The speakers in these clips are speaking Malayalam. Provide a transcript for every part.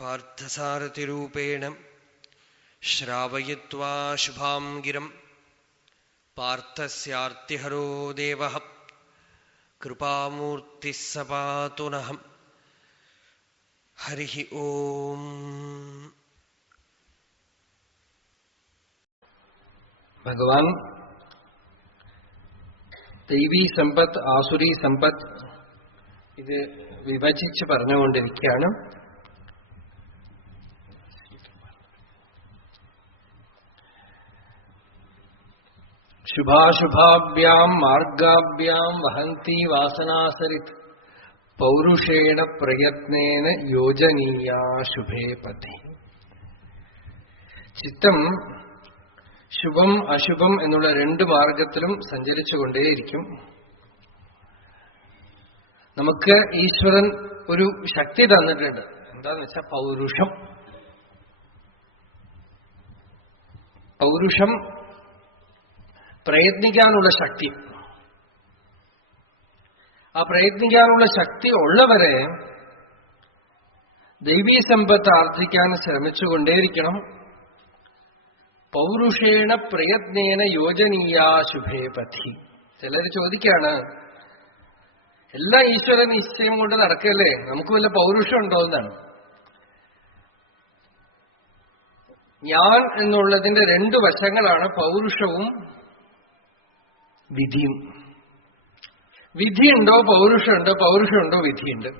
പാർത്ഥസാരഥിരൂപേണ ശ്രാവയിത്വാ ശുഭാം ഗിരം പാർത്ഥസ്യാർത്തിഹരോ ദേവഃ കൃപാമൂർത്തിഃ സ പാതു നഃ. ഹരി ഓം. ഭഗവാൻ ദൈവീ സമ്പത്ത്, ആസുരീ സമ്പത്ത് ഇത് വിഭജിച്ച് പറഞ്ഞുകൊണ്ടിരിക്കുകയാണ്. ശുഭാശുഭാഭ്യാം മാർഗാഭ്യാം വഹന്തി വാസനാസരിത് പൗരുഷേണ പ്രയത്നേന യോജനീയാ ശുഭേ പഥി. ചിത്തം ശുഭം അശുഭം എന്നുള്ള രണ്ട് മാർഗത്തിലും സഞ്ചരിച്ചുകൊണ്ടേയിരിക്കും. നമുക്ക് ഈശ്വരൻ ഒരു ശക്തി തന്നിട്ടുണ്ട്. എന്താന്ന് വെച്ചാൽ പൗരുഷം. പൗരുഷം പ്രയത്നിക്കാനുള്ള ശക്തി. ആ പ്രയത്നിക്കാനുള്ള ശക്തി ഉള്ളവരെ ദൈവീ സമ്പത്ത് ആർജിക്കാൻ ശ്രമിച്ചുകൊണ്ടേയിരിക്കണം. പൗരുഷേണ പ്രയത്നേന യോജനീയാ ശുഭേ പഥി. ചിലർ ചോദിക്കാണ്, എല്ലാ ഈശ്വര നിശ്ചയം കൊണ്ട് നടക്കല്ലേ, നമുക്ക് വല്ല പൗരുഷം ഉണ്ടോ എന്നാണ്. ഞാൻ എന്നുള്ളതിന്റെ രണ്ട് വശങ്ങളാണ് പൗരുഷവും വിധിയും. വിധിയുണ്ടോ പൗരുഷമുണ്ടോ, പൗരുഷമുണ്ടോ വിധിയുണ്ട്.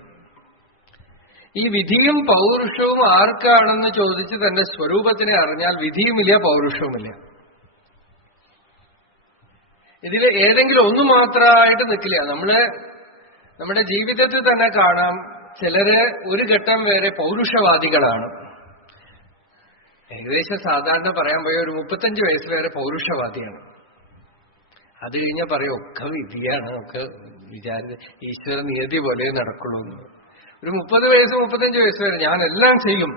ഈ വിധിയും പൗരുഷവും ആർക്കാണെന്ന് ചോദിച്ച് തന്റെ സ്വരൂപത്തിനെ അറിഞ്ഞാൽ വിധിയുമില്ല പൗരുഷവുമില്ല. ഇതിൽ ഏതെങ്കിലും ഒന്ന് മാത്രമായിട്ട് നിൽക്കില്ല. നമ്മുടെ ജീവിതത്തിൽ തന്നെ കാണാം, ചിലര് ഒരു ഘട്ടം വരെ പൗരുഷവാദികളാണ്. ഏകദേശം സാധാരണ പറയാൻ പോയ ഒരു 35 വയസ്സ് വരെ പൗരുഷവാദിയാണ്. അത് കഴിഞ്ഞാൽ പറയും ഒക്കെ വിധിയാണ്, ഒക്കെ വിചാരിച്ച ഈശ്വര നിയതി പോലെ നടക്കുള്ളൂ എന്ന്. ഒരു 30 വയസ്സ് 35 വയസ്സ് വരെ ഞാൻ എല്ലാം ചെയ്യും,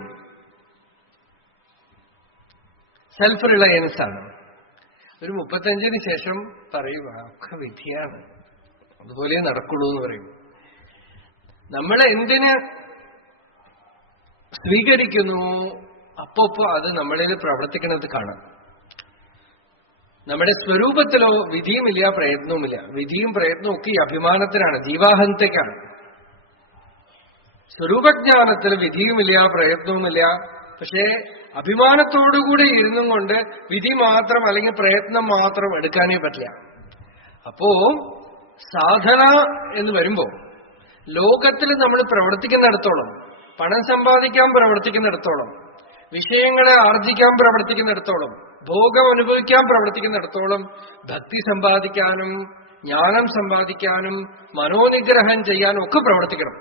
സെൽഫ് റിലയൻസ് ആണ്. ഒരു 35-ന് ശേഷം പറയും ഒക്കെ വിധിയാണ്, അതുപോലെ നടക്കുള്ളൂ എന്ന് പറയും. നമ്മൾ എന്തിന് സ്വീകരിക്കുന്നു അപ്പോ അത് നമ്മളിൽ പ്രവർത്തിക്കുന്നത് കാണാം. നമ്മുടെ സ്വരൂപത്തിലോ വിധിയുമില്ല പ്രയത്നവുമില്ല. വിധിയും പ്രയത്നവും ഒക്കെ ഈ അഭിമാനത്തിനാണ്, ജീവാഹന്തയ്ക്കാണ്. സ്വരൂപജ്ഞാനത്തിൽ വിധിയുമില്ല പ്രയത്നവുമില്ല. പക്ഷേ അഭിമാനത്തോടുകൂടി ഇരുന്നും കൊണ്ട് വിധി മാത്രം അല്ലെങ്കിൽ പ്രയത്നം മാത്രം എടുക്കാനേ പറ്റില്ല. അപ്പോ സാധന എന്ന് വരുമ്പോ ലോകത്തിൽ നമ്മൾ പ്രവർത്തിക്കുന്നിടത്തോളം, പണം സമ്പാദിക്കാൻ പ്രവർത്തിക്കുന്നിടത്തോളം, വിഷയങ്ങളെ ആർജിക്കാൻ പ്രവർത്തിക്കുന്നിടത്തോളം, ഭോഗം അനുഭവിക്കാൻ പ്രവർത്തിക്കുന്നിടത്തോളം ഭക്തി സമ്പാദിക്കാനും ജ്ഞാനം സമ്പാദിക്കാനും മനോനിഗ്രഹം ചെയ്യാനും ഒക്കെ പ്രവർത്തിക്കണം.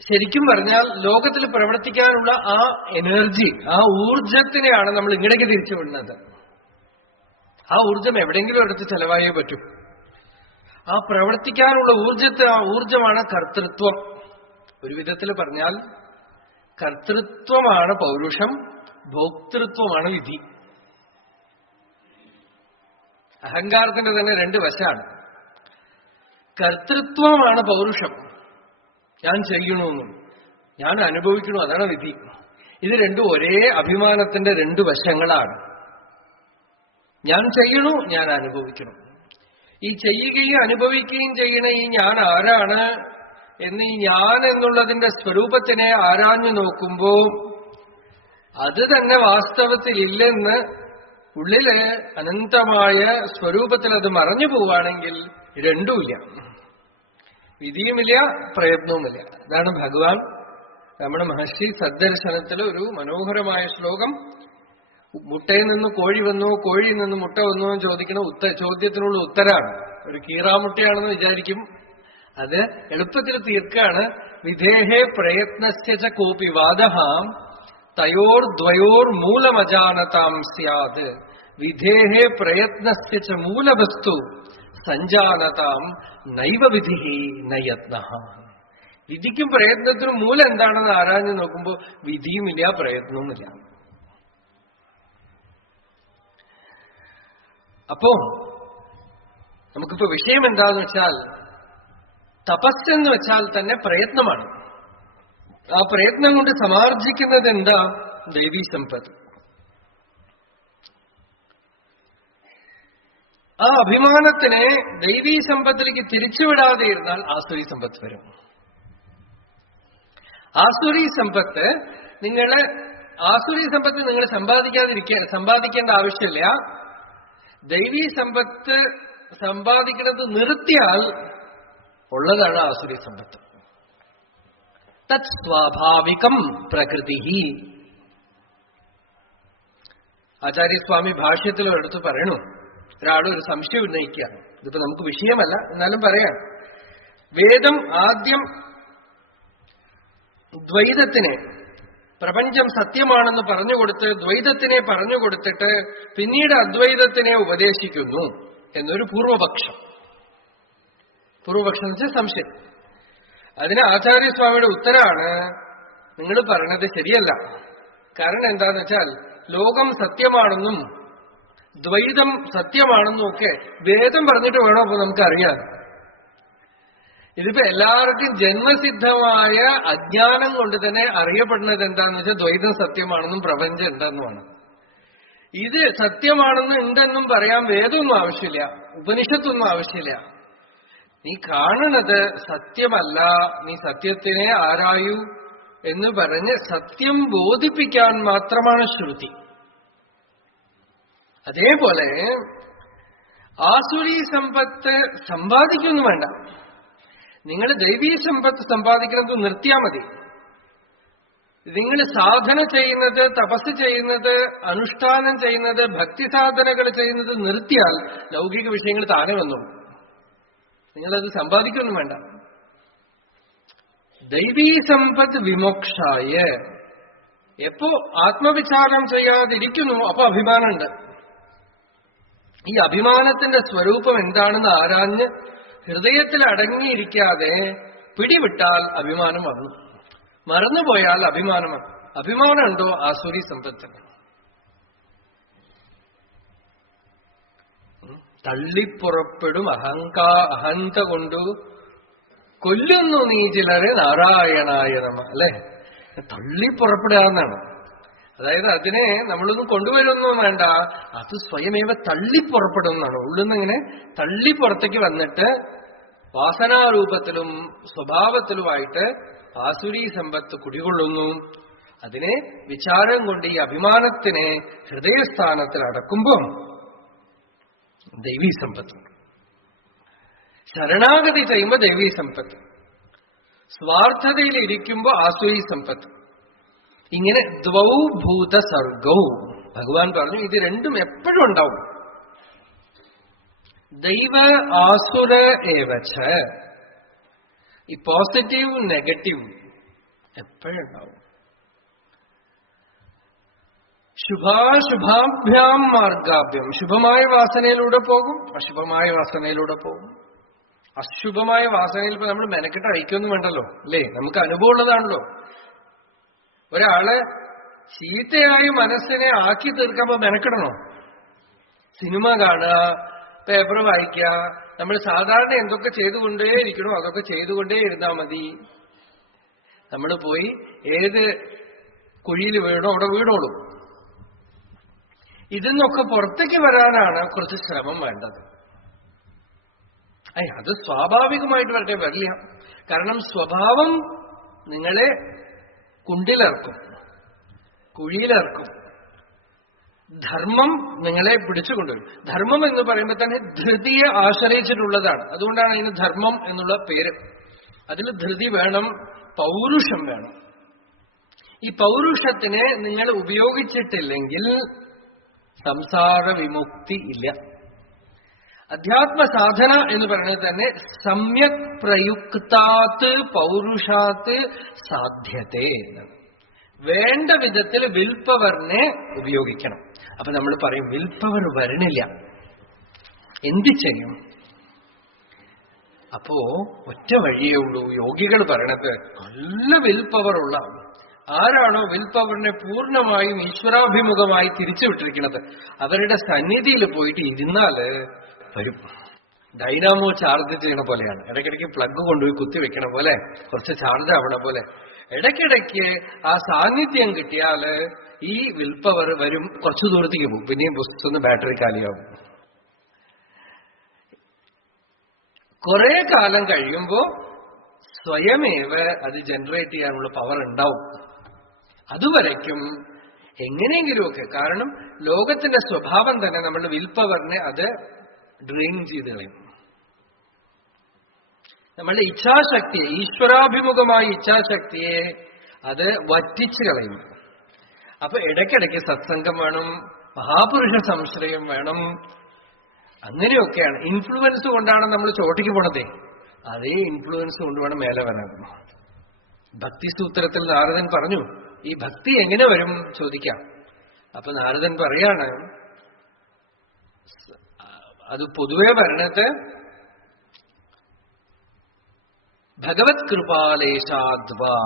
ശരിക്കും പറഞ്ഞാൽ ലോകത്തിൽ പ്രവർത്തിക്കാനുള്ള ആ എനർജി, ആ ഊർജത്തിനെയാണ് നമ്മൾ ഇങ്ങടേക്ക് തിരിച്ചുവിടുന്നത്. ആ ഊർജം എവിടെയെങ്കിലും എടുത്ത് ചെലവായേ പറ്റൂ. ആ പ്രവർത്തിക്കാനുള്ള ഊർജമാണ് കർത്തൃത്വം. ഒരു വിധത്തിൽ പറഞ്ഞാൽ കർത്തൃത്വമാണ് പൗരുഷം, ഭോക്തൃത്വമാണ് വിധി. അഹങ്കാരത്തിന്റെ തന്നെ രണ്ട് വശമാണ്. കർത്തൃത്വമാണ് പൗരുഷം, ഞാൻ ചെയ്യണമെന്നും ഞാൻ അനുഭവിക്കണു, അതാണ് വിധി. ഇത് രണ്ടും ഒരേ അഭിമാനത്തിന്റെ രണ്ട് വശങ്ങളാണ്. ഞാൻ ചെയ്യണു, ഞാൻ അനുഭവിക്കണം. ഈ ചെയ്യുകയും അനുഭവിക്കുകയും ചെയ്യണ ഈ ഞാൻ ആരാണ് എന്ന് ഈ ഞാൻ എന്നുള്ളതിന്റെ സ്വരൂപത്തിനെ ആരാഞ്ഞു നോക്കുമ്പോ അത് തന്നെ വാസ്തവത്തിൽ ഇല്ലെന്ന് ഉള്ളില് അനന്തമായ സ്വരൂപത്തിൽ അത് മറഞ്ഞു പോവുകയാണെങ്കിൽ രണ്ടുമില്ല, വിധിയുമില്ല പ്രയത്നവുമില്ല. അതാണ് ഭഗവാൻ നമ്മുടെ മഹർഷി സദ്ദർശനത്തിൽ ഒരു മനോഹരമായ ശ്ലോകം. മുട്ടയിൽ നിന്ന് കോഴി വന്നോ, കോഴിയിൽ നിന്ന് മുട്ട വന്നോ എന്ന് ചോദിക്കുന്ന ചോദ്യത്തിനുള്ള ഉത്തരാണ്. ഒരു കീറാമുട്ടയാണെന്ന് വിചാരിക്കും, അത് എളുപ്പത്തിൽ തീർക്കാണ്. വിധേഹേ പ്രയത്നസ്യ കോപി വാദഃ തയോർ ദ്വയോർ മൂലമജാനതാം സ്യാത് വിധേഹേ പ്രയത്നസ്യ മൂലവസ്തു സഞ്ജാനതാം നൈവ വിധി നയത്നഃ. വിധിക്കും പ്രയത്നത്തിനും മൂലം എന്താണെന്ന് ആരാഞ്ഞു നോക്കുമ്പോൾ വിധിയുമില്ല പ്രയത്നവുമില്ല. അപ്പോ നമുക്കിപ്പോ വിഷയം എന്താന്ന് വെച്ചാൽ തപസ്സെന്ന് വെച്ചാൽ തന്നെ പ്രയത്നമാണ്. ആ പ്രയത്നം കൊണ്ട് സമാർജിക്കുന്നത് എന്താ? ദൈവീ സമ്പത്ത്. ആ അഭിമാനത്തിനെ ദൈവീ സമ്പത്തിലേക്ക് തിരിച്ചുവിടാതെ ഇരുന്നാൽ ആസുരി സമ്പത്ത് വരും. ആസുരി സമ്പത്ത് നിങ്ങൾ സമ്പാദിക്കേണ്ട ആവശ്യമില്ല. ദൈവീ സമ്പത്ത് സമ്പാദിക്കുന്നത് നിർത്തിയാൽ ഉള്ളതാണ് ആസുരി സമ്പത്ത്. തത് സ്വാഭാവികം പ്രകൃതി. ആചാര്യസ്വാമി ഭാഷ്യത്തിൽ ഒരിടത്ത് പറയണു, ഒരാളൊരു സംശയം ഉന്നയിക്കുക. ഇതിപ്പോ നമുക്ക് വിഷയമല്ല, എന്നാലും പറയാം. വേദം ആദ്യം ദ്വൈതത്തിനെ, പ്രപഞ്ചം സത്യമാണെന്ന് പറഞ്ഞുകൊടുത്ത് ദ്വൈതത്തിനെ പറഞ്ഞുകൊടുത്തിട്ട് പിന്നീട് അദ്വൈതത്തിനെ ഉപദേശിക്കുന്നു എന്നൊരു പൂർവപക്ഷം. പൂർവപക്ഷം എന്ന് വെച്ചാൽ സംശയം. അതിന് ആചാര്യസ്വാമിയുടെ ഉത്തരാണ്, നിങ്ങൾ പറഞ്ഞത് ശരിയല്ല. കാരണം എന്താന്ന് വെച്ചാൽ ലോകം സത്യമാണെന്നും ദ്വൈതം സത്യമാണെന്നും ഒക്കെ വേദം പറഞ്ഞിട്ട് വേണോ അപ്പൊ നമുക്കറിയാം. ഇതിപ്പോ എല്ലാവർക്കും ജന്മസിദ്ധമായ അജ്ഞാനം കൊണ്ട് തന്നെ അറിയപ്പെടുന്നത് എന്താന്ന് വെച്ചാൽ ദ്വൈതം സത്യമാണെന്നും പ്രപഞ്ചം ഉണ്ടെന്നുമാണ്. ഇത് സത്യമാണെന്നും ഉണ്ടെന്നും പറയാൻ വേദമൊന്നും ആവശ്യമില്ല, ഉപനിഷത്തൊന്നും ആവശ്യമില്ല. നീ കാണുന്നത് സത്യമല്ല, നീ സത്യത്തിനെ ആരായൂ എന്ന് പറഞ്ഞ് സത്യം ബോധിപ്പിക്കാൻ മാത്രമാണ് ശ്രുതി. അതേപോലെ ആസുരി സമ്പത്ത് സമ്പാദിക്കൊന്നും വേണ്ട. നിങ്ങൾ ദൈവീ സമ്പത്ത് സമ്പാദിക്കുന്നത് നിർത്തിയാൽ മതി. നിങ്ങൾ സാധന ചെയ്യുന്നത്, തപസ് ചെയ്യുന്നത്, അനുഷ്ഠാനം ചെയ്യുന്നത്, ഭക്തി സാധനകൾ ചെയ്യുന്നത് നിർത്തിയാൽ ലൗകിക വിഷയങ്ങൾ താനെ വന്നു. നിങ്ങളത് സമ്പാദിക്കൊന്നും വേണ്ട. ദൈവീ സമ്പത്ത് വിമോക്ഷായ. എപ്പോ ആത്മവിചാരം ചെയ്യാതിരിക്കുന്നു അപ്പൊ അഭിമാനമുണ്ട്. ഈ അഭിമാനത്തിന്റെ സ്വരൂപം എന്താണെന്ന് ആരാഞ്ഞ് ഹൃദയത്തിൽ അടങ്ങിയിരിക്കാതെ പിടിവിട്ടാൽ അഭിമാനം വന്നു. മറന്നുപോയാൽ അഭിമാനം വന്നു. അഭിമാനമുണ്ടോ? ആസുരി സമ്പത്തിന്. തള്ളിപ്പുറപ്പെടും അഹന്ത കൊണ്ടു കൊല്ലുന്നു നീ ചിലരെ നാരായണായ നമ. അല്ലെ, തള്ളിപ്പുറപ്പെടുക എന്നാണ്. അതായത് അതിനെ നമ്മളൊന്നും കൊണ്ടുവരുമൊന്നും വേണ്ട, അത് സ്വയമേവ തള്ളിപ്പുറപ്പെടുന്നതാണ്. ഉള്ളിന്ന് ഇങ്ങനെ തള്ളിപ്പുറത്തേക്ക് വന്നിട്ട് വാസനാരൂപത്തിലും സ്വഭാവത്തിലുമായിട്ട് ആസുരി സമ്പത്ത് കുടികൊള്ളുന്നു. അതിനെ വിചാരം കൊണ്ട് ഈ അഭിമാനത്തിനെ ഹൃദയസ്ഥാനത്തിൽ അടക്കുമ്പോ ദൈവീ സമ്പത്ത്. ശരണാഗതി ചെയ്യുമ്പോ ദൈവീ സമ്പത്ത്, സ്വാർത്ഥതയിൽ ഇരിക്കുമ്പോ ആസുരി സമ്പത്ത്. ഇങ്ങനെ ദ്വൗഭൂത സർഗവും ഭഗവാൻ പറഞ്ഞു, ഇത് രണ്ടും എപ്പോഴും ഉണ്ടാവും. ദൈവ ആസുര ഏവച്ച. ഈ പോസിറ്റീവ് നെഗറ്റീവ് എപ്പോഴും ഉണ്ടാവും. ശുഭാശുഭാഭ്യാം മാർഗാഭ്യം. ശുഭമായ വാസനയിലൂടെ പോകും, അശുഭമായ വാസനയിലൂടെ പോകും. അശുഭമായ വാസനയിൽ ഇപ്പൊ നമ്മൾ മെനക്കെട്ട് അഴിക്കൊന്നും വേണ്ടല്ലോ, അല്ലേ? നമുക്ക് അനുഭവമുള്ളതാണല്ലോ. ഒരാള് ചീത്തയായി മനസ്സിനെ ആക്കി തീർക്കുമ്പോ മെനക്കെടണോ? സിനിമ കാണുക, പേപ്പർ വായിക്കുക, നമ്മൾ സാധാരണ എന്തൊക്കെ ചെയ്തുകൊണ്ടേയിരിക്കണോ അതൊക്കെ ചെയ്തുകൊണ്ടേ ഇരുന്നാൽ മതി. നമ്മൾ പോയി ഏത് കുഴിയിൽ വീണോ അവിടെ വീണോളൂ. ഇതിന്നൊക്കെ പുറത്തേക്ക് വരാനാണ് കുറച്ച് ശ്രമം വേണ്ടത്. അത് സ്വാഭാവികമായിട്ട് വരട്ടെ, വരില്ല. കാരണം സ്വഭാവം നിങ്ങളെ കുണ്ടിലിറക്കും, കുഴിയിലിറക്കും. ധർമ്മം നിങ്ങളെ പിടിച്ചുകൊണ്ടുവരും. ധർമ്മം എന്ന് പറയുമ്പോൾ തന്നെ ധൃതിയെ ആശ്രയിച്ചിട്ടുള്ളതാണ്. അതുകൊണ്ടാണ് അതിന് ധർമ്മം എന്നുള്ള പേര്. അതിൽ ധൃതി വേണം, പൗരുഷം വേണം. ഈ പൗരുഷത്തിനെ നിങ്ങൾ ഉപയോഗിച്ചിട്ടില്ലെങ്കിൽ സംസാര വിമുക്തി ഇല്ല. അധ്യാത്മ സാധന എന്ന് പറയുന്നത് തന്നെ സമ്യക് പ്രയുക്താത്ത് പൗരുഷാത്ത് സാധ്യത്തെ എന്നാണ്. വേണ്ട വിധത്തിൽ വിൽ പവറിനെ ഉപയോഗിക്കണം. അപ്പൊ നമ്മൾ പറയും വിൽ പവർ വരണില്ല, എന്ത് ചെയ്യും? അപ്പോ ഒറ്റ വഴിയേ ഉള്ളൂ. യോഗികൾ പറയണത് നല്ല വിൽ പവറുള്ള ആരാണോ വിൽ പവറിനെ പൂർണ്ണമായും ഈശ്വരാഭിമുഖമായി തിരിച്ചുവിട്ടിരിക്കുന്നത് അവരുടെ സന്നിധിയിൽ പോയിട്ട് ഇരുന്നാല് വരും. ഡൈനാമോ ചാർജ് ചെയ്യണ പോലെയാണ്. ഇടയ്ക്കിടയ്ക്ക് പ്ലഗ് കൊണ്ടുപോയി കുത്തിവെക്കണ പോലെ, കുറച്ച് ചാർജ് ആവണ പോലെ ഇടയ്ക്കിടയ്ക്ക് ആ സാന്നിധ്യം കിട്ടിയാല് ഈ വിൽ പവർ വരും, കുറച്ചു ദൂരത്തേക്ക് പോകും, പിന്നെയും പുസ്തകം ബാറ്ററി കാലിയാവും. കുറെ കാലം കഴിയുമ്പോ സ്വയമേവ അത് ജനറേറ്റ് ചെയ്യാനുള്ള പവർ ഉണ്ടാവും. അതുവരയ്ക്കും എങ്ങനെയെങ്കിലുമൊക്കെ, കാരണം ലോകത്തിന്റെ സ്വഭാവം തന്നെ നമ്മളുടെ വിൽ പവറിനെ അത് ഡ്രെയിൻ ചെയ്ത് കളയും. നമ്മളുടെ ഇച്ഛാശക്തിയെ, ഈശ്വരാഭിമുഖമായ ഇച്ഛാശക്തിയെ അത് വറ്റിച്ചു കളയും. അപ്പൊ ഇടയ്ക്കിടയ്ക്ക് സത്സംഗം വേണം, മഹാപുരുഷ സംശ്രയം വേണം. അങ്ങനെയൊക്കെയാണ്. ഇൻഫ്ലുവൻസ് കൊണ്ടാണ് നമ്മൾ ചോട്ടിക്ക് പോണതേ, അതേ ഇൻഫ്ലുവൻസ് കൊണ്ടുവേണം മേലെ വരാൻ. ഭക്തിസൂത്രത്തിൽ നാരദൻ പറഞ്ഞു, ഈ ഭക്തി എങ്ങനെ വരും ചോദിക്കാം. അപ്പൊ നാരദൻ പറയാണ്, അത് പൊതുവെ വരണത് ഭഗവത് കൃപാലേശാദ്വാ.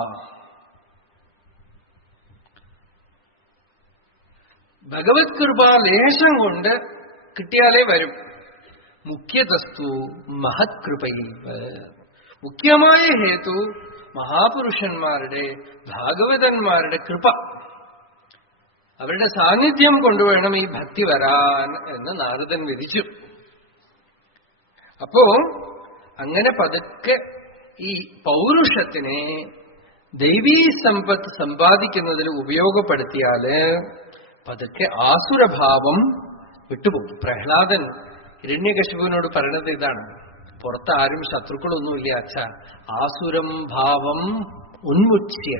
ഭഗവത് കൃപാലേശം കൊണ്ട് കിട്ടിയാലേ വരും. മുഖ്യതസ്തു മഹത് കൃപയിൽ. മുഖ്യമായ ഹേതു മഹാപുരുഷന്മാരുടെ, ഭാഗവതന്മാരുടെ കൃപ, അവരുടെ സാന്നിധ്യം കൊണ്ടുവേണം ഈ ഭക്തി വരാൻ എന്ന് നാരദൻ വിധിച്ചു. അപ്പോ അങ്ങനെ പതുക്കെ ഈ പൗരുഷത്തിനെ ദൈവീ സമ്പത്ത് സമ്പാദിക്കുന്നതിൽ ഉപയോഗപ്പെടുത്തിയാല് പതുക്കെ ആസുരഭാവം വിട്ടുപോകും. പ്രഹ്ലാദൻ ഹിരണ്യകശിപുവിനോട് പറയണത് ഇതാണ്, പുറത്ത് ആരും ശത്രുക്കളൊന്നുമില്ല അച്ഛ, ആസുരം ഭാവം ഉന്മുച്ച്യ.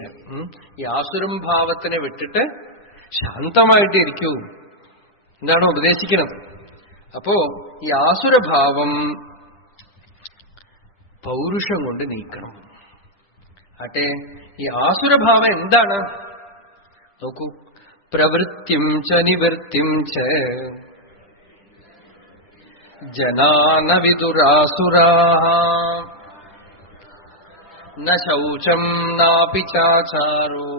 ഈ ആസുരം ഭാവത്തിനെ വിട്ടിട്ട് ശാന്തമായിട്ട് ഇരിക്കൂ എന്താണ് ഉപദേശിക്കുന്നത്. അപ്പോ ഈ ആസുരഭാവം പൗരുഷം കൊണ്ട് നീക്കണം. ആട്ടെ, ഈ ആസുരഭാവം എന്താണ് നോക്കൂ. പ്രവൃത്തിം ച നിവൃത്തിം ച ജനാന വിദുരാസുരാഃ ന ശൗചം നാപി ചാചാരോ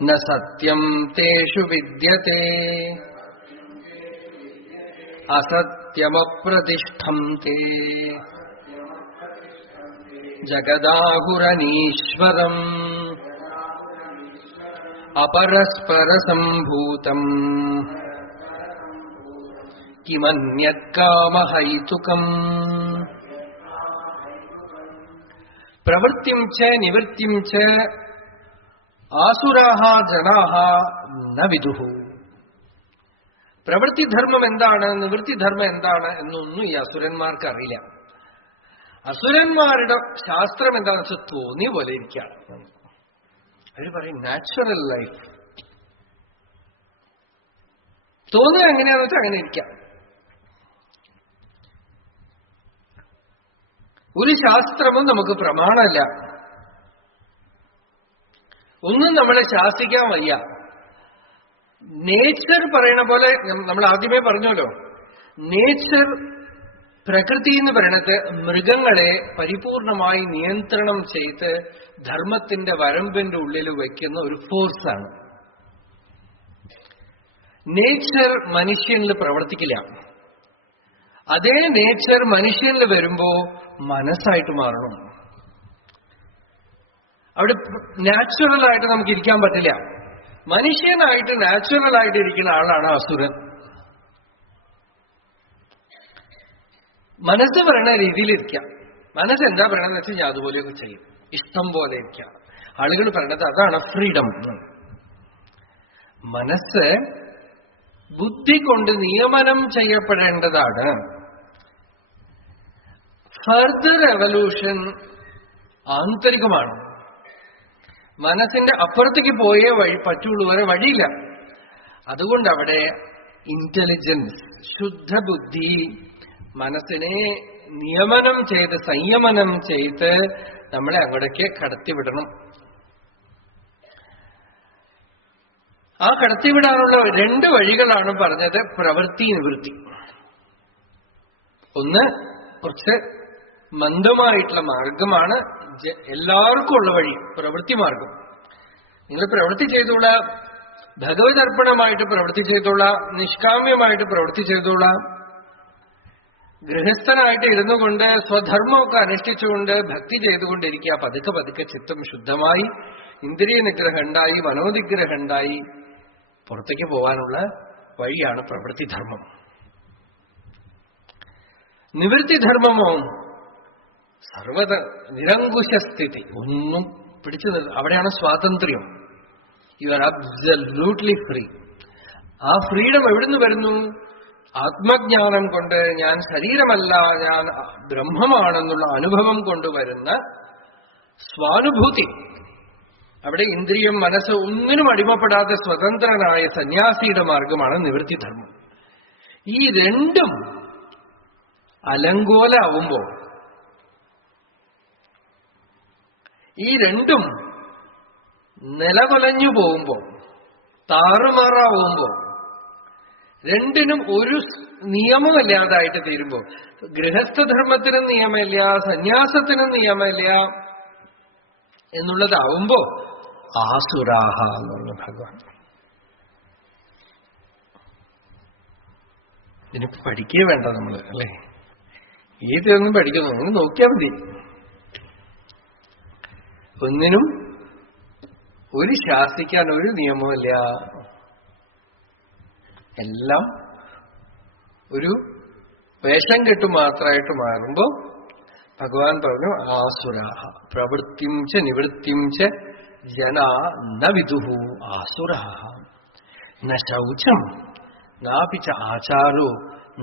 ന സത്യം തേഷു വിദ്യത്തെ അസത്യമപ്രതിഷ്ഠം തേ ജഗദാഹുരനീശ്വരം അപരസ്പരസംഭൂതം കിമന്യത്കാമഹൈതുകം. പ്രവൃത്തിം ച നിവൃത്തിം ച ആസുരാഃ ജനാഃ ന വിദുഃ. പ്രവൃത്തിധർമ്മം എന്താണ്, നിവൃത്തിധർമ്മം എന്താണ് എന്നൊന്നും ഈ അസുരന്മാർക്ക് അറിയില്ല. അസുരന്മാരുടെ ശാസ്ത്രം എന്താണെന്ന് വെച്ചാൽ തോന്നിയ പോലെ ഇരിക്കുകയാണ്. അവർ പറയും നാച്ചുറൽ ലൈഫ്. തോന്നുക എങ്ങനെയാന്ന് വെച്ചാൽ അങ്ങനെ ഇരിക്കാം. ഒരു ശാസ്ത്രവും നമുക്ക് പ്രമാണമല്ല, ഒന്നും നമ്മളെ ശാസിക്കാൻ വയ്യ. നേച്ചർ പറയണ പോലെ, നമ്മൾ ആദ്യമേ പറഞ്ഞല്ലോ, നേച്ചർ, പ്രകൃതി എന്ന് പറയണത് മൃഗങ്ങളെ പരിപൂർണമായി നിയന്ത്രണം ചെയ്ത് ധർമ്മത്തിന്റെ വരമ്പിന്റെ ഉള്ളിൽ വയ്ക്കുന്ന ഒരു ഫോഴ്സാണ്. നേച്ചർ മനുഷ്യനിൽ പ്രവർത്തിക്കില്ല. അതേ നേച്ചർ മനുഷ്യനിൽ വരുമ്പോ മനസ്സായിട്ട് മാറണം. അവിടെ നാച്ചുറലായിട്ട് നമുക്ക് ഇരിക്കാൻ പറ്റില്ല. മനുഷ്യനായിട്ട് നാച്ചുറലായിട്ട് ഇരിക്കുന്ന ആളാണ് അസുരൻ. മനസ്സ് പറയണ രീതിയിലിരിക്കാം. മനസ്സ് എന്താ പറയണമെന്ന് വെച്ചാൽ ഞാൻ അതുപോലെയൊക്കെ ചെയ്യും, ഇഷ്ടം പോലെ ഇരിക്കാം. ആളുകൾ പറയണത് അതാണ് ഫ്രീഡം. മനസ്സ് ബുദ്ധി കൊണ്ട് നിയമനം ചെയ്യപ്പെടേണ്ടതാണ്. Further evolution ആന്തരികമാണ്. മനസ്സിന്റെ അപ്പുറത്തേക്ക് പോയേ പറ്റുള്ളൂ, വരെ വഴിയില്ല. അതുകൊണ്ട് അവിടെ ഇന്റലിജൻസ്, ശുദ്ധബുദ്ധി മനസ്സിനെ നിയമനം ചെയ്ത്, സംയമനം ചെയ്ത് നമ്മളെ അങ്ങോട്ടേക്ക് കടത്തിവിടണം. ആ കടത്തിവിടാനുള്ള രണ്ട് വഴികളാണ് പറഞ്ഞത്, പ്രവൃത്തി, നിവൃത്തി. ഒന്ന് കുറച്ച് മന്ദമായിട്ടുള്ള മാർഗമാണ്, എല്ലാവർക്കും ഉള്ള വഴി, പ്രവൃത്തി മാർഗം. നിങ്ങൾ പ്രവൃത്തി ചെയ്തോളാം, ഭഗവത് അർപ്പണമായിട്ട് പ്രവൃത്തി ചെയ്തോളാം, നിഷ്കാമ്യമായിട്ട് പ്രവൃത്തി ചെയ്തോളാം. ഗൃഹസ്ഥനായിട്ട് ഇരുന്നു കൊണ്ട് സ്വധർമ്മമൊക്കെ അനുഷ്ഠിച്ചുകൊണ്ട് ഭക്തി ചെയ്തുകൊണ്ടിരിക്കുക. പതുക്കെ പതുക്കെ ചിത്തം ശുദ്ധമായി, ഇന്ദ്രിയ നിഗ്രഹം ഉണ്ടായി, മനോനിഗ്രഹം ഉണ്ടായി പുറത്തേക്ക് പോകാനുള്ള വഴിയാണ് പ്രവൃത്തിധർമ്മം. നിവൃത്തിധർമ്മമോ സർവത നിരങ്കുശസ്ഥിതി, ഒന്നും പിടിച്ചു അവിടെയാണ് സ്വാതന്ത്ര്യം. You are absolutely free. ആ ഫ്രീഡം എവിടുന്ന് വരുന്നു? ആത്മജ്ഞാനം കൊണ്ട് ഞാൻ ശരീരമല്ല, ഞാൻ ബ്രഹ്മമാണെന്നുള്ള അനുഭവം കൊണ്ടുവരുന്ന സ്വാനുഭൂതി. അവിടെ ഇന്ദ്രിയം മനസ്സ് ഒന്നിനും അടിമപ്പെടാതെ സ്വതന്ത്രനായ സന്യാസിയുടെ മാർഗമാണ് നിവൃത്തിധർമ്മം. ഈ രണ്ടും അലങ്കോലാവുമ്പോ, ഈ രണ്ടും നിലകൊലഞ്ഞു പോകുമ്പോ, താറുമാറാവുമ്പോ, രണ്ടിനും ഒരു നിയമമില്ലാതായിട്ട് തീരുമ്പോ, ഗൃഹസ്ഥധർമ്മത്തിനും നിയമമില്ല, സന്യാസത്തിനും നിയമമില്ല എന്നുള്ളതാവുമ്പോ ആസുരാഹ എന്നുള്ള ഭഗവാൻ. ഇതിനിപ്പോ പഠിക്കേ വേണ്ട നമ്മള്, അല്ലേ? ഏതൊന്നും പഠിക്കുന്നു, അങ്ങനെ നോക്കിയാൽ മതി. ഒന്നിനും ഒരു ശാസിക്കാൻ ഒരു നിയമമില്ല. എല്ലാം ഒരു വേഷം കെട്ടു മാത്രമായിട്ട് മാറുമ്പോ ഭഗവാൻ പറഞ്ഞു ആസുരാഹ പ്രവൃത്തിം ച നിവൃത്തിം ച ജനാ ന വിദുഹു ആസുരാഹ ന ശൗചം നാപി ച ആചാരോ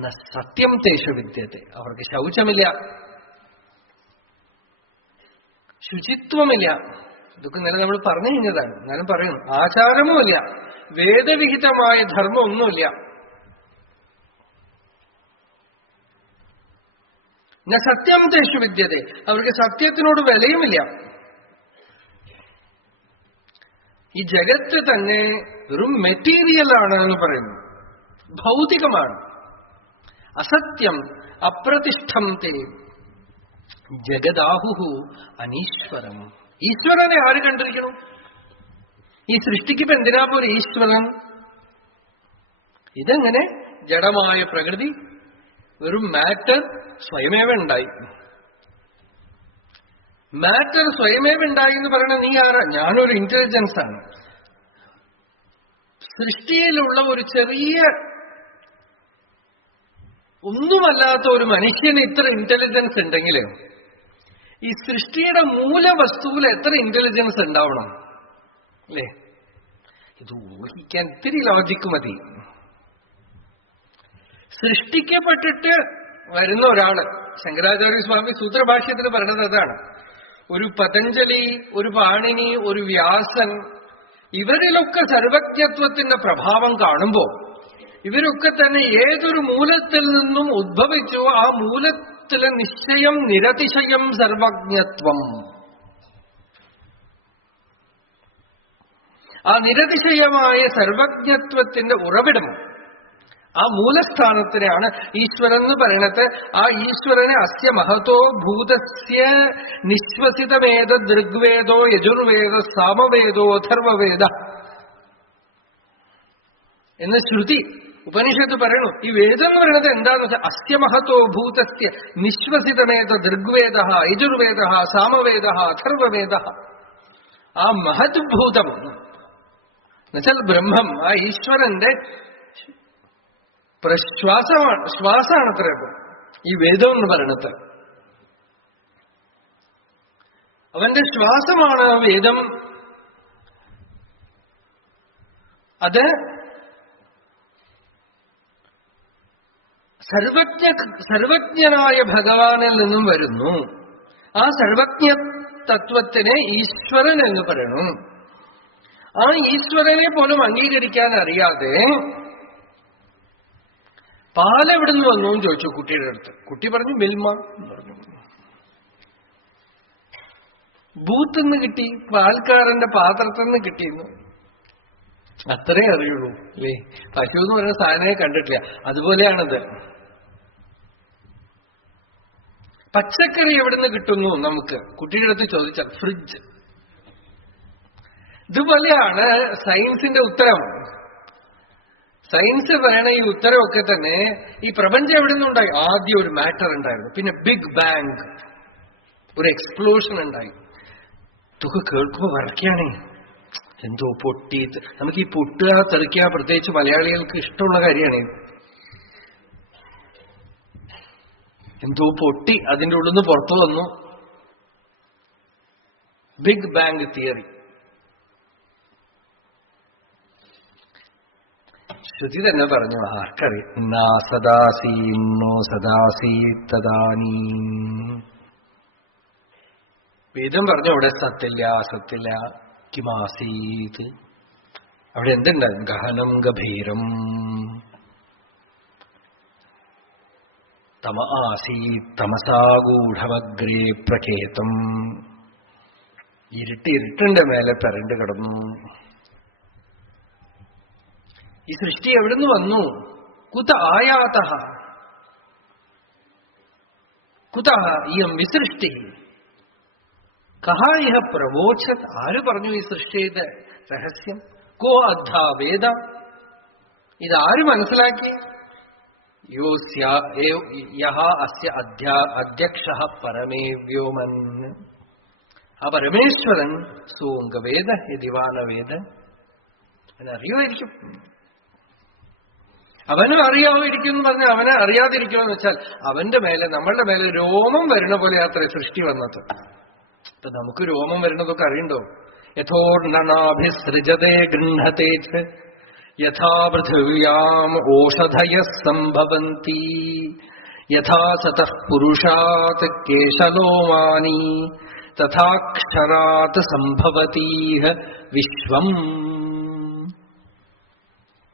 ന സത്യം തേഷു വിദ്യത്തെ. അവർക്ക് ശൗചമില്ല, ശുചിത്വമില്ല. ഇതൊക്കെ ഇന്നലെ നമ്മൾ പറഞ്ഞു കഴിഞ്ഞതാണ്. ഞാനും പറയുന്നു, ആചാരവുമില്ല, വേദവിഹിതമായ ധർമ്മം ഒന്നുമില്ല. ന സത്യം തേഷു വിദ്യത്തെ, അവർക്ക് സത്യത്തിനോട് വിലയുമില്ല. ഈ ജഗത്ത് തന്നെ വെറും മെറ്റീരിയലാണ് എന്ന് പറയുന്നു, ഭൗതികമാണ്. അസത്യം അപ്രതിഷ്ഠം തേ ജഗദാഹുഹു അനീശ്വരം. ഈശ്വരനെ ആര് കണ്ടിരിക്കണം? ഈ സൃഷ്ടിക്കിപ്പോ എന്തിനാ പോലെ ഈശ്വരൻ? ഇതെങ്ങനെ ജഡമായ പ്രകൃതി വെറും മാറ്റർ സ്വയമേവ ഉണ്ടായി. മാറ്റർ സ്വയമേവ ഉണ്ടായി എന്ന് പറയണ നീ ആരാ? ഞാനൊരു ഇന്റലിജൻസ് ആണ്. സൃഷ്ടിയിലുള്ള ഒരു ചെറിയ ഒന്നുമല്ലാത്ത ഒരു മനുഷ്യന് ഇത്ര ഇന്റലിജൻസ് ഉണ്ടെങ്കിൽ ഈ സൃഷ്ടിയുടെ മൂലവസ്തുവിൽ എത്ര ഇന്റലിജൻസ് ഉണ്ടാവണം, അല്ലേ? ഇത് ഊഹിക്കാൻ ഇത്തിരി ലോജിക്ക് മതി. സൃഷ്ടിക്കപ്പെട്ടിട്ട് വരുന്ന ഒരാള്, ശങ്കരാചാര്യസ്വാമി സൂത്രഭാഷ്യത്തിൽ പറയുന്നത് അതാണ്. ഒരു പതഞ്ജലി, ഒരു പാണിനി, ഒരു വ്യാസൻ, ഇവരിലൊക്കെ സർവജ്ഞത്വത്തിന്റെ പ്രഭാവം കാണുമ്പോ ഇവരൊക്കെ തന്നെ ഏതൊരു മൂലത്തിൽ നിന്നും ഉദ്ഭവിച്ചോ ആ മൂലത്തിലെ നിശ്ചയം നിരതിശയം സർവജ്ഞത്വം. ആ നിരതിശയമായ സർവജ്ഞത്വത്തിന്റെ ഉറവിടം, ആ മൂലസ്ഥാനത്തിനാണ് ഈശ്വരൻ എന്ന് പറയണത്. ആ ഈശ്വരനെ അസ്യ മഹതോ ഭൂതസ്യ നിശ്വസിതമേത ദൃഗ്വേദോ യജുർവേദ സാമവേദോ അഥർവവേദ എന്ന് ശ്രുതി ഉപനിഷത്ത് പറയണു. ഈ വേദം എന്ന് പറയുന്നത് എന്താന്ന് വെച്ചാൽ അസ്യ മഹതോ ഭൂതസ്യ നിശ്വസിതമേത ദൃഗ്വേദ യജുർവേദ സാമവേദ അഥർവവേദ. ആ മഹത് ഭൂതം എന്നുവെച്ചാൽ ബ്രഹ്മം, ആ ഈശ്വരന്റെ ശ്വാസമാണത്ര ഈ വേദം എന്ന് പറയണത്. അവന്റെ ശ്വാസമാണ് വേദം. അത് സർവജ്ഞനായ ഭഗവാനിൽ നിന്നും വരുന്നു. ആ സർവജ്ഞ തത്വത്തിനെ ഈശ്വരൻ എന്ന് പറയണു. ആ ഈശ്വരനെ പോലും അംഗീകരിക്കാൻ അറിയാതെ പാലെവിടുന്ന് വന്നു എന്ന് ചോദിച്ചു കുട്ടിയുടെ അടുത്ത്. കുട്ടി പറഞ്ഞു മിൽമ എന്ന് പറഞ്ഞു. ബൂത്തിന്ന് കിട്ടി, പാൽക്കാരന്റെ പാത്രത്തിൽ നിന്ന് കിട്ടിയിരുന്നു. അത്രേ അറിയുള്ളൂ, അല്ലേ? പശു എന്ന് പറയുന്ന സാധനമേ കണ്ടിട്ടില്ല. അതുപോലെയാണത്. പച്ചക്കറി എവിടുന്ന് കിട്ടുന്നു നമുക്ക് കുട്ടിയുടെ അടുത്ത് ചോദിച്ചാൽ ഫ്രിഡ്ജ്. ഇതുപോലെയാണ് സയൻസിന്റെ ഉത്തരം. സയൻസ് പറയണ ഈ ഉത്തരവൊക്കെ തന്നെ ഈ പ്രപഞ്ചം എവിടെ നിന്നുണ്ടായി? ആദ്യം ഒരു മാറ്റർ ഉണ്ടായിരുന്നു, പിന്നെ ബിഗ് ബാങ്, ഒരു എക്സ്പ്ലോഷൻ ഉണ്ടായി. ഇതൊക്കെ കേൾക്കുമ്പോ വരയ്ക്കുകയാണേ, എന്തോ പൊട്ടി. നമുക്ക് ഈ പൊട്ടുക തെറിക്കുക പ്രത്യേകിച്ച് മലയാളികൾക്ക് ഇഷ്ടമുള്ള കാര്യമാണ്. എന്തോ പൊട്ടി അതിൻ്റെ ഉള്ളിൽ നിന്ന് പുറത്തു വന്നു. Big bang theory. ശ്രുതി തന്നെ പറഞ്ഞു, ആർക്കറിയാം. നാ സദാസീന്നോ സദാസീ തദാനീ. വേദം പറഞ്ഞു അവിടെ സത്തില്ല, സത്തില്ല. കിമാസീത്, അവിടെ എന്തുണ്ടായിരുന്നു? ഗഹനം ഗഭീരം. തമ ആസീത് തമസാഗൂഢവഗ്രേ പ്രകേതം. ഇരുട്ടിന്റെ മേലെ പെരണ്ട് കിടന്നു. ഈ സൃഷ്ടി എവിടുന്ന് വന്നു? കുത ആയാത കുത ഇയം വിസൃഷ്ടി കഹാ ഇഹ പ്രവോചത്. ആര് പറഞ്ഞു ഈ സൃഷ്ടിയുടെ രഹസ്യം? കോ അദ്ധാ വേദ, ഇതാര് മനസ്സിലാക്കി? യഹ അസ്യ അധ്യക്ഷ പരമേ വ്യോമൻ. ആ പരമേശ്വരൻ സോങ്കവേദ യതിവാനവേദ. അവനറിയുമായിരിക്കും, അവനും അറിയാമായിരിക്കും എന്ന് പറഞ്ഞാൽ അവനെ അറിയാതിരിക്കുമെന്ന് വെച്ചാൽ അവന്റെ മേലെ, നമ്മളുടെ മേലെ രോമം വരുന്ന പോലെ അത്ര സൃഷ്ടി വന്നത്. ഇപ്പൊ നമുക്ക് രോമം വരുന്നതൊക്കെ അറിയണ്ടോ? യഥോർണനാഭിസൃജതേ ഗൃഹത്തെ യഥാ പൃഥിവ്യാം ഓഷധയ സംഭവന്തി യഥാ സതഃ പുരുഷാത് കേശലോമാനി തഥാക്ഷരാത് സംഭവതീഹ വിശ്വം.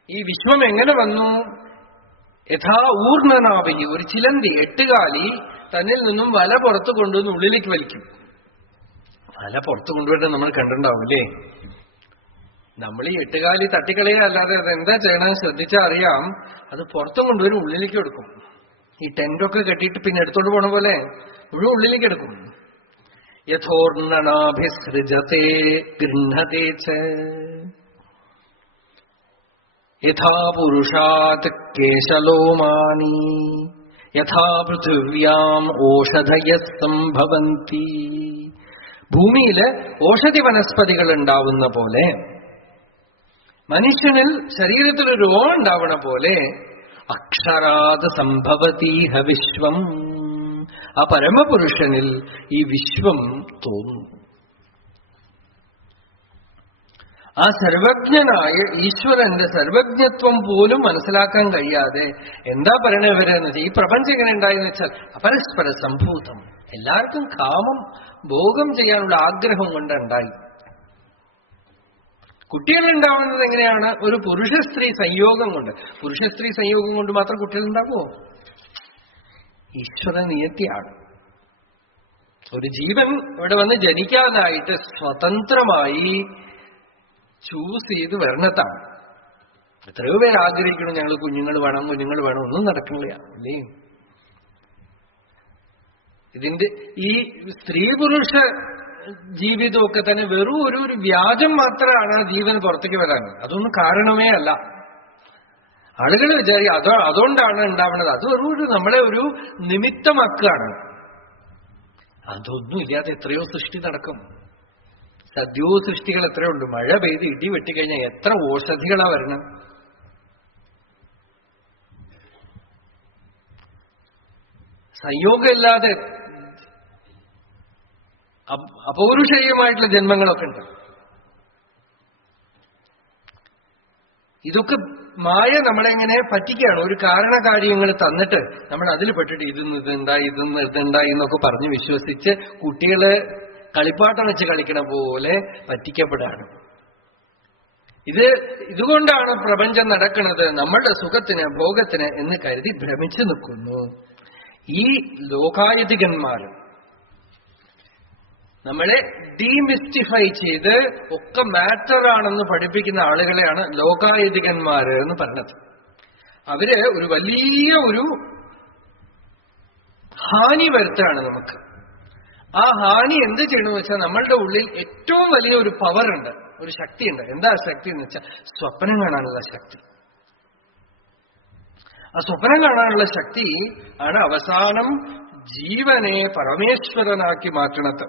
ഈ വിശ്വം എങ്ങനെ വന്നു? യഥാ ഊർണനാഭി, ഒരു ചിലന്തി 8 കാലി തന്നിൽ നിന്നും വല പുറത്തു കൊണ്ടുവന്ന് ഉള്ളിലേക്ക് വലിക്കും. വല പുറത്തു കൊണ്ടുവരുന്നത് നമ്മൾ കണ്ടിട്ടുണ്ടാവില്ലേ? നമ്മൾ ഈ 8 കാലി തട്ടിക്കളയാ അല്ലാതെ അതെന്താ ചെയ്യണമെന്ന് ശ്രദ്ധിച്ചാൽ അറിയാം. അത് പുറത്തും കൊണ്ടുവരും, ഉള്ളിലേക്ക് എടുക്കും. ഈ ടെന്റൊക്കെ കെട്ടിയിട്ട് പിന്നെ എടുത്തോണ്ട് പോണ പോലെ മുഴുവൻ ഉള്ളിലേക്ക് എടുക്കും. യഥോർണനാഭിസൃജതേ ഗൃഹത്തെ യഥാ പുരുഷാത് കേശലോമാനി യഥാ പൃഥിവ്യാം ഓഷധയ സംഭവന്തി. ഭൂമിയില് ഓഷധി വനസ്പതികൾ ഉണ്ടാവുന്ന പോലെ, മനുഷ്യനിൽ ശരീരത്തിൽ ഒരു രോമം ഉണ്ടാവണ പോലെ അക്ഷരാത് സംഭവതീഹ വിശ്വം. ആ പരമപുരുഷനിൽ ഈ വിശ്വം തോന്നുന്നു. ആ സർവജ്ഞനായ ഈശ്വരന്റെ സർവജ്ഞത്വം പോലും മനസ്സിലാക്കാൻ കഴിയാതെ എന്താ പറയണവരെന്ന് വെച്ചാൽ, ഈ പ്രപഞ്ചം എങ്ങനെ ഉണ്ടായെന്ന് വെച്ചാൽ അപരസ്പര സംഭൂതം. എല്ലാവർക്കും കാമം, ഭോഗം ചെയ്യാനുള്ള ആഗ്രഹം കൊണ്ടുണ്ടായി. കുട്ടികളുണ്ടാവുന്നത് എങ്ങനെയാണ്? ഒരു പുരുഷ സ്ത്രീ സംയോഗം കൊണ്ട്. പുരുഷ സ്ത്രീ സംയോഗം കൊണ്ട് മാത്രം കുട്ടികളുണ്ടാവുമോ? ഈശ്വര നിയത്തിയാണ്. ഒരു ജീവൻ ഇവിടെ വന്ന് ജനിക്കാനായിട്ട് സ്വതന്ത്രമായി ചൂസ് ചെയ്ത് വരണത്താണ്. എത്രയോ പേര് ആഗ്രഹിക്കണം ഞങ്ങൾ കുഞ്ഞുങ്ങൾ വേണം, കുഞ്ഞുങ്ങൾ വേണം. ഒന്നും നടക്കണില്ല അല്ലേ? ഇതിന്റെ ഈ സ്ത്രീ പുരുഷ ജീവിതമൊക്കെ തന്നെ വെറും ഒരു വ്യാജം മാത്രമാണ് ആ ജീവന് പുറത്തേക്ക് വരാൻ. അതൊന്നും കാരണമേ അല്ല. ആളുകൾ വിചാരിക്കും അതുകൊണ്ടാണ് ഉണ്ടാവുന്നത്. അത് വെറും നമ്മളെ ഒരു നിമിത്തമാക്കുകയാണ്. അതൊന്നും ഇല്ലാതെ എത്രയോ സൃഷ്ടി നടക്കും. സദ്യോ സൃഷ്ടികൾ എത്രയുണ്ട്. മഴ പെയ്ത് ഇടി വെട്ടിക്കഴിഞ്ഞാൽ എത്ര ഓഷധികളാ വരണം. സംയോഗമില്ലാതെ അപൗരുഷേയമായിട്ടുള്ള ജന്മങ്ങളൊക്കെ ഉണ്ട്. ഇതൊക്കെ മായ നമ്മളെങ്ങനെ പറ്റിക്കുകയാണ്. ഒരു കാരണകാര്യങ്ങൾ തന്നിട്ട് നമ്മൾ അതിൽ പെട്ടിട്ട് ഇതുണ്ടായി ഇതുണ്ടായി എന്നൊക്കെ പറഞ്ഞ് വിശ്വസിച്ച് കുട്ടികള് കളിപ്പാട്ടം വെച്ച് കളിക്കണ പോലെ പറ്റിക്കപ്പെടാണ്. ഇതുകൊണ്ടാണ് പ്രപഞ്ചം നടക്കുന്നത്, നമ്മളുടെ സുഖത്തിന് ഭോഗത്തിന് എന്ന് കരുതി ഭ്രമിച്ചു നിൽക്കുന്നു. ഈ ലോകായതികന്മാർ നമ്മളെ ഡീമിസ്റ്റിഫൈ ചെയ്ത് ഒക്കെ മാറ്റർ ആണെന്ന് പഠിപ്പിക്കുന്ന ആളുകളെയാണ് ലോകായതികന്മാര് എന്ന് പറഞ്ഞത്. അവര് ഒരു വലിയ ഒരു ഹാനി വരുത്താണ് നമുക്ക്. ആ ഹാനി എന്ത് ചെയ്യണമെന്ന് വെച്ചാൽ നമ്മളുടെ ഉള്ളിൽ ഏറ്റവും വലിയ ഒരു പവർ ഉണ്ട്, ഒരു ശക്തിയുണ്ട്. എന്താ ശക്തി എന്ന് വെച്ചാൽ സ്വപ്നം കാണാനുള്ള ശക്തി. ആ സ്വപ്നം കാണാനുള്ള ശക്തി ആണ് അവസാനം ജീവനെ പരമേശ്വരനാക്കി മാറ്റണത്.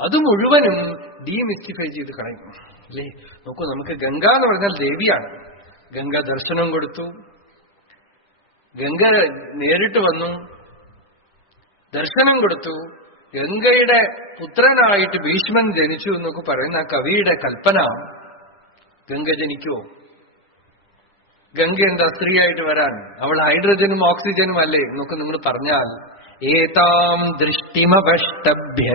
അത് മുഴുവനും ഡീമിസ്റ്റിഫൈ ചെയ്ത് കളയും. അല്ലേ? നോക്കൂ, നമുക്ക് ഗംഗ എന്ന് പറഞ്ഞാൽ ദേവിയാണ്. ഗംഗ ദർശനം കൊടുത്തു, ഗംഗ നേരിട്ട് വന്നു, ദർശനം കൊടുത്തു. ഗംഗയുടെ പുത്രനായിട്ട് ഭീഷ്മൻ ജനിച്ചു എന്നൊക്കെ പറയുന്ന ആ കവിയുടെ കൽപ്പന. ഗംഗ ജനിക്കുവോ? ഗംഗ എന്താ സ്ത്രീയായിട്ട് വരാൻ? അവൾ ഹൈഡ്രജനും ഓക്സിജനും അല്ലേ എന്നൊക്കെ നിങ്ങൾ പറഞ്ഞാൽ, ഏതാം ദൃഷ്ടിമപഷ്ടഭ്യ.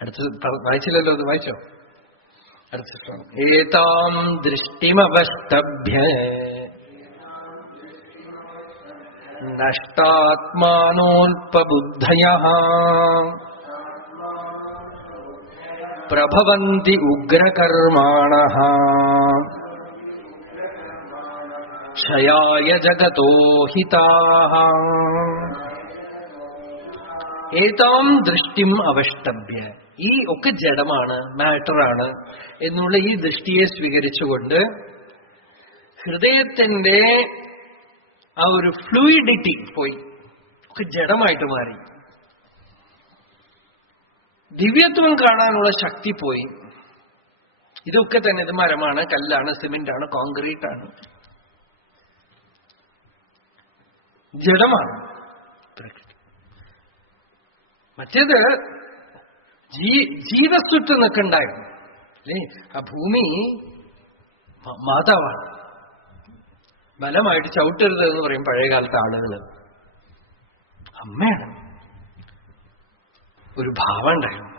അടുത്ത് വായിച്ചില്ലല്ലോ, അത് വായിച്ചോ? അടുത്ത ഏതാം ദൃഷ്ടിമപഷ്ടഭ്യ നഷ്ടാത്മാനോൽപബുദ്ധയഃ പ്രഭവന്തി ഉഗ്രകർമാണഃ ക്ഷയായ ജഗതോ ഹിതാഃ. ഏതാം ദൃഷ്ടിം അവഷ്ടഭ്യ. ഈ ഒക്കെ ജഡമാണ്, മാറ്ററാണ് എന്നുള്ള ഈ ദൃഷ്ടിയെ സ്വീകരിച്ചുകൊണ്ട് ഹൃദയത്തിന്റെ ആ ഒരു ഫ്ലൂയിഡിറ്റി പോയി, ഒക്കെ ജഡമായിട്ട് മാറി. ദിവ്യത്വം കാണാനുള്ള ശക്തി പോയി. ഇതൊക്കെ തന്നെ, ഇത് മരമാണ്, കല്ലാണ്, സിമെന്റാണ്, കോൺക്രീറ്റ് ആണ്, ജഡമാണ് പ്രകൃതി. മറ്റേത് ജീവസ്വത്ത് നിൽക്കണ്ടായിരുന്നു. അല്ലേ? ആ ഭൂമി മാതാവാണ്. ബലമായിട്ട് ചവിട്ടരുത് എന്ന് പറയും പഴയകാലത്തെ ആളുകൾ. അമ്മയാണ്. ഒരു ഭാവം ഉണ്ടായിരുന്നു.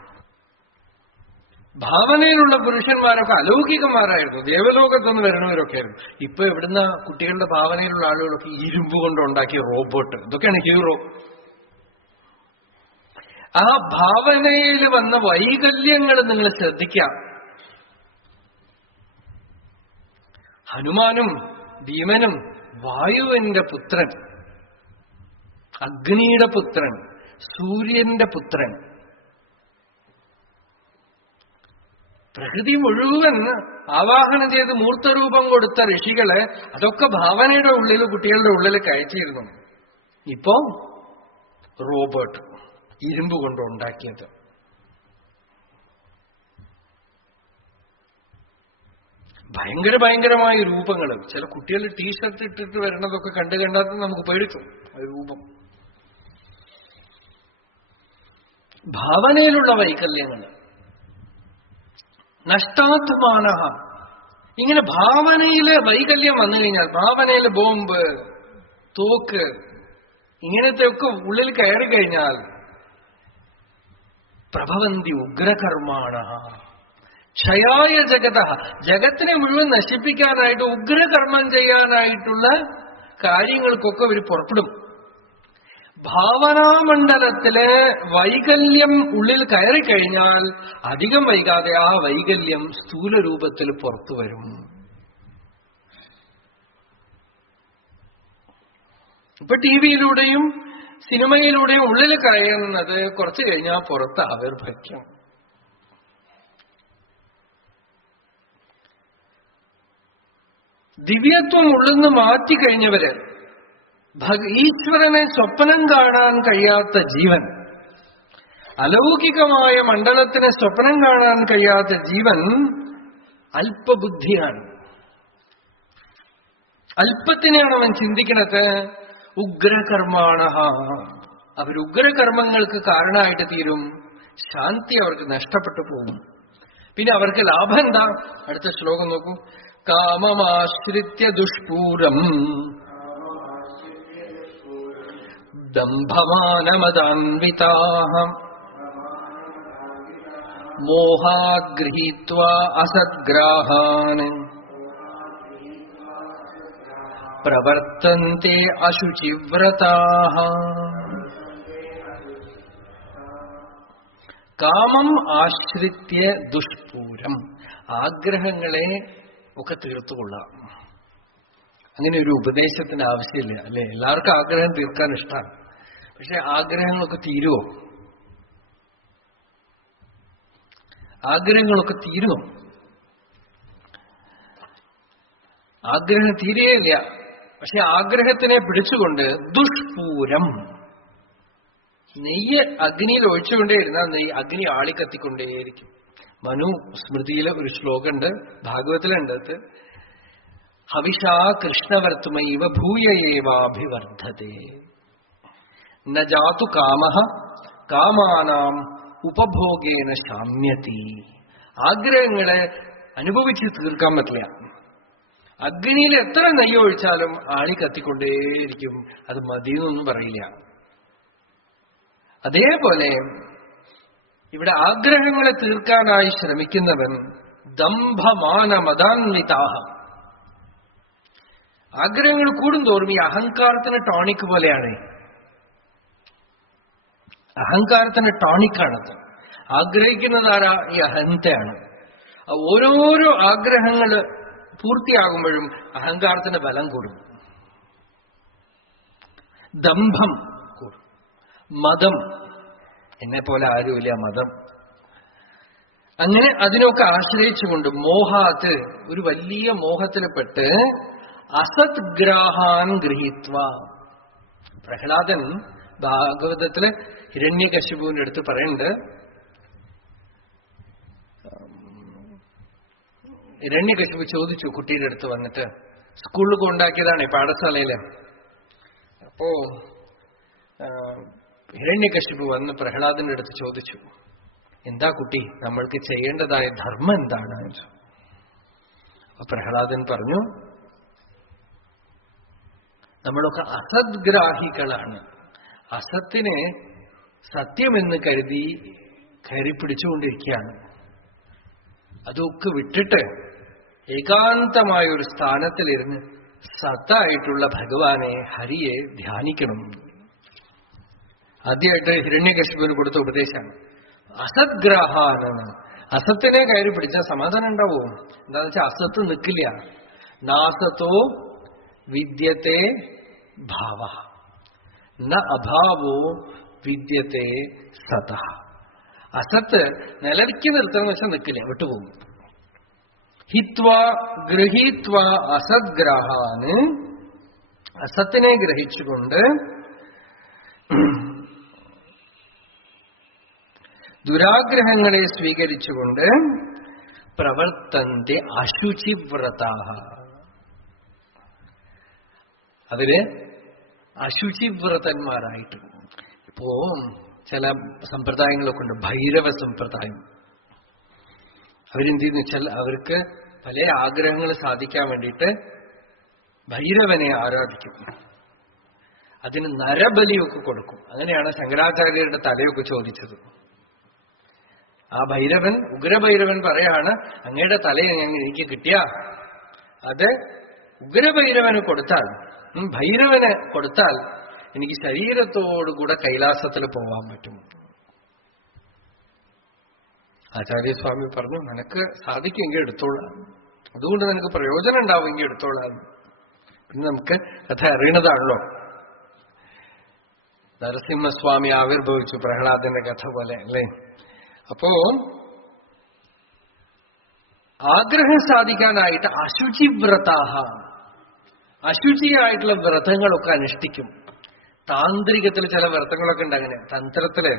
ഭാവനയിലുള്ള പുരുഷന്മാരൊക്കെ അലൗകികന്മാരായിരുന്നു, ദേവലോകത്തുനിന്ന് വരുന്നവരൊക്കെ ആയിരുന്നു. ഇപ്പൊ എവിടുന്ന കുട്ടികളുടെ ഭാവനയിലുള്ള ആളുകളൊക്കെ ഇരുമ്പ് കൊണ്ടുണ്ടാക്കിയ റോബോട്ട്, ഇതൊക്കെയാണ് ഹീറോ. ആ ഭാവനയിൽ വന്ന വൈകല്യങ്ങൾ നിങ്ങൾ ശ്രദ്ധിക്കാം. ഹനുമാനും ഭീമനും വായുവിന്റെ പുത്രൻ, അഗ്നിയുടെ പുത്രൻ, സൂര്യന്റെ പുത്രൻ. പ്രകൃതി മുഴുവൻ ആവാഹനം ചെയ്ത് മൂർത്തരൂപം കൊടുത്ത ഋഷികള് അതൊക്കെ ഭാവനയുടെ ഉള്ളിൽ, കുട്ടികളുടെ ഉള്ളിൽ കയറ്റിയിരുന്നു. ഇപ്പോ റോബോട്ട്, ഇരുമ്പ് കൊണ്ടുണ്ടാക്കിയത്. ഭയങ്കരമായ രൂപങ്ങൾ. ചില കുട്ടികൾ ടീഷർട്ട് ഇട്ടിട്ട് വരുന്നതൊക്കെ കണ്ടാൽ നമുക്ക് പേടിക്കും. രൂപം, ഭാവനയിലുള്ള വൈകല്യങ്ങൾ. നഷ്ടാത്മാന. ഇങ്ങനെ ഭാവനയില് വൈകല്യം വന്നു കഴിഞ്ഞാൽ, ഭാവനയില് ബോംബ്, തോക്ക്, ഇങ്ങനത്തെ ഒക്കെ ഉള്ളിൽ കയറി കഴിഞ്ഞാൽ പ്രഭവന്തി ഉഗ്രകർമാണ ക്ഷയായ ജഗത. ജഗത്തിനെ മുഴുവൻ നശിപ്പിക്കാനായിട്ട്, ഉഗ്രകർമ്മം ചെയ്യാനായിട്ടുള്ള കാര്യങ്ങൾക്കൊക്കെ അവർ പുറപ്പെടും. ഭാവനാമണ്ഡലത്തില് വൈകല്യം ഉള്ളിൽ കയറിക്കഴിഞ്ഞാൽ അധികം വൈകാതെ ആ വൈകല്യം സ്ഥൂല രൂപത്തിൽ പുറത്തു വരും. ഇപ്പൊ ടിവിയിലൂടെയും സിനിമയിലൂടെയും ഉള്ളിൽ കയറുന്നത് കുറച്ചു കഴിഞ്ഞാൽ പുറത്ത് ആവിർഭവിക്കും. ദിവ്യത്വം ഉള്ളിന്ന് മാറ്റിക്കഴിഞ്ഞവര്, ഈശ്വരനെ സ്വപ്നം കാണാൻ കഴിയാത്ത ജീവൻ, അലൗകികമായ മണ്ഡലത്തിനെ സ്വപ്നം കാണാൻ കഴിയാത്ത ജീവൻ അല്പബുദ്ധിയാണ്. അല്പത്തിനെയാണ് അവൻ ചിന്തിക്കുന്നത്. ഉഗ്രകർമാണ. അവർ ഉഗ്രകർമ്മങ്ങൾക്ക് കാരണമായിട്ട് തീരും. ശാന്തി അവർക്ക് നഷ്ടപ്പെട്ടു പോകും. പിന്നെ അവർക്ക് ലാഭം എന്താ? അടുത്ത ശ്ലോകം നോക്കൂ. കാമമാശ്രിത്യ ദുഷ്പൂരം ദംഭമാനമദാൻവിതാഃ മോഹാത് ഗൃഹീത്വാ അസദ്ഗ്രാഹാൻ പ്രവർത്തന്തെ അശുചിവ്രതാഃ. കാമം ആശ്രിത്യ ദുഷ്പൂരം. ആഗ്രഹങ്ങളെ ഒക്കെ തീർത്തുകൊള്ളാം. അങ്ങനെ ഒരു ഉപദേശത്തിന് ആവശ്യമില്ല, അല്ലെ? എല്ലാവർക്കും ആഗ്രഹം തീർക്കാൻ ഇഷ്ടമാണ്. പക്ഷെ ആഗ്രഹങ്ങളൊക്കെ തീരുമോ? ആഗ്രഹങ്ങളൊക്കെ തീരുമോ? ആഗ്രഹം തീരെയില്ല. പക്ഷെ ആഗ്രഹത്തിനെ പിടിച്ചുകൊണ്ട് ദുഷ്പൂരം, നെയ്യ് അഗ്നിയിൽ ഒഴിച്ചുകൊണ്ടേയിരുന്നാൽ അഗ്നി ആളിക്കത്തിക്കൊണ്ടേയിരിക്കും. മനു സ്മൃതിയിലെ ഒരു ശ്ലോകമുണ്ട്, ഭാഗവത്തിലുണ്ട്. ഹവിഷാ കൃഷ്ണവർത്തുമൈവ ഭൂയയേവാഭിവർദ്ധതേ ന ജാതു കാമഃ കാമാനാം ഉപഭോഗേന ശാമ്യതി. ആഗ്രഹങ്ങളെ അനുഭവിച്ച് തീർക്കാൻ പറ്റില്ല. അഗ്നിയിൽ എത്ര നെയ്യ് ഒഴിച്ചാലും ആളി കത്തിക്കൊണ്ടേയിരിക്കും, അത് മതിയെന്നൊന്നും പറയില്ല. അതേപോലെ ഇവിടെ ആഗ്രഹങ്ങളെ തീർക്കാനായി ശ്രമിക്കുന്നവൻ ദംഭമാനമദാന്വിതാഹ. ആഗ്രഹങ്ങൾ കൂടുന്തോറും ഈ അഹങ്കാരത്തിന് ടോണിക് പോലെയാണ്. അഹങ്കാരത്തിന് ടോണിക്കാണത്. ആഗ്രഹിക്കുന്നതാരാ? ഈ അഹന്തയാണ്. ഓരോരോ ആഗ്രഹങ്ങൾ പൂർത്തിയാകുമ്പോഴും അഹങ്കാരത്തിന് ബലം കൂടും, ദംഭം കൂടും. മതം, എന്നെ പോലെ ആരുമില്ല മതം. അങ്ങനെ അതിനൊക്കെ ആശ്രയിച്ചുകൊണ്ട് മോഹാത്ത്, ഒരു വലിയ മോഹത്തിൽപ്പെട്ട് അസത്ഗ്രാഹാൻ ഗൃഹീത്വ. പ്രഹ്ലാദൻ ഭാഗവതത്തില് ഹിരണ്യകശിപുവിന്റെ അടുത്ത് പറയുന്നുണ്ട്, ഹിരണ്യകശിപു ചോദിച്ചു കുട്ടിയുടെ അടുത്ത് വന്നിട്ട്, സ്കൂളിൽ കൊണ്ടാക്കിയതാണ് പാഠശാലയില്. അപ്പോ ഹിരണ്യകശിപു വന്ന് പ്രഹ്ലാദന്റെ അടുത്ത് ചോദിച്ചു, എന്താ കുട്ടി, നമ്മൾക്ക് ചെയ്യേണ്ടതായ ധർമ്മം എന്താണ്? അപ്പൊ പ്രഹ്ലാദൻ പറഞ്ഞു, നമ്മളൊക്കെ അസദ്ഗ്രാഹികളാണ്. അസത്തിനെ സത്യമെന്ന് കരുതി കയറി പിടിച്ചുകൊണ്ടിരിക്കുകയാണ്. അതൊക്കെ വിട്ടിട്ട് ഏകാന്തമായ ഒരു സ്ഥാനത്തിലിരുന്ന് സത്തായിട്ടുള്ള ഭഗവാനെ, ഹരിയെ ധ്യാനിക്കണം. ആദ്യമായിട്ട് ഹിരണ്യകശിപുവിന് കൊടുത്ത ഉപദേശമാണ് അസദ്ഗ്രാഹാനെന്ന്. അസത്തിനെ കയറി പിടിച്ചാൽ സമാധാനം ഉണ്ടാവോ? എന്താന്ന് വെച്ചാൽ അസത്ത് നിൽക്കില്ല. നാസത്തോ വിദ്യത്തെ ഭാവ ന അഭാവോ വിദ്യത്തെ സത. അസത്ത് നിലയ്ക്ക് നിർത്തുന്ന വെച്ചാൽ നിൽക്കില്ല, വിട്ടുപോകും. ഹിത്വ ഗൃഹീത്വ അസദ്ഗ്രാഹാന്, അസത്തിനെ ഗ്രഹിച്ചുകൊണ്ട് ദുരാഗ്രഹങ്ങളെ സ്വീകരിച്ചുകൊണ്ട് പ്രവർത്തന്തെ അശുചിവ്രതാഹ. അവര് അശുചിവ്രതന്മാരായിട്ട്. ഇപ്പോ ചില സമ്പ്രദായങ്ങളൊക്കെ ഉണ്ട്, ഭൈരവ സമ്പ്രദായം. അവരെന്ത് ചെയ്യുന്നു വെച്ചാൽ അവർക്ക് പല ആഗ്രഹങ്ങൾ സാധിക്കാൻ വേണ്ടിയിട്ട് ഭൈരവനെ ആരാധിക്കും. അതിന് നരബലിയൊക്കെ കൊടുക്കും. അങ്ങനെയാണ് ശങ്കരാചാര്യരുടെ തലയൊക്കെ ചോദിച്ചത്. ആ ഭൈരവൻ, ഉഗ്രഭൈരവൻ പറയാണ്, അങ്ങയുടെ തലയെ എനിക്ക് കിട്ടിയ അത് ഉഗ്രഭൈരവന് കൊടുത്താൽ, ഭൈരവന് കൊടുത്താൽ എനിക്ക് ശരീരത്തോടുകൂടെ കൈലാസത്തിൽ പോവാൻ പറ്റും. ആചാര്യസ്വാമി പറഞ്ഞു, നിനക്ക് സാധിക്കുമെങ്കിൽ എടുത്തോളാം, അതുകൊണ്ട് നിനക്ക് പ്രയോജനം ഉണ്ടാവുമെങ്കിൽ എടുത്തോളാം. പിന്നെ നമുക്ക് കഥ അറിയണതാണല്ലോ. നരസിംഹസ്വാമി ആവിർഭവിച്ചു, പ്രഹ്ലാദന്റെ കഥ പോലെ അല്ലേ. അപ്പോ ആഗ്രഹം സാധിക്കാനായിട്ട് അശുചിവ്രതാഹ, അശുചിയായിട്ടുള്ള വ്രതങ്ങളൊക്കെ അനുഷ്ഠിക്കും. താന്ത്രികത്തിൽ ചില വ്രതങ്ങളൊക്കെ ഉണ്ട്, അങ്ങനെ തന്ത്രത്തില്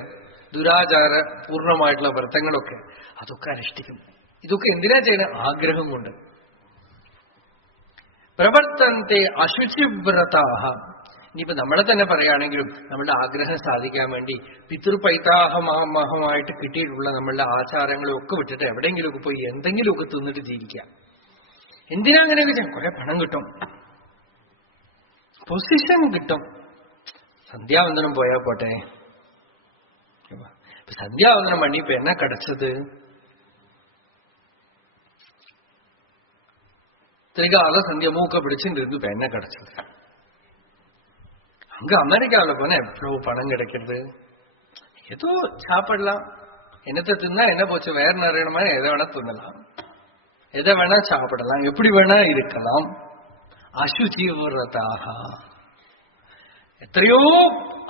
ദുരാചാര പൂർണ്ണമായിട്ടുള്ള വ്രതങ്ങളൊക്കെ, അതൊക്കെ അനുഷ്ഠിക്കും. ഇതൊക്കെ എന്തിനാ ചെയ്യുന്നത്? ആഗ്രഹം കൊണ്ട്. പ്രവർത്തനത്തെ അശുചിവ്രതാഹ. ഇനിയിപ്പോ നമ്മളെ തന്നെ പറയുകയാണെങ്കിലും നമ്മളുടെ ആഗ്രഹം സാധിക്കാൻ വേണ്ടി പിതൃപൈതാഹമായിട്ട് കിട്ടിയിട്ടുള്ള നമ്മളുടെ ആചാരങ്ങളും ഒക്കെ വിട്ടിട്ട് എവിടെയെങ്കിലുമൊക്കെ പോയി എന്തെങ്കിലുമൊക്കെ തിന്നിട്ട് ജീവിക്കാം. എന്തിനാ അങ്ങനെയൊക്കെ ചെയ്യാം? കുറെ പണം കിട്ടും, പൊസിഷൻ കിട്ടും. സന്ധ്യാവന്ദനം പോയാൽ പോട്ടെ. സന്ധ്യാവന്ദനം പണി ഇപ്പൊ എന്നാ കിടച്ചത്? ത്രികാല സന്ധ്യ മൂക്ക പിടിച്ചിട്ടിരുന്നു, ഇപ്പൊ എന്നാ കിടച്ചത്? அங்க அமெரிக்காவில போனா எவ்வளவு பணம் கிடைக்கிறது. ஏதோ சாப்பிடலாம், என்னத்தை தின்னா என்ன போச்சு, வேற நிறையணுமா, எதை வேணா தின்னலாம், எதை வேணா சாப்பிடலாம், எப்படி வேணா இருக்கலாம். അശുചിവ്രതാഹ. എത്രയോ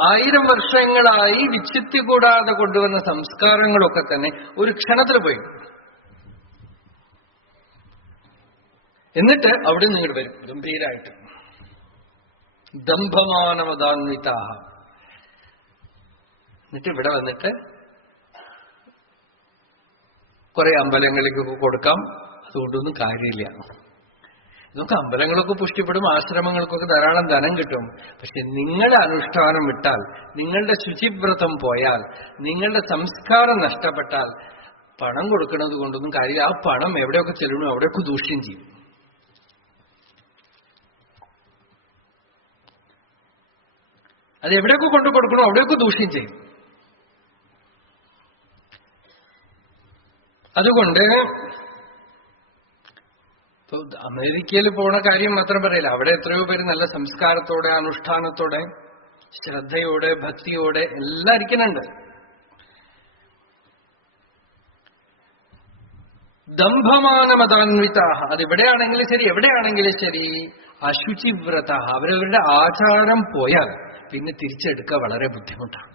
1000 വർഷങ്ങളായി വിച്ഛിത്തി കൂടാതെ കൊണ്ടുവന്ന സംസ്കാരങ്ങളൊക്കെ തന്നെ ഒരു ക്ഷണത്തിൽ പോയി. എന്നിട്ട് അവിടെ നിന്ന് ഇങ്ങോട്ട് വരും ഗംഭീരായിട്ട്. ദംഭമാനമതാന്വിതാഹ. എന്നിട്ട് ഇവിടെ വന്നിട്ട് കുറെ അമ്പലങ്ങളിലേക്കൊക്കെ കൊടുക്കാം. അതുകൊണ്ടൊന്നും കാര്യമില്ല. ഇതൊക്കെ അമ്പലങ്ങളൊക്കെ പുഷ്ടിപ്പെടും, ആശ്രമങ്ങൾക്കൊക്കെ ധാരാളം ധനം കിട്ടും. പക്ഷെ നിങ്ങളുടെ അനുഷ്ഠാനം വിട്ടാൽ, നിങ്ങളുടെ ശുചിവ്രതം പോയാൽ, നിങ്ങളുടെ സംസ്കാരം നഷ്ടപ്പെട്ടാൽ പണം കൊടുക്കുന്നത് കൊണ്ടൊന്നും കാര്യമില്ല. ആ പണം എവിടെയൊക്കെ ചെല്ലണോ അവിടെയൊക്കെ ദൂഷ്യം ചെയ്യും. അത് എവിടെയൊക്കെ കൊണ്ടു കൊടുക്കണോ അവിടെയൊക്കെ ദൂഷ്യം ചെയ്യും. അതുകൊണ്ട് ഇപ്പൊ അമേരിക്കയിൽ പോണ കാര്യം മാത്രം പറയില്ല. അവിടെ എത്രയോ പേര് നല്ല സംസ്കാരത്തോടെ, അനുഷ്ഠാനത്തോടെ, ശ്രദ്ധയോടെ, ഭക്തിയോടെ എല്ലാം ഇരിക്കുന്നുണ്ട്. ദംഭമാനമതാന്വിതാഹ. അത് എവിടെയാണെങ്കിലും ശരി, എവിടെയാണെങ്കിലും ശരി, അശുചിവ്രത. അവരവരുടെ ആചാരം പോയാൽ പിന്നെ തിരിച്ചെടുക്കുക വളരെ ബുദ്ധിമുട്ടാണ്.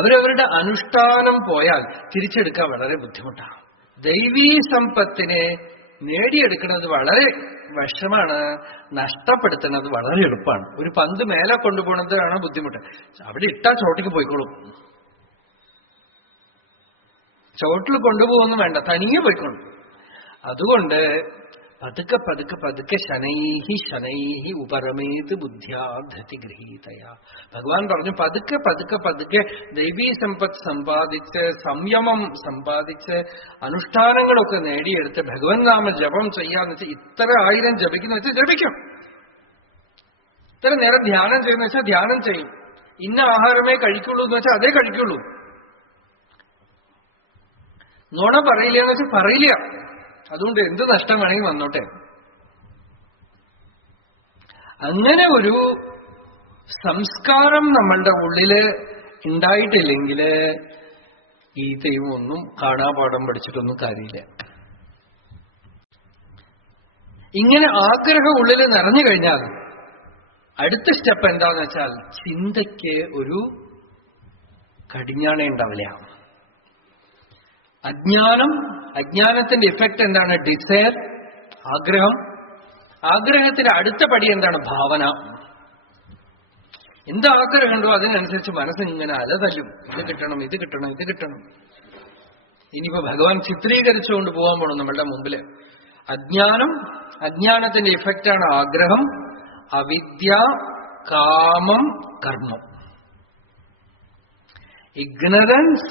അവരവരുടെ അനുഷ്ഠാനം പോയാൽ തിരിച്ചെടുക്കുക വളരെ ബുദ്ധിമുട്ടാണ്. ദൈവീ സമ്പത്തിനെ നേടിയെടുക്കുന്നത് വളരെ വിഷമാണ്, നഷ്ടപ്പെടുത്തുന്നത് വളരെ എളുപ്പമാണ്. ഒരു പന്ത് മേലെ കൊണ്ടുപോകുന്നതാണ് ബുദ്ധിമുട്ട്. അവിടെ ഇട്ടാ ചോട്ടിക്ക് പോയിക്കോളും. ചോട്ടിൽ കൊണ്ടുപോകൊന്നും വേണ്ട, തനിയെ പോയിക്കോളും. അതുകൊണ്ട് പതുക്കെ പതുക്കെ പതുക്കെ ശനൈഹി ശനൈഹി ഉപരമേത് ബുദ്ധ്യാധതി ഗൃഹീതയാ. ഭഗവാൻ പറഞ്ഞു പതുക്കെ പതുക്കെ പതുക്കെ ദൈവീ സമ്പത്ത് സമ്പാദിച്ച്, സംയമം സമ്പാദിച്ച്, അനുഷ്ഠാനങ്ങളൊക്കെ നേടിയെടുത്ത് ഭഗവൻ നാമ ജപം ചെയ്യാന്ന് വെച്ചാൽ ഇത്ര 1000 ജപിക്കുന്ന വെച്ചാൽ ജപിക്കും. ഇത്ര നേരം ധ്യാനം ചെയ്യുന്ന വെച്ചാൽ ധ്യാനം ചെയ്യും. ഇന്ന ആഹാരമേ കഴിക്കുള്ളൂ എന്ന് വെച്ചാൽ അതേ കഴിക്കുള്ളൂ. നുണ പറയില്ല എന്ന് വെച്ചാൽ പറയില്ല. അതുകൊണ്ട് എന്ത് നഷ്ടം വേണമെങ്കിൽ വന്നോട്ടെ. അങ്ങനെ ഒരു സംസ്കാരം നമ്മളുടെ ഉള്ളില് ഉണ്ടായിട്ടില്ലെങ്കിൽ ഗീതയും ഒന്നും കാണാപാഠം പഠിച്ചിട്ടൊന്നും കാര്യമില്ല. ഇങ്ങനെ ആഗ്രഹം ഉള്ളിൽ നിറഞ്ഞു കഴിഞ്ഞാൽ അടുത്ത സ്റ്റെപ്പ് എന്താന്ന് വെച്ചാൽ ചിന്തയ്ക്ക് ഒരു കടിഞ്ഞാണേ ഉണ്ടാവില്ല. അജ്ഞാനത്തിന്റെ ഇഫക്റ്റ് എന്താണ്? ഡിസയർ, ആഗ്രഹം. ആഗ്രഹത്തിന്റെ അടുത്ത പടി എന്താണ്? ഭാവന. എന്ത് ആഗ്രഹമുണ്ടോ അതിനനുസരിച്ച് മനസ്സിനിങ്ങനെ അലതല്ലും. ഇത് കിട്ടണം, ഇത് കിട്ടണം, ഇത് കിട്ടണം. ഇനിയിപ്പോ ഭഗവാൻ ചിത്രീകരിച്ചുകൊണ്ട് പോകാൻ പോണം നമ്മളുടെ മുമ്പില്. അജ്ഞാനത്തിന്റെ ഇഫക്റ്റാണ് ആഗ്രഹം, അവിദ്യ, കാമം, കർമ്മം. Ignorance,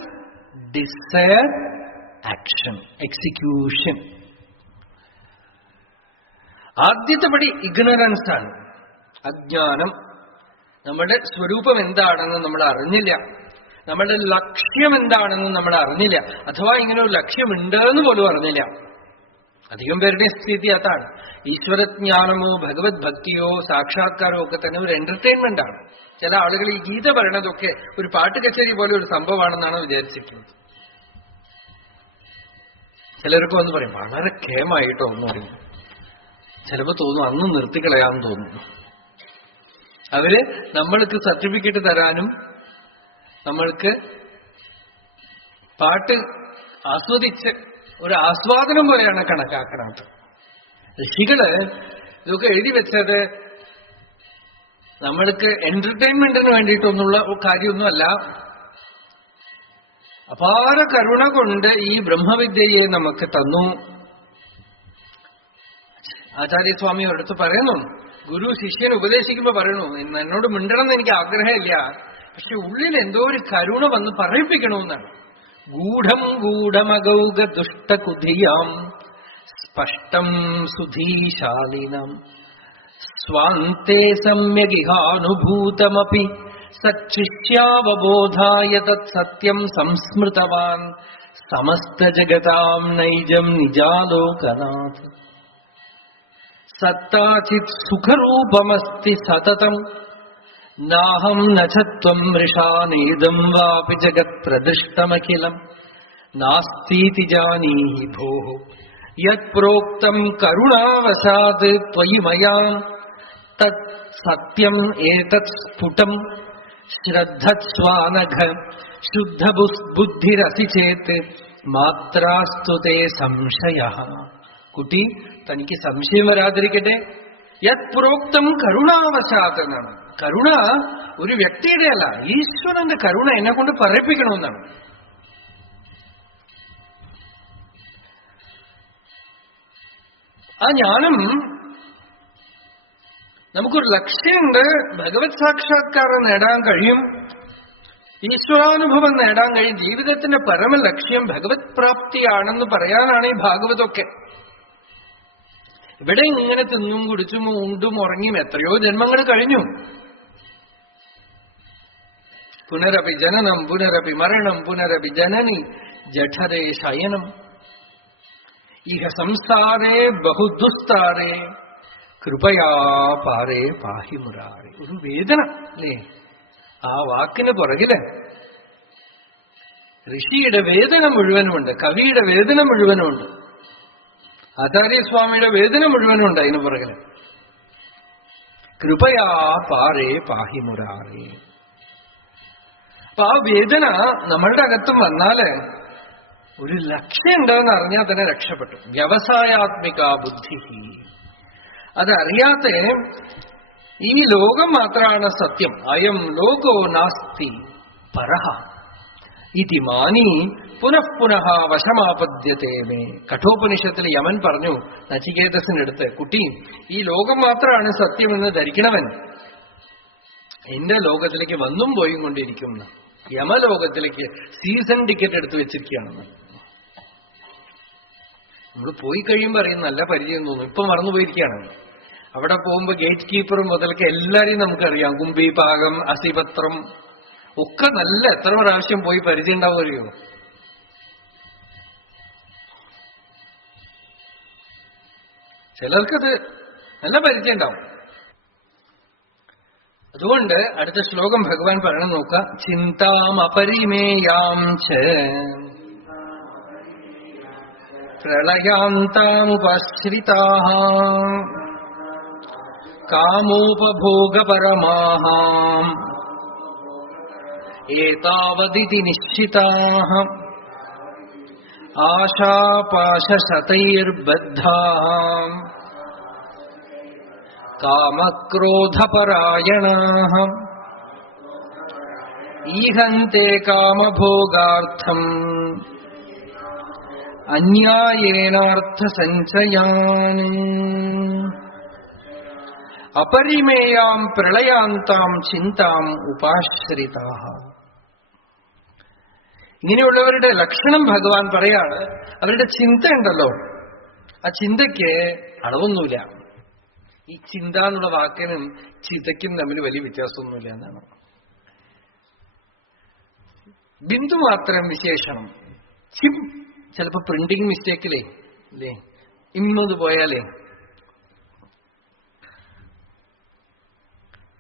desire, action, execution. ആദ്യത്തെ പടി ഇഗ്നറൻസ് ആണ്, അജ്ഞാനം. നമ്മുടെ സ്വരൂപം എന്താണെന്ന് നമ്മൾ അറിഞ്ഞില്ല, നമ്മുടെ ലക്ഷ്യം എന്താണെന്ന് നമ്മൾ അറിഞ്ഞില്ല, അഥവാ ഇങ്ങനെ ഒരു ലക്ഷ്യമുണ്ടെന്ന് പോലും അറിഞ്ഞില്ല. അധികം പേരുടെ സ്ഥിതി അതാണ്. ഈശ്വരജ്ഞാനമോ ഭഗവത് ഭക്തിയോ സാക്ഷാത്കാരമോ ഒക്കെ തന്നെ ഒരു എന്റർടൈൻമെന്റ് ആണ്. ചില ആളുകൾ ഈ ഗീത പറയണതൊക്കെ ഒരു പാട്ട് കച്ചേരി പോലെ ഒരു സംഭവമാണെന്നാണ് വിചാരിച്ചിട്ടുള്ളത്. ചിലർക്ക് വന്ന് പറയും വളരെ കേമായിട്ടോ എന്ന് പറയും. ചിലപ്പോ തോന്നും അന്ന് നിർത്തിക്കളയാന്ന് തോന്നുന്നു. അവര് നമ്മൾക്ക് സർട്ടിഫിക്കറ്റ് തരാനും നമ്മൾക്ക് പാട്ട് ആസ്വദിച്ച് ഒരു ആസ്വാദനം പോലെയാണ് കണക്കാക്കണത്. ഋഷികള് ഇതൊക്കെ എഴുതി വെച്ചത് നമ്മൾക്ക് എന്റർടൈൻമെന്റിന് വേണ്ടിയിട്ടൊന്നുള്ള കാര്യമൊന്നുമല്ല. അപാര കരുണ കൊണ്ട് ഈ ബ്രഹ്മവിദ്യയെ നമുക്ക് തന്നു. ആചാര്യസ്വാമി ഒരിടത്ത് പറയുന്നു, ഗുരു ശിഷ്യനെ ഉപദേശിക്കുമ്പോ പറയണു, എന്നോട് മിണ്ടണമെന്ന് എനിക്ക് ആഗ്രഹമില്ല, പക്ഷെ ഉള്ളിൽ എന്തോ ഒരു കരുണ വന്ന് പറയിപ്പിക്കണമെന്നാണ്. ഗൂഢം ഗൂഢമഗൗഗ ദുഷ്ടകുധിയാം സ്പഷ്ടം സുധീശാലിനം സ്വാന്തേ സമ്യഗിഹാനുഭൂതമപി സച്ഛിഷ്യാവബോധായ തത് സത്യം സംസ്മൃതവാൻ സമസ്ത ജഗതാം നൈജം നിജാലോകനാഥ് സത്താചിത് സുഖരൂപമസ്തി സതതം നാഹം നചത്വം മൃഷാനേദം വാപി ജഗത് പ്രദൃഷ്ടമഖിലം നാസ്തീതി ജാനീഹി ഭോഃ യത് പ്രോക്തം കരുണാവശാത് ത്വയി മയാ തത് സത്യം ഏതത് സ്ഫുടം ശ്രദ്ധസ്വാനഘ ശുദ്ധബുദ്ധിരസി ചേത് മാത്രാസ്തു തേ സംശയഃ. കുട്ടി, തനിക്ക് സംശയം വരാതിരിക്കട്ടെ. യത് പ്രോക്തം കരുണാവശാത്ത് എന്നാണ്. കരുണ ഒരു വ്യക്തിയുടെ അല്ല, ഈശ്വരന്റെ കരുണ എന്നെ കൊണ്ട് പറയിപ്പിക്കണമെന്നാണ്. ആ ജ്ഞാനം നമുക്കൊരു ലക്ഷ്യമുണ്ട്. ഭഗവത് സാക്ഷാത്കാരം നേടാൻ കഴിയും, ഈശ്വരാനുഭവം നേടാൻ കഴിയും. ജീവിതത്തിന്റെ പരമ ലക്ഷ്യം ഭഗവത് പ്രാപ്തിയാണെന്ന് പറയാനാണ് ഈ ഭാഗവതമൊക്കെ. ഇവിടെ ഇങ്ങനെ തിന്നും കുടിച്ചും ഉണ്ടും ഉറങ്ങിയും എത്രയോ ജന്മങ്ങൾ കഴിഞ്ഞു. പുനരപി ജനനം പുനരപി മരണം പുനരപി ജനനി ജഠരേ ശയനം ഇഹ സംസാരേ ബഹുദുസ്താരേ കൃപയാ പാരേ പാഹി മുരാരേ. ഒരു വേദന അല്ലേ ആ വാക്കിന് പുറകില്? ഋഷിയുടെ വേദന മുഴുവനുമുണ്ട്, കവിയുടെ വേദന മുഴുവനുമുണ്ട്, ആചാര്യസ്വാമിയുടെ വേദന മുഴുവനുണ്ട് അതിന് പുറകില്. കൃപയാ പാരേ പാഹി മുരാരേ. അപ്പൊ ആ വേദന നമ്മളുടെ അകത്തും വന്നാല് ഒരു ലക്ഷ്യം ഉണ്ടെന്ന് അറിഞ്ഞാൽ തന്നെ രക്ഷപ്പെട്ടു. വ്യവസായാത്മിക ബുദ്ധി. അതറിയാത്ത ഈ ലോകം മാത്രമാണ് സത്യം. അയം ലോകോ നാസ്തി പരഹ ഇതി മാനി പുനഃപുനഃ വശമാപദ്യത്തെ മേ. കഠോപനിഷത്തിൽ യമൻ പറഞ്ഞു നചികേതസിനടുത്ത്, കുട്ടി, ഈ ലോകം മാത്രമാണ് സത്യമെന്ന് ധരിക്കണവൻ എന്റെ ലോകത്തിലേക്ക് വന്നും പോയും കൊണ്ടിരിക്കും. യമലോകത്തിലേക്ക് സീസൺ ടിക്കറ്റ് എടുത്ത് വെച്ചിരിക്കുകയാണെന്ന്. നമ്മൾ പോയി കഴിയുമ്പോൾ അറിയും നല്ല പരിചയം തോന്നും. ഇപ്പൊ മറന്നുപോയിരിക്കുകയാണ്. അവിടെ പോകുമ്പോ ഗേറ്റ് കീപ്പറും മുതൽക്ക് എല്ലാരെയും നമുക്കറിയാം. കുമ്പി, പാകം, അസിപത്രം ഒക്കെ നല്ല എത്ര പ്രാവശ്യം പോയി പരിചയം ഉണ്ടാവുമല്ലോ. ചിലർക്കത് നല്ല പരിചയം ഉണ്ടാവും. അതുകൊണ്ട് അടുത്ത ശ്ലോകം ഭഗവാൻ പറയണം നോക്ക. ചിന്താം അപരിമേയാം ച പ്രളയാന്താമുപശ്രിതാഃ കാമോപഭോഗപരമാഃ ഏതാവദിതി നിശ്ചിതാഃ ആശാപാശശതൈർബദ്ധാഃ കാമക്രോധപരായണാഃ ഈഹന്തെ കാമഭോഗാർത്ഥം അന്യായേനാർത്ഥസഞ്ചയാൻ അപരിമേയാം പ്രളയാന്താം ചിന്താം ഉപാശ്രിതാഃ. ഇങ്ങനെയുള്ളവരുടെ ലക്ഷണം ഭഗവാൻ പറയാണ്. അവരുടെ ചിന്ത ഉണ്ടല്ലോ, ആ ചിന്തയ്ക്ക് അളവൊന്നുമില്ല. ഈ ചിന്ത എന്നുള്ള വാക്കിനും ചിന്തയ്ക്കും തമ്മിൽ വലിയ വ്യത്യാസമൊന്നുമില്ല എന്നാണ്. ബിന്ദു മാത്രം വിശേഷണം. ചിം ചിലപ്പോ പ്രിന്റിംഗ് മിസ്റ്റേക്കിലേ അല്ലേ ഇന്നത് പോയാലേ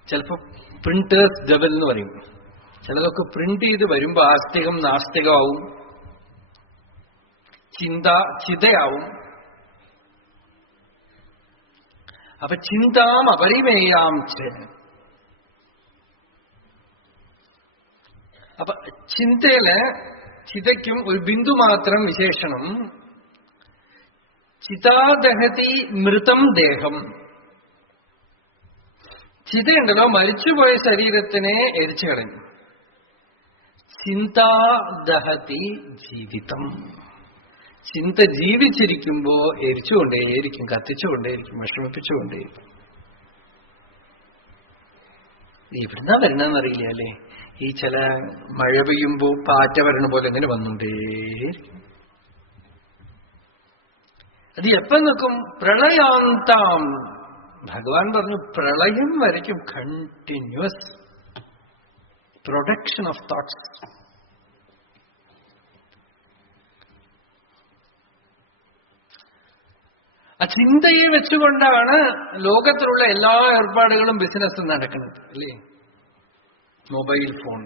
ചിലപ്പോ പ്രിന്റേഴ്സ് ഡബൽ എന്ന് പറയും. ചിലതൊക്കെ പ്രിന്റ് ചെയ്ത് വരുമ്പോ ആസ്തികം നാസ്തികമാവും, ചിന്ത ചിതയാവും. അപ്പൊ ചിന്താം അപരിമേയാം ച. അപ്പൊ ചിന്തയില് ചിതയ്ക്കും ഒരു ബിന്ദു മാത്രം വിശേഷണം. ചിതാദഹതി മൃതം ദേഹം. ചിതയുണ്ടല്ലോ മരിച്ചുപോയ ശരീരത്തിനെ എരിച്ചു കളയും. ചിന്താദഹതി ജീവിതം. ചിന്ത ജീവിച്ചിരിക്കുമ്പോ എരിച്ചുകൊണ്ടേയിരിക്കും, കത്തിച്ചുകൊണ്ടേയിരിക്കും, വിഷമിപ്പിച്ചുകൊണ്ടേയിരിക്കും. എവിടുന്നാ വരണമെന്നറിയില്ല അല്ലേ. ഈ ചില മഴ പെയ്യുമ്പോ പാറ്റ വരണ പോലെ എങ്ങനെ വന്നുകൊണ്ടേയിരിക്കും. അത് എപ്പം നിൽക്കും? പ്രളയാന്താം. ഭഗവാൻ പറഞ്ഞു പ്രളയം വരയ്ക്കും. Continuous production of thoughts. ആ ചിന്തയെ വെച്ചുകൊണ്ടാണ് ലോകത്തിലുള്ള എല്ലാ ഏർപ്പാടുകളും ബിസിനസ്സും നടക്കുന്നത് അല്ലേ. മൊബൈൽ ഫോൺ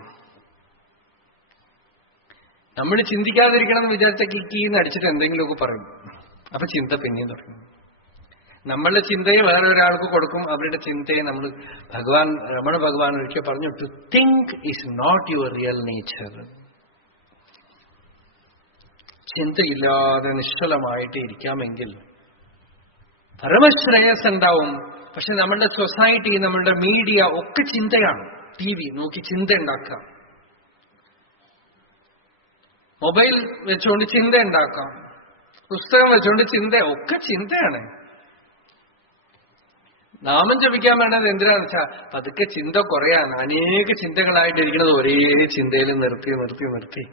നമ്മൾ ചിന്തിക്കാതിരിക്കണം എന്ന് വിചാരിച്ച കിക്കിന്ന് അടിച്ചിട്ട് എന്തെങ്കിലുമൊക്കെ പറയും. അപ്പൊ ചിന്ത പിന്നെയും തുടങ്ങും. നമ്മളുടെ ചിന്തയെ വേറെ ഒരാൾക്ക് കൊടുക്കും. അവരുടെ ചിന്തയെ നമ്മൾ രമണ ഭഗവാൻ ഒരിക്കൽ പറഞ്ഞു, to think is not your real nature. ചിന്തയില്ലാതെ നിശ്ചലമായിട്ട് ഇരിക്കാമെങ്കിൽ പരമശ്രേയസ് ഉണ്ടാവും. പക്ഷെ നമ്മളുടെ സൊസൈറ്റി, നമ്മളുടെ മീഡിയ ഒക്കെ ചിന്തയാണ്. TV നോക്കി ചിന്ത ഉണ്ടാക്കാം, മൊബൈൽ വെച്ചുകൊണ്ട് ചിന്ത ഉണ്ടാക്കാം, പുസ്തകം വെച്ചുകൊണ്ട് ചിന്ത, ഒക്കെ ചിന്തയാണ്. നാമം ജപിക്കാൻ വേണ്ടത് എന്തിനാന്ന് വെച്ചാൽ പതുക്കെ ചിന്ത കുറയാൻ. അനേക ചിന്തകളായിട്ടിരിക്കുന്നത് ഒരേ ചിന്തയിൽ നിർത്തി നിർത്തി നിർത്തി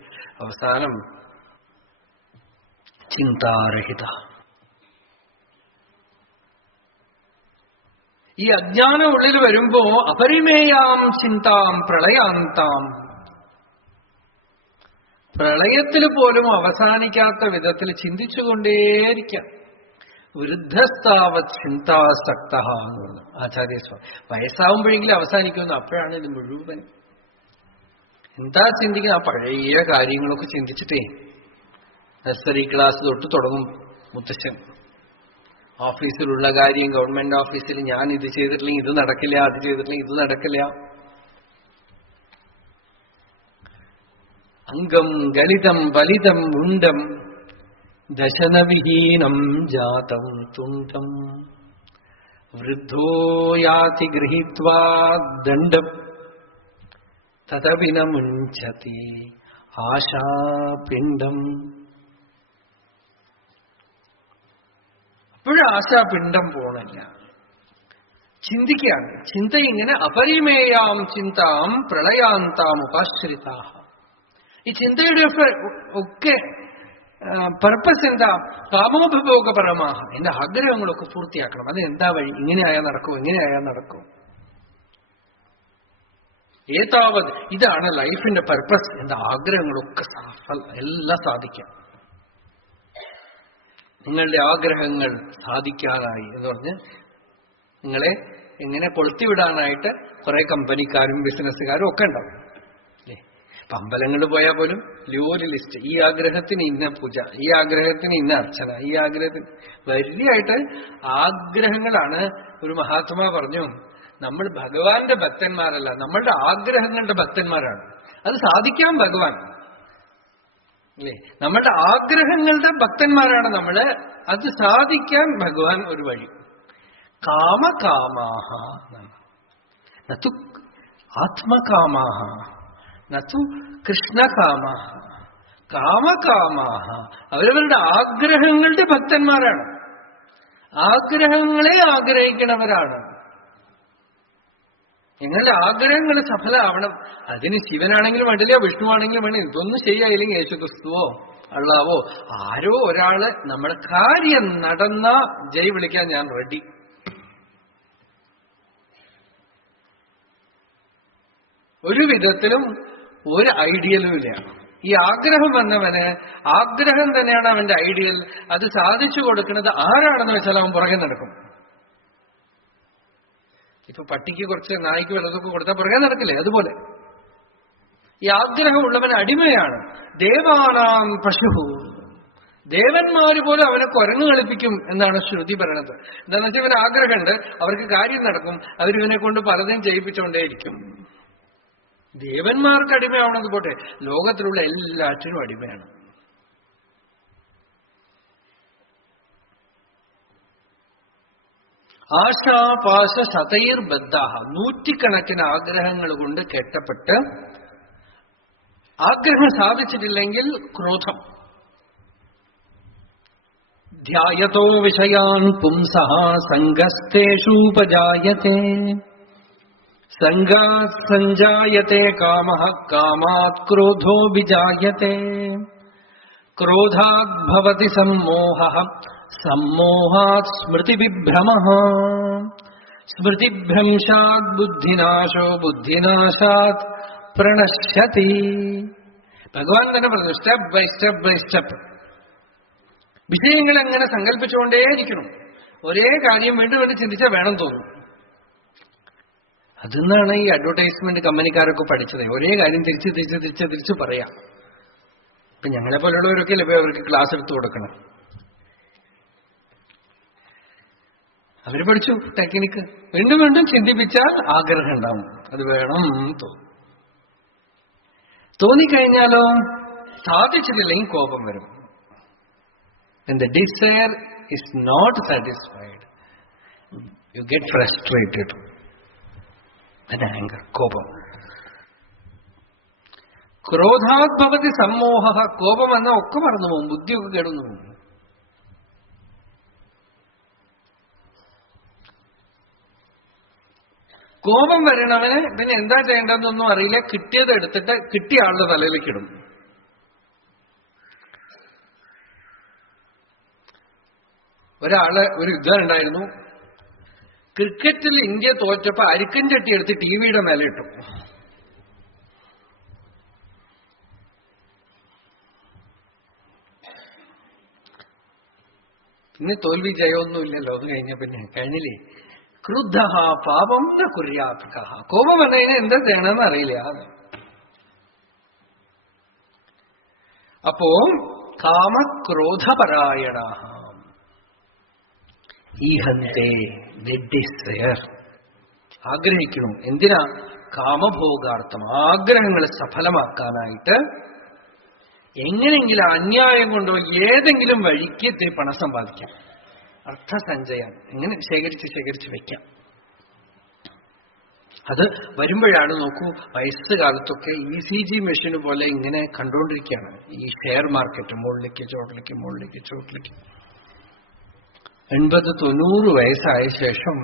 അവസാനം ചിന്താരഹിത. ഈ അജ്ഞാനം ഉള്ളിൽ വരുമ്പോ അപരിമേയാം ചിന്താം പ്രളയാന്താം, പ്രളയത്തിൽ പോലും അവസാനിക്കാത്ത വിധത്തിൽ ചിന്തിച്ചുകൊണ്ടേയിരിക്കാം. വൃദ്ധസ്ഥാവത് ചിന്താസക്ത എന്ന് പറഞ്ഞു ആചാര്യസ്വാമി. വയസ്സാവുമ്പോഴെങ്കിലും അവസാനിക്കുന്നു. അപ്പോഴാണ് ഇത് മുഴുവൻ. എന്താ ചിന്തിക്കുന്നത്? ആ പഴയ കാര്യങ്ങളൊക്കെ ചിന്തിച്ചിട്ടേ. നഴ്സറി ക്ലാസ് തൊട്ട് തുടങ്ങും മുത്തശ്ശൻ. ഓഫീസിലുള്ള കാര്യം, ഗവൺമെന്റ് ഓഫീസിൽ ഞാൻ ഇത് ചെയ്തിട്ടില്ലെങ്കിൽ ഇത് നടക്കില്ല, അത് ചെയ്തിട്ടില്ലെങ്കിൽ ഇത് നടക്കില്ല. അംഗം ഗലിതം ബലിതം ഉണ്ടം ദശനവിഹീനം ജാതം തുണ്ടം വൃദ്ധോ യാതി ഗൃഹീത്വാ ദണ്ഡം തദപി ന മുഞ്ചതി ആശാപിണ്ഡം. അപ്പോഴും ആശാപിണ്ഡം പോണില്ല. ചിന്തിക്കുകയാണ്. ചിന്ത ഇങ്ങനെ അപരിമേയാം ചിന്താം പ്രളയാന്താം ഉപാശ്രിതാ. ഈ ചിന്തയുടെ ഒക്കെ പർപ്പസ് എന്താ? കാമോപഭോഗപരമാഹ. എന്റെ ആഗ്രഹങ്ങളൊക്കെ പൂർത്തിയാക്കണം. അത് എന്താ വഴി? ഇങ്ങനെയായാൽ നടക്കും, ഇങ്ങനെയായാൽ നടക്കും. ഏതാവത് ഇതാണ് ലൈഫിന്റെ പർപ്പസ്. എന്റെ ആഗ്രഹങ്ങളൊക്കെ എല്ലാം സാധിക്കാം. നിങ്ങളുടെ ആഗ്രഹങ്ങൾ സാധിക്കാനായി എന്ന് പറഞ്ഞ് നിങ്ങളെ ഇങ്ങനെ കൊളുത്തിവിടാനായിട്ട് കുറെ കമ്പനിക്കാരും ബിസിനസ്സുകാരും ഒക്കെ ഉണ്ടാവും. ഇപ്പൊ അമ്പലങ്ങളിൽ പോയാൽ പോലും ഒരു ലിസ്റ്റ്. ഈ ആഗ്രഹത്തിന് ഇന്ന പൂജ, ഈ ആഗ്രഹത്തിന് ഇന്ന അർച്ചന, ഈ ആഗ്രഹത്തിന് വരിയായിട്ട് ആഗ്രഹങ്ങളാണ്. ഒരു മഹാത്മാ പറഞ്ഞു, നമ്മൾ ഭഗവാന്റെ ഭക്തന്മാരല്ല, നമ്മളുടെ ആഗ്രഹങ്ങളുടെ ഭക്തന്മാരാണ്. അത് സാധിക്കാൻ ഭഗവാൻ അല്ലേ? നമ്മളുടെ ആഗ്രഹങ്ങളുടെ ഭക്തന്മാരാണ് നമ്മള്. അത് സാധിക്കാൻ ഭഗവാൻ ഒരു വഴി. കാമകാമാഹ നതു ആത്മകാമാഹ നതു കൃഷ്ണകാമാഹ. കാമകാമാഹ അവരവരുടെ ആഗ്രഹങ്ങളുടെ ഭക്തന്മാരാണ്. ആഗ്രഹങ്ങളെ ആഗ്രഹിക്കണവരാണ്. നിങ്ങളുടെ ആഗ്രഹങ്ങൾ സഫലമാവണം. അതിന് ശിവനാണെങ്കിലും വേണ്ടില്ല, വിഷ്ണുവാണെങ്കിലും വേണ്ടില്ല. ഇതൊന്നും ശരിയായില്ലെങ്കിൽ യേശുക്രിസ്തുവോ അള്ളാവോ ആരോ ഒരാള് നമ്മുടെ കാര്യം നടന്ന ജയ് വിളിക്കാൻ ഞാൻ റെഡി. ഒരു വിധത്തിലും ഒരു ഐഡിയലും ഇല്ല. ഈ ആഗ്രഹം വന്നവന് ആഗ്രഹം തന്നെയാണ് അവന്റെ ഐഡിയൽ. അത് സാധിച്ചു കൊടുക്കുന്നത് ആരാണെന്ന് വെച്ചാൽ അവൻ പുറകെ നടക്കും. ഇപ്പൊ പട്ടിക്ക് കുറച്ച് നായ്ക്ക് വല്ലതൊക്കെ കൊടുത്താൽ പുറകെ നടക്കില്ലേ? അതുപോലെ ഈ ആഗ്രഹമുള്ളവൻ അടിമയാണ്. ദേവാനാം പശു, ദേവന്മാര് പോലും അവനെ കുരങ്ങ് കളിപ്പിക്കും എന്നാണ് ശ്രുതി പറയണത്. എന്താണെന്ന് വെച്ചാൽ ഇവന് ആഗ്രഹമുണ്ട്, അവർക്ക് കാര്യം നടക്കും, അവരിവനെ കൊണ്ട് പലതും ചെയ്യിപ്പിച്ചുകൊണ്ടേയിരിക്കും. ദേവന്മാർക്ക് അടിമയാവണത് പോട്ടെ, ലോകത്തിലുള്ള എല്ലാറ്റിനും അടിമയാണ്. ആശാപാശ ശതൈർ ബദ്ധാഹ, നൂറ്റിക്കണക്കിന് ആഗ്രഹങ്ങൾ കൊണ്ട് കെട്ടപ്പെട്ട് ആഗ്രഹം സാധിച്ചിട്ടില്ലെങ്കിൽ ക്രോധം. ധ്യായതോ വിഷയാൻ പുംസഃ സംഗസ്തേഷൂപജായത്തെ സംഗാത് സഞ്ജായത്തെ കാമഃ കാമാത് ക്രോധോ വിജായത്തെ ക്രോധാത് ഭവതി സമ്മോഹഃ സമ്മോഹാത് സ്മൃതിവിഭ്രമഃ സ്മൃതിഭ്രംശാത് ബുദ്ധിനാശോ ബുദ്ധിനാശാത് പ്രണശ്യതി. ഭഗവാൻ തന്നെ പറഞ്ഞു, step by step by step. വിഷയങ്ങൾ എങ്ങനെ സങ്കല്പിച്ചുകൊണ്ടേയിരിക്കണം. ഒരേ കാര്യം വീണ്ടും വീണ്ടും ചിന്തിച്ചാൽ വേണം തോന്നും. അതിന്നാണ് ഈ അഡ്വർടൈസ്മെന്റ് കമ്പനിക്കാരൊക്കെ പഠിച്ചത്. ഒരേ കാര്യം തിരിച്ച് തിരിച്ച് തിരിച്ച് തിരിച്ച് പറയാം. ഇപ്പൊ ഞങ്ങളെ പോലുള്ളവരൊക്കെ അല്ലേ അവർക്ക് ക്ലാസ് എടുത്തു കൊടുക്കണം. അവര് പഠിച്ചു ടെക്നിക്ക്. വീണ്ടും വീണ്ടും ചിന്തിപ്പിച്ചാൽ ആഗ്രഹം ഉണ്ടാവും. അത് വേണം തോന്നിക്കഴിഞ്ഞാലോ സാധിച്ചിട്ടില്ലെങ്കിൽ കോപം വരും. And the desire is not satisfied. You get frustrated. Anchor, കോപം. ക്രോധാത് ഭവതി സമ്മോഹ. കോപം വന്നാൽ ഒക്കെ മറന്നു പോകും, ബുദ്ധിയൊക്കെ കേടുന്നു പോകും. കോപം വരണവന് പിന്നെ എന്താ ചെയ്യേണ്ടതെന്നൊന്നും അറിയില്ല. കിട്ടിയത് എടുത്തിട്ട് കിട്ടിയ ആളുടെ തലയിലേക്ക് ഇടും. ഒരാള് ഒരു യുദ്ധം ഉണ്ടായിരുന്നു. ക്രിക്കറ്റിൽ ഇന്ത്യ തോറ്റപ്പോ അരിക്കൻ ചട്ടി എടുത്ത് ടിവിയുടെ മേലെ ഇട്ടു. പിന്നെ തോൽവി ജയമൊന്നുമില്ലല്ലോ. അത് കഴിഞ്ഞ പിന്നെ കഴിഞ്ഞില്ലേ. ക്രുദ്ധ പാപം ന കുര്യാത്. കോപം വന്നതിന് എന്താ ചെയ്യണമെന്ന് അറിയില്ല. അപ്പോ കാമക്രോധപരായണ ഈഹന്തേ, ഡിസയർ, ആഗ്രഹിക്കുന്നു. എന്തിനാ? കാമഭോഗാർത്ഥം, ആഗ്രഹങ്ങളെ സഫലമാക്കാനായിട്ട് എങ്ങനെയെങ്കിലും അന്യായം കൊണ്ടോ ഏതെങ്കിലും വഴിക്ക് ഇത്തിരി പണം സമ്പാദിക്കാം. അർത്ഥസഞ്ചയം എങ്ങനെ ശേഖരിച്ച് വെക്കാം. അത് വരുമ്പോഴാണ്, നോക്കൂ, വയസ്സുകാലത്തൊക്കെ ECG മെഷീന് പോലെ ഇങ്ങനെ കണ്ടുകൊണ്ടിരിക്കുകയാണ് ഈ ഷെയർ മാർക്കറ്റ്. മുകളിലേക്ക് ചോട്ടിലേക്ക് 80-90 വയസ്സായ ശേഷം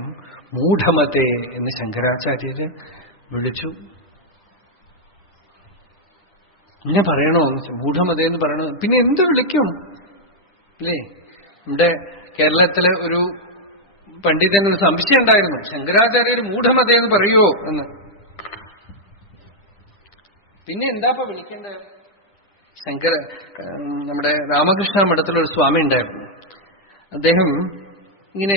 മൂഢമതേ എന്ന് ശങ്കരാചാര്യര് വിളിച്ചു. ഇങ്ങനെ പറയണോ? മൂഢമതേ എന്ന് പറയണോ? പിന്നെ എന്ത് വിളിക്കും അല്ലേ? നമ്മുടെ കേരളത്തിലെ ഒരു പണ്ഡിതന് ഒരു സംശയം ഉണ്ടായിരുന്നു, ശങ്കരാചാര്യർ മൂഢമതേ എന്ന് പറയുമോ എന്ന്. പിന്നെ എന്താ വിളിക്കേണ്ടത്? നമ്മുടെ രാമകൃഷ്ണ മഠത്തിലൊരു സ്വാമി ഉണ്ടായിരുന്നു. അദ്ദേഹം ഇങ്ങനെ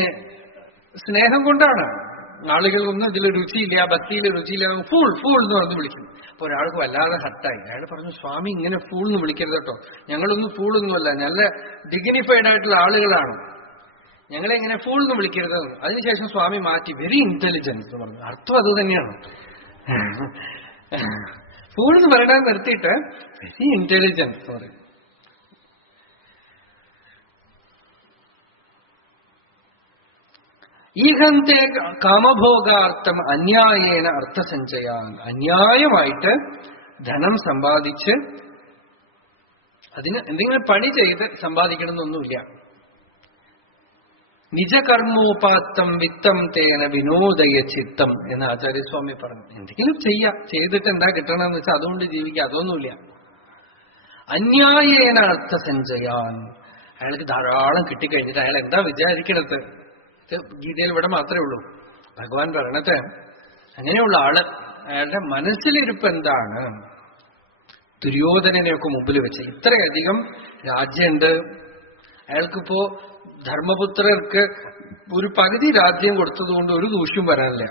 സ്നേഹം കൊണ്ടാണ്, ആളുകൾക്കൊന്നും ഇതിൽ രുചിയില്ല, ഭക്തിയിൽ രുചിയില്ല, ഫൂൾ എന്ന് പറഞ്ഞ് വിളിക്കും. അപ്പൊ ഒരാൾക്ക് വല്ലാതെ ഹർട്ടായി. അയാൾ പറഞ്ഞു, സ്വാമി ഇങ്ങനെ ഫൂൾ എന്ന് വിളിക്കരുത് കേട്ടോ, ഞങ്ങളൊന്നും ഫൂളൊന്നുമല്ല, നല്ല ഡിഗ്നിഫൈഡ് ആയിട്ടുള്ള ആളുകളാണ്, ഞങ്ങളെ ഇങ്ങനെ ഫൂൾ എന്ന് വിളിക്കരുത്. അതിനുശേഷം സ്വാമി മാറ്റി വെരി ഇന്റലിജന്റ് എന്ന് പറഞ്ഞു. അർത്ഥം അത് തന്നെയാണ്. ഫൂൾ എന്ന് പറയണത് നിർത്തിയിട്ട് വെരി ഇന്റലിജന്റ് എന്ന് പറയും. ഈഹന്തേ കാമഭോഗാർത്ഥം അന്യായേന അർത്ഥസഞ്ചയാൻ. അന്യായമായിട്ട് ധനം സമ്പാദിച്ച് അതിന് എന്തെങ്കിലും പണി ചെയ്ത് സമ്പാദിക്കണമെന്നൊന്നുമില്ല. നിജകർമ്മോപാത്തം വിത്തം തേന വിനോദയ ചിത്തം എന്ന് ആചാര്യസ്വാമി പറഞ്ഞു. എന്തെങ്കിലും ചെയ്തിട്ട് എന്താ കിട്ടണമെന്ന് വെച്ചാൽ അതുകൊണ്ട് ജീവിക്കുക, അതൊന്നുമില്ല. അന്യായേന അർത്ഥസഞ്ചയാൻ. അയാൾക്ക് ധാരാളം കിട്ടിക്കഴിഞ്ഞിട്ട് അയാൾ എന്താ വിചാരിക്കണത്? ഗീതയിൽ ഇവിടെ മാത്രമേ ഉള്ളൂ. ഭഗവാൻ പറയണത് അങ്ങനെയുള്ള ആള് അയാളുടെ മനസ്സിലിരിപ്പ് എന്താണ്? ദുര്യോധനനെയൊക്കെ മുമ്പിൽ വെച്ച് ഇത്രയധികം രാജ്യമുണ്ട്. അയാൾക്കിപ്പോ ധർമ്മപുത്രർക്ക് ഒരു പകുതി രാജ്യം കൊടുത്തതുകൊണ്ട് ഒരു ദൂഷ്യം വരാനില്ല.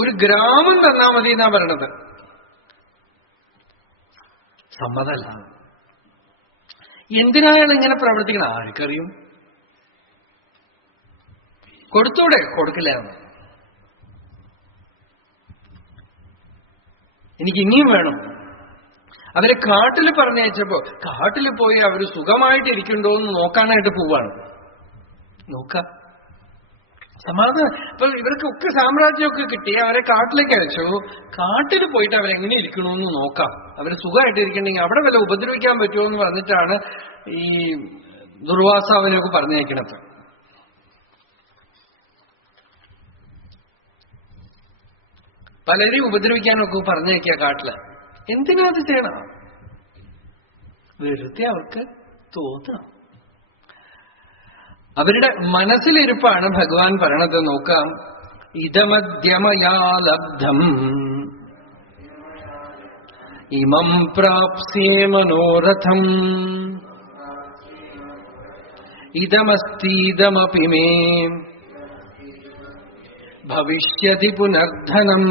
ഒരു ഗ്രാമം തന്നാ മതി എന്നാ പറയണത്. സമ്മതല്ല. എന്തിനാണ് ഇങ്ങനെ പ്രവർത്തിക്കണം? ആർക്കറിയും? കൊടുത്തൂടെ? കൊടുക്കില്ല. എനിക്ക് ഇനിയും വേണം. അവരെ കാട്ടിൽ പറഞ്ഞയച്ചപ്പോ കാട്ടിൽ പോയി അവര് സുഖമായിട്ട് ഇരിക്കണ്ടോ എന്ന് നോക്കാനായിട്ട് പോവാണ്. സമാധാനം. ഇപ്പൊ ഇവർക്കൊക്കെ സാമ്രാജ്യമൊക്കെ കിട്ടി, അവരെ കാട്ടിലേക്ക് അയച്ചു. കാട്ടിൽ പോയിട്ട് അവരെങ്ങനെ ഇരിക്കണമെന്ന് നോക്കാം. അവര് സുഖമായിട്ട് ഇരിക്കണമെങ്കിൽ അവിടെ വല്ല ഉപദ്രവിക്കാൻ പറ്റുമോ എന്ന് പറഞ്ഞിട്ടാണ് ഈ ദുർവാസാവിനൊക്കെ പറഞ്ഞയക്കണത്. പലരെയും ഉപദ്രവിക്കാനൊക്കെ പറഞ്ഞയക്കുക കാട്ടില്. എന്തിനാ അത് ചെയ്യണം? വെറുതെ അവർക്ക് തോന്നണം. അവരുടെ മനസ്സിലിരിപ്പാണ് ഭഗവാൻ പറയണത്. നോക്കാം, ഇതമദ്യമയാ ലബ്ധം ഇമം പ്രാപ്സ്യേ മനോരഥം ഇതമസ്തീദമപി മേ ഭവിഷ്യതി പുനർധനം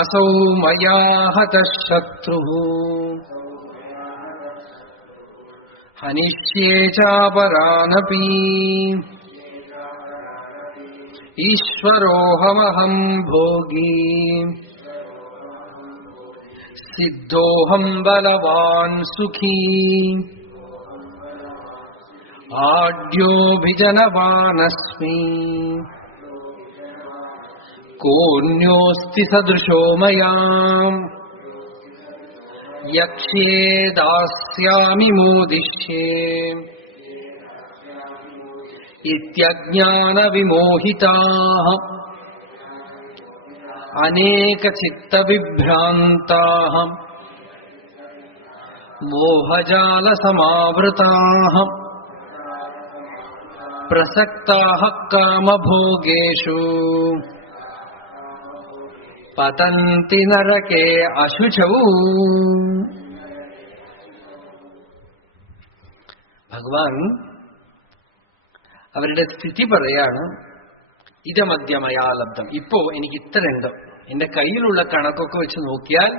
അസൗ മയാ ഹതഃ ശത്രുഃ ഹനിഷ്യേ ചാപരാനപി ഈശ്വരോഹമഹം ഭോഗീ സിദ്ധോഹം ബലവാൻ സുഖീ ആഢ്യോഭിജനവാനസ്മി കോന്യോസ്തി സദൃശോ മയാ യക്ഷ്യേ ദാസ്യാമി മോദിഷ്യേ ഇത്യജ്ഞാനവിമോഹിതാഃ അനേകചിത്തവിഭ്രാന്താഃ മോഹജാലസമാവൃതാഃ പ്രസക്താഃ കാമഭോഗേഷു പതന്തി നരകേ അശുചൗ. ഭഗവാൻ അവരുടെ സ്ഥിതി പറയാണ്. ഇതമദ്യമയാ ലബ്ധം. ഇപ്പോ എനിക്ക് ഇത്രയുണ്ട്. എന്റെ കയ്യിലുള്ള കണക്കൊക്കെ വെച്ച് നോക്കിയാൽ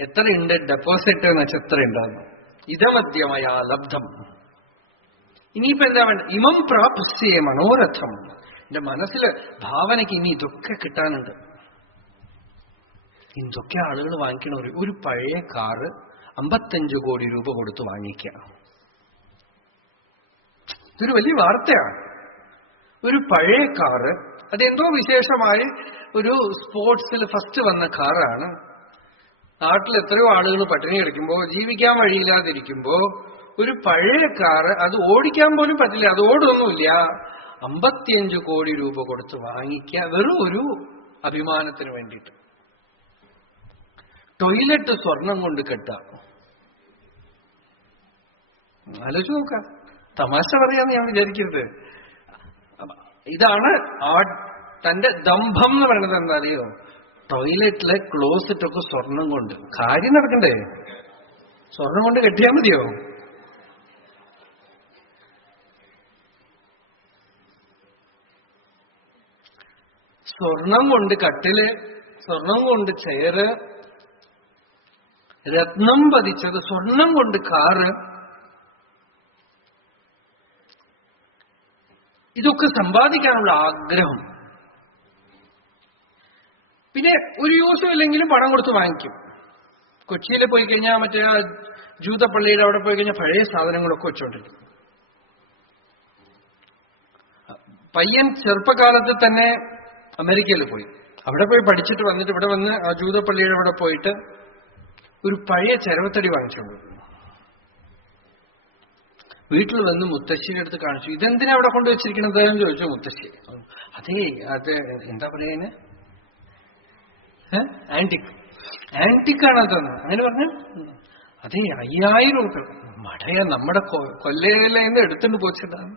എത്രയുണ്ട് ഡെപ്പോസിറ്റ് എന്ന് വെച്ചാൽ എത്ര ഉണ്ടാകും. ഇതമദ്യമയാ ലബ്ധം. ഇനിയിപ്പോ എന്താ വേണ്ട? ഇമം പ്രാപ്സ്യേ മനോരഥം. എന്റെ മനസ്സില് ഭാവനയ്ക്ക് ഇനി ഇതൊക്കെ കിട്ടാനുണ്ട്. ഇതൊക്കെ ആളുകൾ വാങ്ങിക്കണ ഒരു പഴയ കാറ് 55 കോടി രൂപ കൊടുത്ത് വാങ്ങിക്കുക. ഇതൊരു വലിയ വാർത്തയാണ്. ഒരു പഴയ കാറ്, അതെന്തോ വിശേഷമായി ഒരു സ്പോർട്സിൽ ഫസ്റ്റ് വന്ന കാറാണ്. നാട്ടിൽ എത്രയോ ആളുകൾ പട്ടിണി കിടക്കുമ്പോ, ജീവിക്കാൻ വഴിയില്ലാതിരിക്കുമ്പോ ഒരു പഴയ കാറ്, അത് ഓടിക്കാൻ പോലും പറ്റില്ല, അത് ഓടൊന്നുമില്ല, 55 കോടി രൂപ കൊടുത്ത് വാങ്ങിക്കുക വെറും ഒരു അഭിമാനത്തിന് വേണ്ടിയിട്ട്. ടോയ്ലറ്റ് സ്വർണം കൊണ്ട് കെട്ടാം. ആലോചിച്ച് നോക്കാം. തമാശ പറയാന്ന് ഞാൻ വിചാരിക്കരുത്. ഇതാണ് തന്റെ ദംഭം എന്ന് പറയുന്നത്. എന്താ അറിയോ? ടോയ്ലറ്റിലെ ക്ലോസറ്റൊക്കെ സ്വർണം കൊണ്ട്. കാര്യം നടക്കണ്ടേ? സ്വർണം കൊണ്ട് കെട്ടിയാൽ മതിയോ? സ്വർണം കൊണ്ട് കട്ടില്, സ്വർണം കൊണ്ട് ചെയറ്, രത്നം പതിച്ചത്, സ്വർണം കൊണ്ട് കാറ്, ഇതൊക്കെ സമ്പാദിക്കാനുള്ള ആഗ്രഹം. പിന്നെ ഒരു യൂസും ഇല്ലെങ്കിലും പണം കൊടുത്ത് വാങ്ങിക്കും. കൊച്ചിയിൽ പോയി കഴിഞ്ഞാൽ മറ്റേ ജൂതപ്പള്ളിയുടെ അവിടെ പോയി കഴിഞ്ഞാൽ പഴയ സാധനങ്ങളൊക്കെ വെച്ചോണ്ടിരിക്കും. പയ്യൻ ചെറുപ്പകാലത്ത് തന്നെ അമേരിക്കയിൽ പോയി. അവിടെ പോയി പഠിച്ചിട്ട് വന്നിട്ട് ഇവിടെ വന്ന് ആ ജൂതപ്പള്ളിയുടെ അവിടെ പോയിട്ട് ഒരു പഴയ ചരവത്തടി വാങ്ങിച്ചോണ്ട് വീട്ടിൽ വന്ന് മുത്തശ്ശിയുടെ അടുത്ത് കാണിച്ചു. ഇതെന്തിനാ അവിടെ കൊണ്ടുവച്ചിരിക്കണത് എന്ന് ചോദിച്ചു മുത്തശ്ശി. അതേ, അത് എന്താ പറയുന്നത്, ആന്റിക്കാണ് അതെന്ന് അങ്ങനെ പറഞ്ഞു. അതെ, 5000 രൂപ. മടയ നമ്മുടെ കൊല്ലയിലെന്ന് എടുത്തുകൊണ്ട് പോച്ചതാണ്.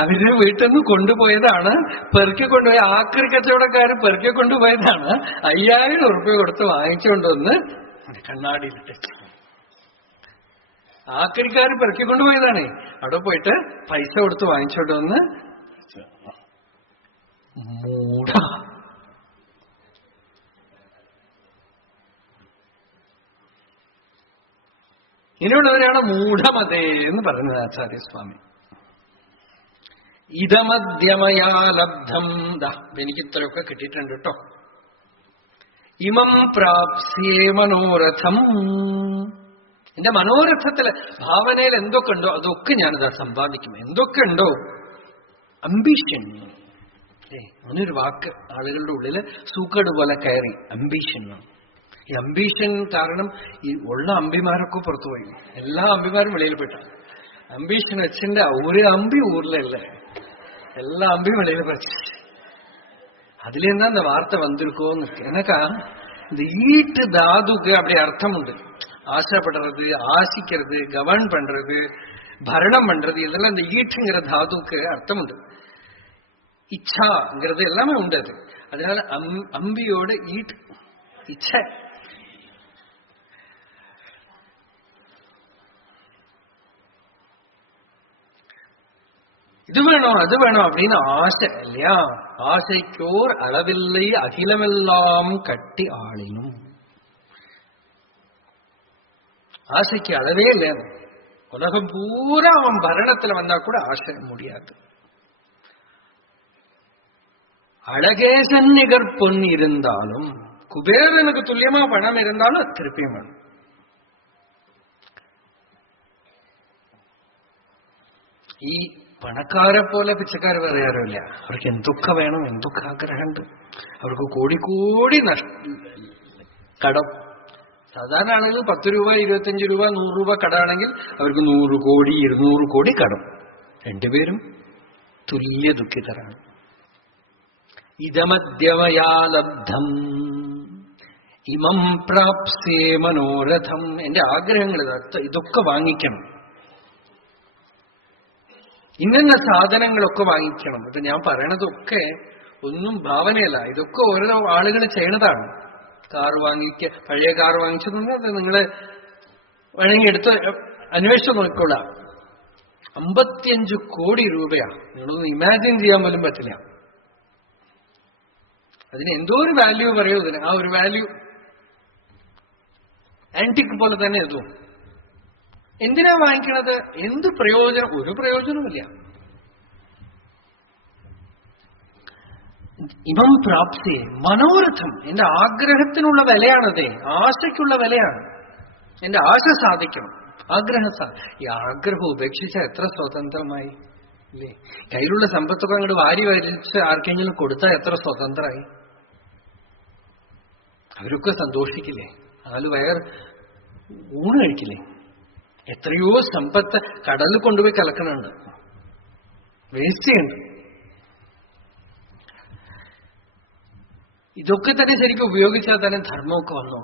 അവര് വീട്ടിൽ നിന്ന് കൊണ്ടുപോയതാണ്, പെറുക്കി കൊണ്ടുപോയി. ആക്രി കച്ചവടക്കാർ പെറുക്കി കൊണ്ടുപോയതാണ്. 5000 രൂപ കൊടുത്ത് വാങ്ങിച്ചുകൊണ്ടുവന്ന് കണ്ണാടിയിലിട്ട്. ആക്രിക്കാർ പെറുക്കി കൊണ്ടുപോയതാണ്. അവിടെ പോയിട്ട് പൈസ കൊടുത്ത് വാങ്ങിച്ചോണ്ട് വന്ന് മൂട. ഇനിയുള്ളവരാണ് മൂഢമതേ എന്ന് പറയുന്നത് ആചാര്യസ്വാമി. ഇതമദ്യമയാ ലബ്ധം. എനിക്ക് ഇത്രയൊക്കെ കിട്ടിയിട്ടുണ്ട് കേട്ടോ. ഇമം പ്രാപ്സ്യേ മനോരഥം. എന്റെ മനോരഥത്തില് ഭാവനയിൽ എന്തൊക്കെ ഉണ്ടോ അതൊക്കെ ഞാനിതാ സമ്പാദിക്കും. എന്തൊക്കെ ഉണ്ടോ? അംബിഷൻ. അങ്ങനൊരു വാക്ക് ആളുകളുടെ ഉള്ളില് സൂക്കേട് പോലെ കയറി. അംബിഷൻ. ഈ അംബിഷൻ കാരണം ഈ ഉള്ള അമ്പിമാരൊക്കെ പുറത്തുപോയി. എല്ലാ അമ്പിമാരും വെളിയിൽപ്പെട്ട. അംബിഷൻ വെച്ചിന്റെ ഒരു അമ്പി ഊരിലല്ലേ, എല്ലാ അമ്പിയും വെളിയിൽ പറ്റി. அதுலேருந்து அந்த வார்த்தை வந்திருக்கோன்னு எனக்கா இந்த ஈட்டு தாதுக்கு அப்படி அர்த்தம் உண்டு. ஆசைப்படுறது, ஆசிக்கிறது, கவர்ன் பண்றது, பரணம் பண்றது, இதெல்லாம் இந்த ஈட்டுங்கிற தாதுக்கு அர்த்தம் உண்டு. இச்சாங்கிறது எல்லாமே உண்டு. அது அதனால அம்பியோட ஈட்டு இச்சை. இது வேணும் அது வேணும் அப்படின்னு ஆசை இல்லையா? ஆசைக்கோர் அளவில்லை அகிலமெல்லாம் கட்டி ஆளினும். ஆசைக்கு அளவே இல்லை. உலகம் பூரா அவன் பரணத்துல வந்தா கூட ஆசை முடியாது. அழகேசன் நிகர் பொன் இருந்தாலும், குபேரனுக்கு துல்லியமா பணம் இருந்தாலும் திருப்பியும் வேணும். ഈ പണക്കാരെ പോലെ പിച്ചക്കാർ പറയാറില്ല. അവർക്ക് എന്തൊക്കെ വേണം, എന്തൊക്കെ ആഗ്രഹമുണ്ട്. അവർക്ക് കോടി കടം. സാധാരണ ആളുകൾ 10 രൂപ, 25 രൂപ, 100 രൂപ കടാണെങ്കിൽ അവർക്ക് 100 കോടി 200 കോടി കടം. രണ്ടുപേരും തുല്യ ദുഃഖിതരാണ്. ഇതമദ്യമയാ ലബ്ധം ഇമം പ്രാപ്സ്യേ മനോരഥം. എന്റെ ആഗ്രഹങ്ങൾ ഇതൊക്കെ വാങ്ങിക്കണം, ഇന്ന സാധനങ്ങളൊക്കെ വാങ്ങിക്കണം. ഇത് ഞാൻ പറയണതൊക്കെ ഒന്നും ഭാവനയല്ല, ഇതൊക്കെ ഓരോ ആളുകൾ ചെയ്യണതാണ്. കാർ പഴയ കാർ വാങ്ങിച്ചെന്ന് അത് നിങ്ങള് വേണമെങ്കിൽ എടുത്ത് അന്വേഷിച്ചു നോക്കിക്കൊള്ളാം. 55 കോടി രൂപയാണ്. നിങ്ങളൊന്നും ഇമാജിൻ ചെയ്യാൻ പോലും പറ്റില്ല. അതിന് എന്തോ ഒരു വാല്യൂ പറയൂ. ഇതിന് ആ ഒരു വാല്യൂ ആന്റിക് പോലെ തന്നെ എത്തും. എന്തിനാ വാങ്ങിക്കണത്? എന്ത് പ്രയോജനം? ഒരു പ്രയോജനവുമില്ല. ഇമം പ്രാപ്തി മനോരഥം. എന്റെ ആഗ്രഹത്തിനുള്ള വിലയാണതേ, ആശയ്ക്കുള്ള വിലയാണ്. എന്റെ ആശ സാധിക്കണം, ആഗ്രഹം ഈ ആഗ്രഹം ഉപേക്ഷിച്ചാൽ എത്ര സ്വതന്ത്രമായി അല്ലേ? കയ്യിലുള്ള സമ്പത്തൊക്കെ അങ്ങോട്ട് വാരി വരിച്ച് ആർക്കെങ്കിലും കൊടുത്താൽ എത്ര സ്വതന്ത്രമായി. അവരൊക്കെ സന്തോഷിക്കില്ലേ? 4 വയർ ഊണ് കഴിക്കില്ലേ? എത്രയോ സമ്പത്ത് കടലിൽ കൊണ്ടുപോയി കലക്കണുണ്ട്, വേസ്റ്റ് ചെയ്യുന്നുണ്ട്. ഇതൊക്കെ തന്നെ ശരിക്കും ഉപയോഗിച്ചാൽ തന്നെ ധർമ്മമൊക്കെ വന്നു.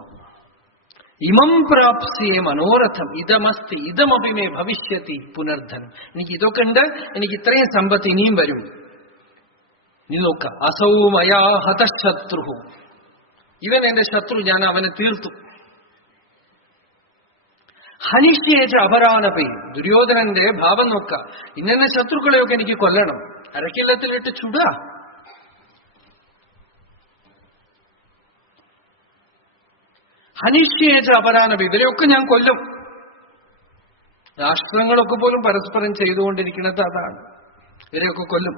ഇമം പ്രാപ്സിയെ മനോരഥം ഇതമസ്തി ഇതമഭിമേ ഭവിഷ്യത്തി പുനർധനം. എനിക്ക് ഇതൊക്കെ ഉണ്ട്, എനിക്ക് ഇത്രയും സമ്പത്ത് ഇനിയും വരും. നീ നോക്ക, അസൗ മയാ ഹതശത്രു. ഇവൻ എന്റെ ശത്രു, ഞാൻ അവനെ തീർത്തു. ഹനിഷ്യേച്ച അപരാനപൈ. ദുര്യോധനന്റെ ഭാവം നോക്ക, ഇന്നെ ശത്രുക്കളെയൊക്കെ എനിക്ക് കൊല്ലണം, അരക്കില്ലത്തിലിട്ട് ചുടുക. ഹനിഷ്യേച്ച അപരാനപി. ഇവരെയൊക്കെ ഞാൻ കൊല്ലും. രാഷ്ട്രങ്ങളൊക്കെ പോലും പരസ്പരം ചെയ്തുകൊണ്ടിരിക്കുന്നത് അതാണ്. ഇവരെയൊക്കെ കൊല്ലും.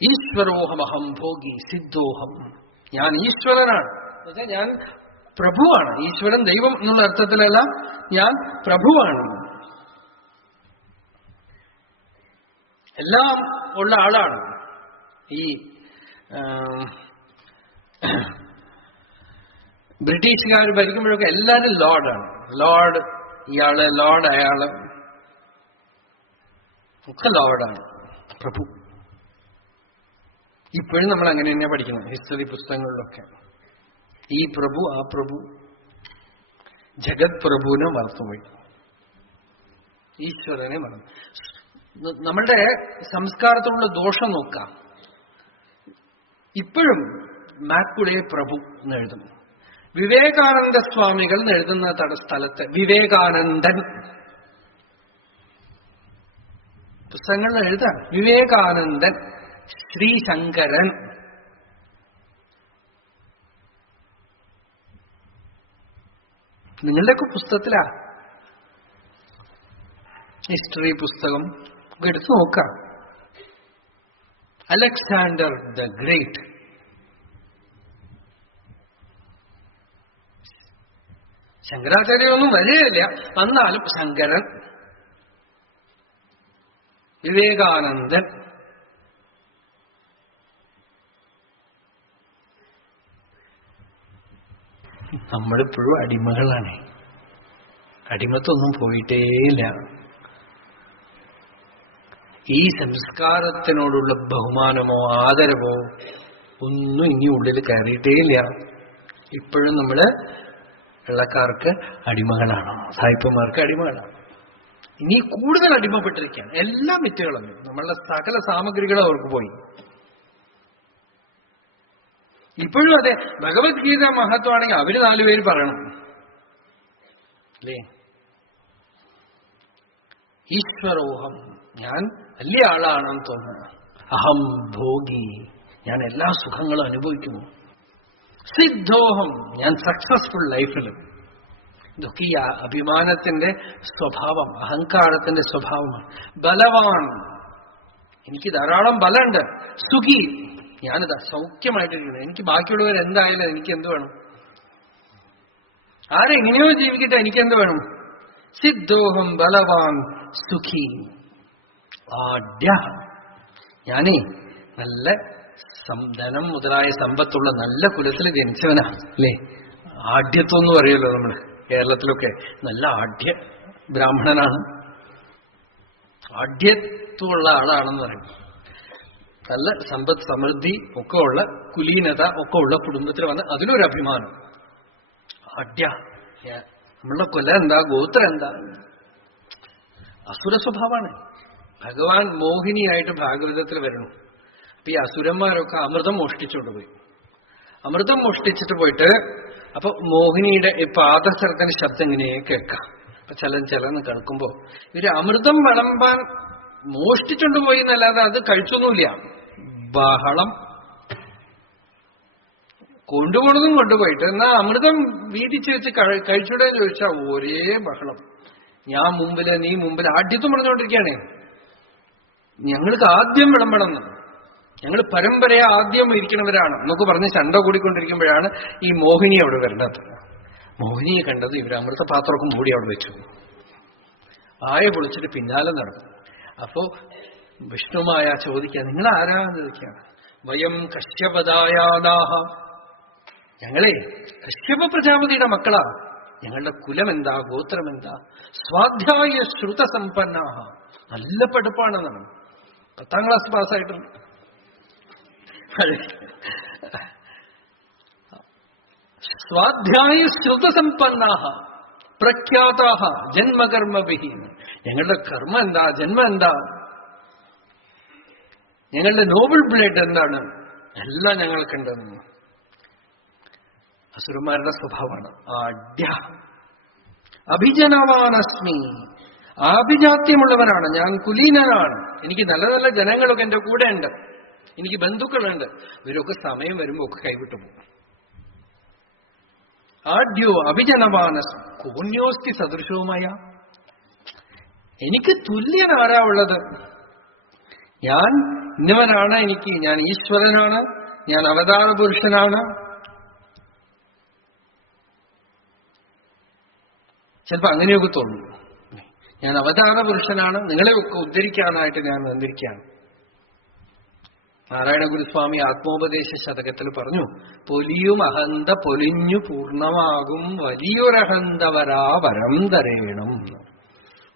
ഈശ്വരോഹമഹം ഭോഗി സിദ്ധോഹം. ഞാൻ ഈശ്വരനാണ്, എന്നുവെച്ചാൽ ഞാൻ പ്രഭുവാണ്. ഈശ്വരൻ ദൈവം എന്നുള്ള അർത്ഥത്തിലല്ല, ഞാൻ പ്രഭുവാണ്. എല്ലാം ഉള്ള ആളാണ്. ഈ ബ്രിട്ടീഷുകാർ ഭരിക്കുമ്പോഴൊക്കെ എല്ലാവരും ലോർഡാണ്. ലോർഡ് ഇയാള്, ലോർഡ് അയാള്, ഒക്കെ ലോർഡാണ്, പ്രഭു. ഇപ്പോഴും നമ്മൾ അങ്ങനെ തന്നെ പഠിക്കണം ഹിസ്റ്ററി പുസ്തകങ്ങളിലൊക്കെ. ഈ പ്രഭു, ആ പ്രഭു, ജഗത് പ്രഭുവിനെ മറന്നുപോയി, ഈശ്വരനെ മറന്നു. നമ്മളുടെ സംസ്കാരത്തിലുള്ള ദോഷം നോക്കാം. ഇപ്പോഴും മാക്കുളെ പ്രഭു എന്നെഴുതും. വിവേകാനന്ദ സ്വാമികൾ എഴുതുന്ന സ്ഥലത്ത് വിവേകാനന്ദൻ പുസ്തകങ്ങളിൽ എഴുതാം. വിവേകാനന്ദൻ, ശ്രീശങ്കരൻ. നിങ്ങളുടെയൊക്കെ പുസ്തകത്തിലാ, ഹിസ്റ്ററി പുസ്തകം ഒക്കെ എടുത്തു നോക്കാം. അലക്സാണ്ടർ ദ ഗ്രേറ്റ്, ശങ്കരാചാര്യൊന്നും വരികയില്ല, വന്നാലും ശങ്കരൻ, വിവേകാനന്ദൻ. നമ്മളിപ്പോഴും അടിമകളാണ്. അടിമത്തൊന്നും പോയിട്ടേയില്ല. ഈ സംസ്കാരത്തിനോടുള്ള ബഹുമാനമോ ആദരവോ ഒന്നും ഇനി ഉള്ളിൽ കയറിയിട്ടേയില്ല. ഇപ്പോഴും നമ്മള് വെള്ളക്കാർക്ക് അടിമകളാണ്, സായിപ്പന്മാർക്ക് അടിമകളാണ്. ഇനി കൂടുതൽ അടിമപ്പെട്ടിരിക്കുകയാണ്. എല്ലാ മിറ്റുകളും, നമ്മളുടെ സകല സാമഗ്രികളും അവർക്ക് പോയി. ഇപ്പോഴും അതെ, ഭഗവത്ഗീത മഹത്വമാണെങ്കിൽ അവര് 4 പേര് പറയണം അല്ലേ? ഈശ്വരോഹം, ഞാൻ വലിയ ആളാണെന്ന് തോന്നുന്നു. അഹം ഭോഗി, ഞാൻ എല്ലാ സുഖങ്ങളും അനുഭവിക്കുന്നു. സിദ്ധോഹം, ഞാൻ സക്സസ്ഫുൾ ലൈഫിലും. ഇതൊക്കെ ഈ അഭിമാനത്തിന്റെ സ്വഭാവം, അഹങ്കാരത്തിന്റെ സ്വഭാവമാണ്. ബലവാൻ, എനിക്ക് ധാരാളം ബലമുണ്ട്. സുഖി, ഞാനിതാ സൗഖ്യമായിട്ടിരിക്കുന്നു. എനിക്ക് ബാക്കിയുള്ളവർ എന്തായാലും എനിക്ക് എന്ത് വേണം? ആരെങ്ങനെയോ ജീവിക്കട്ടെ, എനിക്കെന്ത് വേണം? സിദ്ധോഹം ബലവാൻ സുഖി. ആഢ്യ, ഞാനേ നല്ല ധനം മുതലായ സമ്പത്തുള്ള നല്ല കുലത്തിൽ ജനിച്ചവനാ. അല്ലേ? ആഢ്യത്വം എന്ന് പറയുമല്ലോ നമ്മള് കേരളത്തിലൊക്കെ. നല്ല ആഢ്യ ബ്രാഹ്മണനാണ്, ആഢ്യത്വമുള്ള ആളാണെന്ന് പറയും. നല്ല സമ്പത്ത് സമൃദ്ധി ഒക്കെ ഉള്ള, കുലീനത ഒക്കെ ഉള്ള കുടുംബത്തിൽ വന്ന് അതിനൊരു അഭിമാനം. ആഢ്യ, നമ്മളുടെ കൊല എന്താ, ഗോത്രം എന്താ? അസുര സ്വഭാവമാണ്. ഭഗവാൻ മോഹിനിയായിട്ട് ഭാഗവതത്തിൽ വരണം. അപ്പൊ ഈ അസുരന്മാരൊക്കെ അമൃതം മോഷ്ടിച്ചോണ്ട് പോയി. അമൃതം മോഷ്ടിച്ചിട്ട് പോയിട്ട് അപ്പൊ മോഹിനിയുടെ ഈ പാദസരത്തിന്റെ ശബ്ദം ഇങ്ങനെ കേൾക്കാം. അപ്പൊ ചെലന്ന് കേൾക്കുമ്പോ ഇവര് അമൃതം വിളമ്പാൻ മോഷ്ടിച്ചോണ്ട് പോയി എന്നല്ലാതെ അത് കഴിച്ചൊന്നുമില്ല. ബഹളം. കൊണ്ടുപോണതും കൊണ്ടുപോയിട്ട് എന്നാ അമൃതം വീതിച്ച് വെച്ച് കഴിച്ചൂടെ ചോദിച്ചാ ഒരേ ബഹളം. ഞാൻ മുമ്പില്, നീ മുമ്പിൽ, ആഢ്യത്വം പറഞ്ഞുകൊണ്ടിരിക്കുകയാണേ. ഞങ്ങൾക്ക് ആദ്യം വിളമ്പണം എന്ന്, ഞങ്ങൾ പരമ്പരയെ ആദ്യം ഇരിക്കണവരാണ് എന്നൊക്കെ പറഞ്ഞ് ചണ്ട കൂടിക്കൊണ്ടിരിക്കുമ്പോഴാണ് ഈ മോഹിനി അവിടെ വരേണ്ടത്. മോഹിനിയെ കണ്ടത് ഇവർ അമൃതപാത്രമൊക്കെ മൂടി അവിടെ വെച്ചു. ആയ പൊളിച്ചിട്ട് പിന്നാലെ നടക്കും. അപ്പോ വിഷ്ണുമായ ചോദിക്കുക, നിങ്ങൾ ആരാന്ന് ചോദിക്കുകയാണ്. വയം കശ്യപദായാദാഹ, ഞങ്ങളെ കശ്യപ പ്രജാപതിയുടെ മക്കളാ. ഞങ്ങളുടെ കുലമെന്താ, ഗോത്രമെന്താ? സ്വാധ്യായ ശ്രുതസമ്പന്നാഹ, നല്ല പഠിപ്പാണെന്നാണ്. 10ാം ക്ലാസ് പാസ്സായിട്ടുണ്ട്. സ്വാധ്യായ ശ്രുതസമ്പന്നാഹ പ്രഖ്യാതാഹ ജന്മകർമ്മഭിഹി, ഞങ്ങളുടെ കർമ്മ എന്താ, ജന്മം എന്താ, ഞങ്ങളുടെ നോബിൾ ബ്ലഡ് എന്താണ്, എല്ലാം ഞങ്ങൾക്കുണ്ടെന്ന്. അസുരന്മാരുടെ സ്വഭാവമാണ് ആഢ്യ. അഭിജനവാനസ്മി, ആഭിജാത്യമുള്ളവനാണ് ഞാൻ, കുലീനനാണ്. എനിക്ക് നല്ല നല്ല ജനങ്ങളൊക്കെ എന്റെ കൂടെ ഉണ്ട്, എനിക്ക് ബന്ധുക്കളുണ്ട്. ഇവരൊക്കെ സമയം വരുമ്പോ ഒക്കെ കൈവിട്ടു പോകും. ആഢ്യോ അഭിജനവാനസ് കോന്യോസ്തി സദൃശവുമായ, എനിക്ക് തുല്യനാരാ ഉള്ളത്? ഞാൻ ഇന്നവനാണ്, ഞാൻ ഈശ്വരനാണ്, ഞാൻ അവതാര പുരുഷനാണ്. ചിലപ്പോ അങ്ങനെയൊക്കെ തോന്നും. ഞാൻ അവതാര പുരുഷനാണ്, നിങ്ങളെയൊക്കെ ഉദ്ധരിക്കാനായിട്ട് ഞാൻ വന്നിരിക്കുകയാണ്. നാരായണ ഗുരുസ്വാമി ആത്മോപദേശ ശതകത്തിൽ പറഞ്ഞു, പൊലിയും അഹന്ത പൊലിഞ്ഞു പൂർണ്ണമാകും വലിയൊരഹന്ത വരാ വരം തരേണം.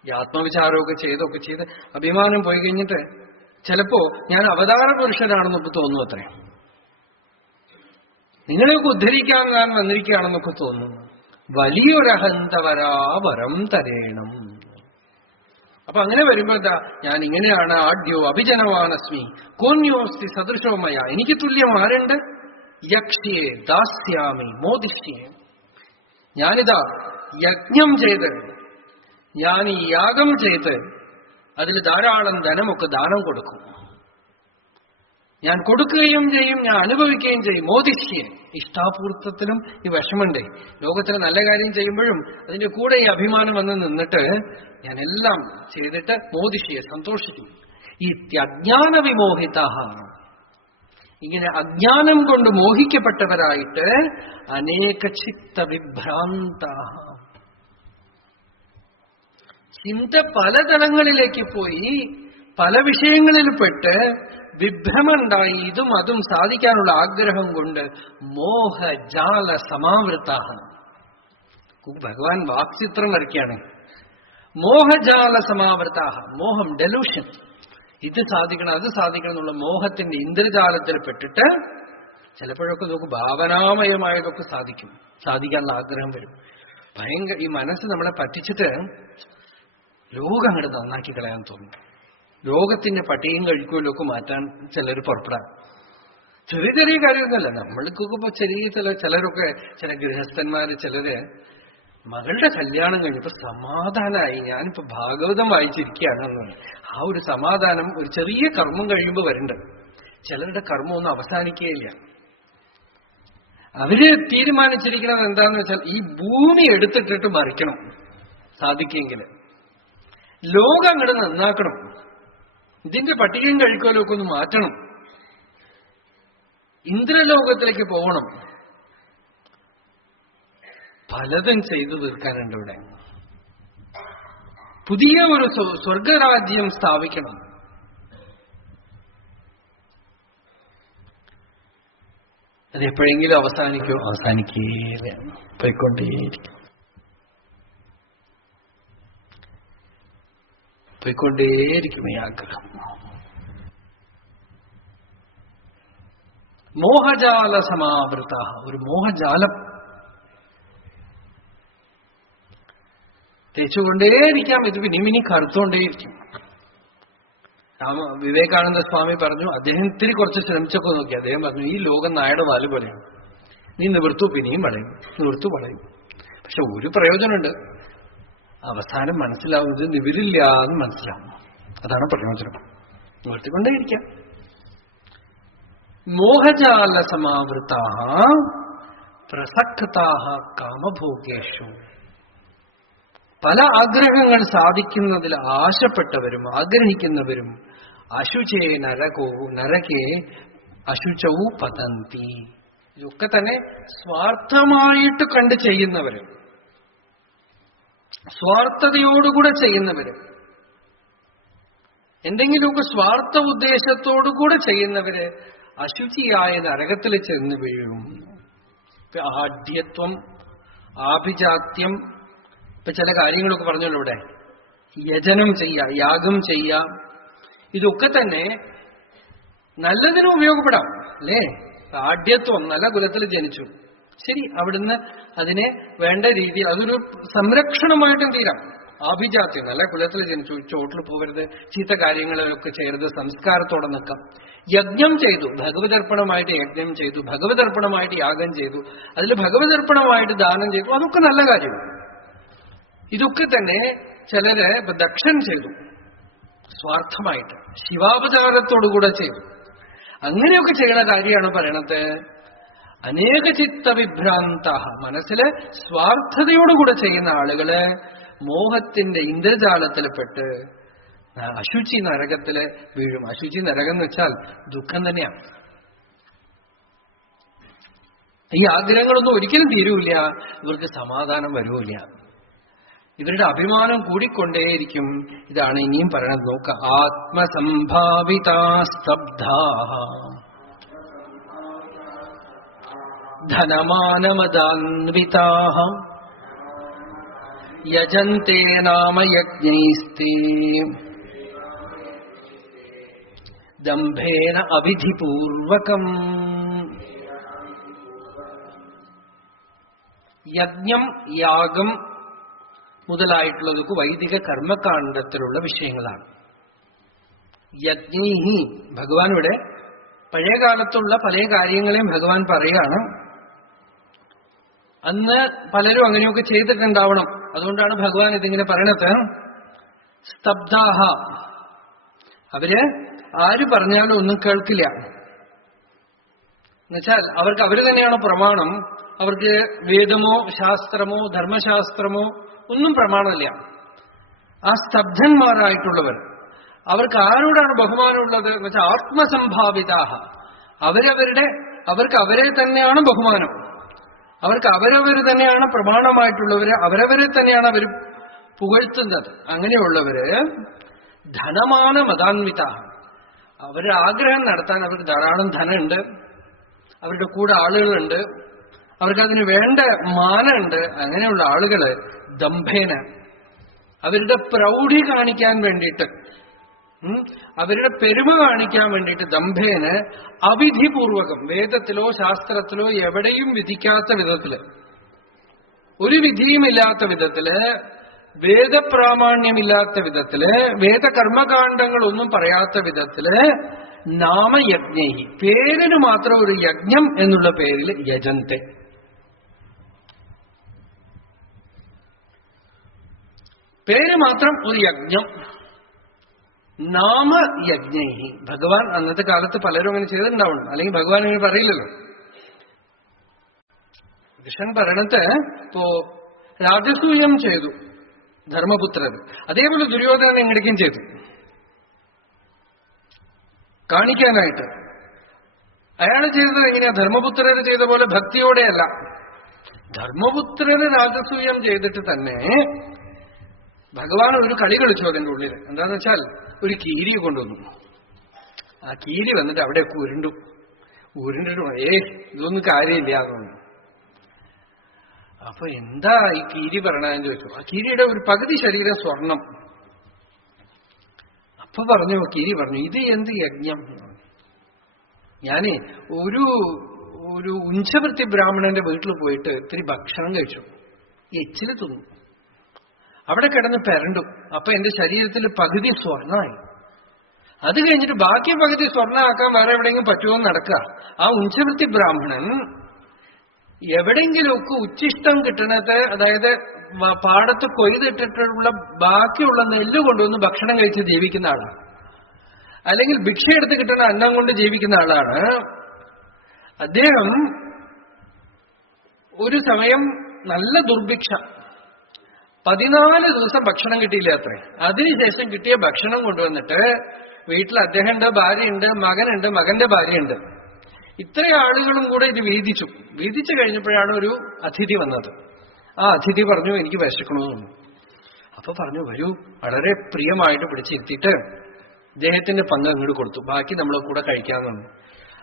ഈ ആത്മവിചാരമൊക്കെ ചെയ്ത് അഭിമാനം പോയി കഴിഞ്ഞിട്ട് ചിലപ്പോ ഞാൻ അവതാര പുരുഷനാണെന്നൊക്കെ തോന്നും. അത്രേ, നിങ്ങളെയൊക്കെ ഉദ്ധരിക്കാൻ ഞാൻ വന്നിരിക്കുകയാണെന്നൊക്കെ തോന്നുന്നു. വലിയൊരഹന്ത വരാ വരം തരേണം. അപ്പൊ അങ്ങനെ വരുമ്പോ എന്താ, ഞാൻ ഇങ്ങനെയാണ്. ആഢ്യോ അഭിജനവാനസ്മി കോന്യോസ്തി സദൃശോമയ, എനിക്ക് തുല്യം ആരുണ്ട്? യക്ഷ്യെ ദാസ്യാമി മോദിഷ്യെ, ഞാനിതാ യജ്ഞം ചെയ്ത്, ഞാൻ ഈ യാഗം ചെയ്ത് അതിൽ ധാരാളം ധനമൊക്കെ ദാനം കൊടുക്കും. ഞാൻ കൊടുക്കുകയും ചെയ്യും, ഞാൻ അനുഭവിക്കുകയും ചെയ്യും. മോദിഷ്യെ, ഇഷ്ടാപൂർത്തത്തിനും ഈ വിഷമുണ്ടേ. ലോകത്തിന് നല്ല കാര്യം ചെയ്യുമ്പോഴും അതിന്റെ കൂടെ ഈ അഭിമാനം വന്ന് നിന്നിട്ട് ഞാൻ എല്ലാം ചെയ്തിട്ട് മോദിഷ്യെ സന്തോഷിക്കും. ഈ അജ്ഞാന വിമോഹിത, ഇങ്ങനെ അജ്ഞാനം കൊണ്ട് മോഹിക്കപ്പെട്ടവരായിട്ട് അനേക ചിത്ത വിഭ്രാന്ത, ചിന്ത പല തലങ്ങളിലേക്ക് പോയി പല വിഷയങ്ങളിൽ പെട്ട് വിഭ്രമുണ്ടായി ഇതും അതും സാധിക്കാനുള്ള ആഗ്രഹം കൊണ്ട് മോഹജാല സമാവൃത. ഭഗവാൻ വാക്ചിത്രം വരയ്ക്കുകയാണ്. മോഹജാല സമാവൃത, മോഹം, ഡെലൂഷൻ, ഇത് സാധിക്കണം അത് സാധിക്കണം എന്നുള്ള മോഹത്തിന്റെ ഇന്ദ്രജാലത്തിൽ പെട്ടിട്ട് ചിലപ്പോഴൊക്കെ നമുക്ക് ഭാവനാമയമായതൊക്കെ സാധിക്കാനുള്ള ആഗ്രഹം വരും. ഭയങ്കര ഈ മനസ്സ് നമ്മളെ പറ്റിച്ചിട്ട് ലോകം അങ്ങോട്ട് നന്നാക്കി കളയാൻ തോന്നും. ലോകത്തിന്റെ പട്ടിയും കഴിക്കുമല്ലോ ഒക്കെ മാറ്റാൻ ചിലർ പുറപ്പെടാൻ. ചെറിയ ചെറിയ കാര്യമൊന്നുമല്ല. നമ്മൾക്കൊക്കെ ഇപ്പൊ ചിലരൊക്കെ ചില ഗൃഹസ്ഥന്മാര് ചിലര് മകളുടെ കല്യാണം കഴിഞ്ഞപ്പോ സമാധാനമായി, ഞാനിപ്പോ ഭാഗവതം വായിച്ചിരിക്കുകയാണെന്ന്. ആ ഒരു സമാധാനം ഒരു ചെറിയ കർമ്മം കഴിയുമ്പോ വരുന്നുണ്ട്. ചിലരുടെ കർമ്മം ഒന്നും അവസാനിക്കുകയില്ല. അവര് തീരുമാനിച്ചിരിക്കുന്നത് എന്താന്ന് വെച്ചാൽ ഈ ഭൂമി എടുത്തിട്ടിട്ട് മറിക്കണം, സാധിക്കെങ്കിൽ ലോകം അങ്ങോട്ട് നന്നാക്കണം, ഇതിന്റെ പട്ടികയും കഴിക്കലോ ഒക്കെ ഒന്ന് മാറ്റണം, ഇന്ദ്രലോകത്തിലേക്ക് പോകണം. പലതും ചെയ്തു തീർക്കാനുണ്ട് ഇവിടെ. പുതിയ ഒരു സ്വർഗരാജ്യം സ്ഥാപിക്കണം. അതെപ്പോഴെങ്കിലും അവസാനിക്കോ? അവസാനിക്കേല, പോയിക്കൊണ്ടേയിരിക്കും, പോയിക്കൊണ്ടേയിരിക്കും ഈ ആഗ്രഹം. മോഹജാല സമാവൃത, ഒരു മോഹജാലം തേച്ചുകൊണ്ടേയിരിക്കാം. ഇത് പിന്നിമിനി കറുത്തുകൊണ്ടേയിരിക്കും. വിവേകാനന്ദ സ്വാമി പറഞ്ഞു, അദ്ദേഹം ഇത്തിരി കുറച്ച് ശ്രമിച്ചൊക്കെ നോക്കി. അദ്ദേഹം പറഞ്ഞു, ഈ ലോകം നായുടെ വാല് പോലെയാണ്, നീ നിവർത്തു പിന്നെയും വളയും, നിവർത്തു വളയും. പക്ഷെ ഒരു പ്രയോജനമുണ്ട്, അവസാനം മനസ്സിലാവുന്നത് നിവരില്ല എന്ന് മനസ്സിലാവും. അതാണ് പ്രയോജനം. നിവർത്തിക്കൊണ്ടേയിരിക്കാം. മോഹജാല സമാവൃതാ പ്രസക്താഃ കാമഭോഗേഷു, പല ആഗ്രഹങ്ങൾ സാധിക്കുന്നതിൽ ആശപ്പെട്ടവരും ആഗ്രഹിക്കുന്നവരും അശുചേ നരകേ അശുചൗ പതന്തി. ഇതൊക്കെ തന്നെ സ്വാർത്ഥമായിട്ട് കണ്ട് ചെയ്യുന്നവര്, സ്വാർത്ഥതയോടുകൂടെ ചെയ്യുന്നവര്, എന്തെങ്കിലുമൊക്കെ സ്വാർത്ഥ ഉദ്ദേശത്തോടുകൂടെ ചെയ്യുന്നവര് അശുചിയായ നരകത്തിൽ ചെന്ന് വീഴും. ആഢ്യത്വം, ആഭിജാത്യം, ഇപ്പൊ ചില കാര്യങ്ങളൊക്കെ പറഞ്ഞല്ലോ ഇവിടെ, യജനം ചെയ്യാം, യാഗം ചെയ്യാം, ഇതൊക്കെ തന്നെ നല്ലതിന് ഉപയോഗപ്പെടാം അല്ലേ? ആഢ്യത്വം, നല്ല കുലത്തിൽ ജനിച്ചു, ശരി, അവിടുന്ന് അതിനെ വേണ്ട രീതിയിൽ അതൊരു സംരക്ഷണമായിട്ടും തീരാം. ആഭിജാത്യം, നല്ല കുലത്തിൽ ജനിച്ചു, ചോട്ടിൽ പോകരുത്, ചീത്ത കാര്യങ്ങളിലൊക്കെ ചെയ്യരുത്, സംസ്കാരത്തോടെ നിൽക്കാം. യജ്ഞം ചെയ്തു, ഭഗവതർപ്പണമായിട്ട് യജ്ഞം ചെയ്തു, ഭഗവതർപ്പണമായിട്ട് യാഗം ചെയ്തു, അതിൽ ഭഗവതർപ്പണമായിട്ട് ദാനം ചെയ്തു, അതൊക്കെ നല്ല കാര്യമാണ്. ഇതൊക്കെ തന്നെ ചിലര് ഇപ്പൊ ദക്ഷൻ ചെയ്തു സ്വാർത്ഥമായിട്ട്, ശിവാപചാരത്തോടുകൂടെ ചെയ്തു. അങ്ങനെയൊക്കെ ചെയ്യുന്ന കാര്യമാണ് പറയണത്. അനേക ചിത്ത വിഭ്രാന്ത, മനസ്സില് സ്വാർത്ഥതയോടുകൂടെ ചെയ്യുന്ന ആളുകള് മോഹത്തിന്റെ ഇന്ദ്രജാലത്തിൽപ്പെട്ട് അശുചി നരകത്തില് വീഴും. അശുചി നരകം എന്ന് വെച്ചാൽ ദുഃഖം തന്നെയാണ്. ഈ ആഗ്രഹങ്ങളൊന്നും ഒരിക്കലും തീരൂല്ല, ഇവർക്ക് സമാധാനം വരൂല്ല, ഇവരുടെ അഭിമാനം കൂടിക്കൊണ്ടേയിരിക്കും. ഇതാണ് ഇനിയും പറയണത്. നോക്ക, ആത്മസംഭാവിതാ സ്തബ്ധാഃ ധനമാനമദാന്വിതാഃ യജന്തേ നാമ യജ്ഞൈസ്തേ ദംഭേന അവിധിപൂർവകം. യജ്ഞം, യാഗം മുതലായിട്ടുള്ളതൊക്കെ വൈദിക കർമ്മകാണ്ഡത്തിലുള്ള വിഷയങ്ങളാണ്. യജ്ഞൈഹി, ഭഗവാൻ ഇവിടെ പഴയ കാലത്തുള്ള പല കാര്യങ്ങളെയും ഭഗവാൻ പറയാണ്. അന്ന് പലരും അങ്ങനെയൊക്കെ ചെയ്തിട്ടുണ്ടാവണം, അതുകൊണ്ടാണ് ഭഗവാൻ ഇതിങ്ങനെ പറയണത്. സ്തബ്ധാഹ, അവര് ആര് പറഞ്ഞാലും ഒന്നും കേൾക്കില്ല. എന്നുവെച്ചാൽ അവർക്ക് അവര് തന്നെയാണ് പ്രമാണം. അവർക്ക് വേദമോ ശാസ്ത്രമോ ധർമ്മശാസ്ത്രമോ ഒന്നും പ്രമാണമില്ല. ആ സ്തബ്ധന്മാരായിട്ടുള്ളവർ, അവർക്ക് ആരോടാണ് ബഹുമാനമുള്ളത് എന്ന് വെച്ചാൽ ആത്മസംഭാവിതാഹ, അവർക്ക് അവരെ തന്നെയാണ് ബഹുമാനം, അവർക്ക് അവരവർ തന്നെയാണ് പ്രമാണമായിട്ടുള്ളവര്, അവരവരെ തന്നെയാണ് അവർ പുകഴ്ത്തുന്നത്. അങ്ങനെയുള്ളവര് ധനമാന മതാന്വിത, അവരുടെ ആഗ്രഹം നടത്താൻ അവർക്ക് ധാരാളം ധനമുണ്ട്, അവരുടെ കൂടെ ആളുകളുണ്ട്, അവർക്കതിന് വേണ്ട മാനമുണ്ട്. അങ്ങനെയുള്ള ആളുകള് ദംഭേന, അവരുടെ പ്രൗഢി കാണിക്കാൻ വേണ്ടിയിട്ട്, അവരുടെ പെരുമ കാണിക്കാൻ വേണ്ടിയിട്ട് ദംഭേന അവിധിപൂർവകം, വേദത്തിലോ ശാസ്ത്രത്തിലോ എവിടെയും വിധിക്കാത്ത വിധത്തില്, ഒരു വിധിയുമില്ലാത്ത വിധത്തില്, വേദപ്രാമാണ്യമില്ലാത്ത വിധത്തില്, വേദകർമ്മകാണ്ഡങ്ങളൊന്നും പറയാത്ത വിധത്തില് നാമയജ്ഞൈ, പേരിന് മാത്രം ഒരു യജ്ഞം എന്നുള്ള പേരിൽ യജന്തെ, പേര് മാത്രം ഒരു യജ്ഞം, നാമയജ്ഞൈ. ഭഗവാൻ അന്നത്തെ കാലത്ത് പലരും അങ്ങനെ ചെയ്തിട്ടുണ്ടാവണം, അല്ലെങ്കിൽ ഭഗവാൻ അങ്ങനെ പറയില്ലല്ലോ. കൃഷ്ണൻ പറയണത് ഇപ്പോ രാജസൂയം ചെയ്തു ധർമ്മപുത്രൻ, അതേപോലെ ദുര്യോധനൻ എങ്ങടേക്കും ചെയ്തു കാണിക്കാനായിട്ട്. അയാൾ ചെയ്തത് എങ്ങനെയാ? ധർമ്മപുത്രര് ചെയ്ത പോലെ ഭക്തിയോടെയല്ല. ധർമ്മപുത്രന് രാജസൂയം ചെയ്തിട്ട് തന്നെ ഭഗവാൻ ഒരു കളി കളിച്ചു അതിന്റെ ഉള്ളിൽ. എന്താന്ന് വെച്ചാൽ ഒരു കീരിയെ കൊണ്ടുവന്നു. ആ കീരി വന്നിട്ട് അവിടെയൊക്കെ ഉരുണ്ടിട്ട് ഇതൊന്നും കാര്യമില്ല എന്ന് പറഞ്ഞു. അപ്പൊ എന്താ ഈ കീരി പറയണെന്ന് ചോദിച്ചു. ആ കീരിയുടെ ഒരു പകുതി ശരീരം സ്വർണം. അപ്പൊ കീരി പറഞ്ഞു, ഇത് എന്ത് യജ്ഞം? ഞാനേ ഒരു ഉഞ്ചവൃത്തി ബ്രാഹ്മണന്റെ വീട്ടിൽ പോയിട്ട് ഇത്തിരി ഭക്ഷണം കഴിച്ചു, എച്ചില് തിന്നു, അവിടെ കിടന്ന് പെരണ്ടു. അപ്പൊ എന്റെ ശരീരത്തിൽ പകുതി സ്വർണ്ണമായി. അത് കഴിഞ്ഞിട്ട് ബാക്കി പകുതി സ്വർണ്ണമാക്കാൻ വേറെ എവിടെയെങ്കിലും പറ്റുമോ നടക്കുക. ആ ഉഞ്ചവൃത്തി ബ്രാഹ്മണൻ എവിടെയെങ്കിലുമൊക്കെ ഉച്ചിഷ്ടം കിട്ടണത്, അതായത് പാടത്ത് കൊയ്തിട്ടിട്ടുള്ള ബാക്കിയുള്ള നെല്ല് കൊണ്ടുവന്ന് ഭക്ഷണം കഴിച്ച് ജീവിക്കുന്ന ആളാണ്. അല്ലെങ്കിൽ ഭിക്ഷയെടുത്ത് കിട്ടുന്ന അന്നം കൊണ്ട് ജീവിക്കുന്ന ആളാണ് അദ്ദേഹം. ഒരു സമയം നല്ല ദുർഭിക്ഷ, 14 ദിവസം ഭക്ഷണം കിട്ടിയില്ല അത്രേ. അതിനുശേഷം കിട്ടിയ ഭക്ഷണം കൊണ്ടുവന്നിട്ട് വീട്ടിൽ അദ്ദേഹമുണ്ട്, ഭാര്യയുണ്ട്, മകനുണ്ട്, മകന്റെ ഭാര്യയുണ്ട്. ഇത്ര ആളുകളും കൂടെ ഇത് വീതിച്ചു കഴിഞ്ഞപ്പോഴാണ് ഒരു അതിഥി വന്നത്. ആ അതിഥി പറഞ്ഞു, എനിക്ക് വിശക്കണമെന്ന്. അപ്പൊ പറഞ്ഞു, വരൂ. വളരെ പ്രിയമായിട്ട് പിടിച്ചിരുത്തിയിട്ട് അദ്ദേഹത്തിന്റെ പങ്ക് അങ്ങോട്ട് കൊടുത്തു, ബാക്കി നമ്മളെ കൂടെ കഴിക്കാമെന്നു.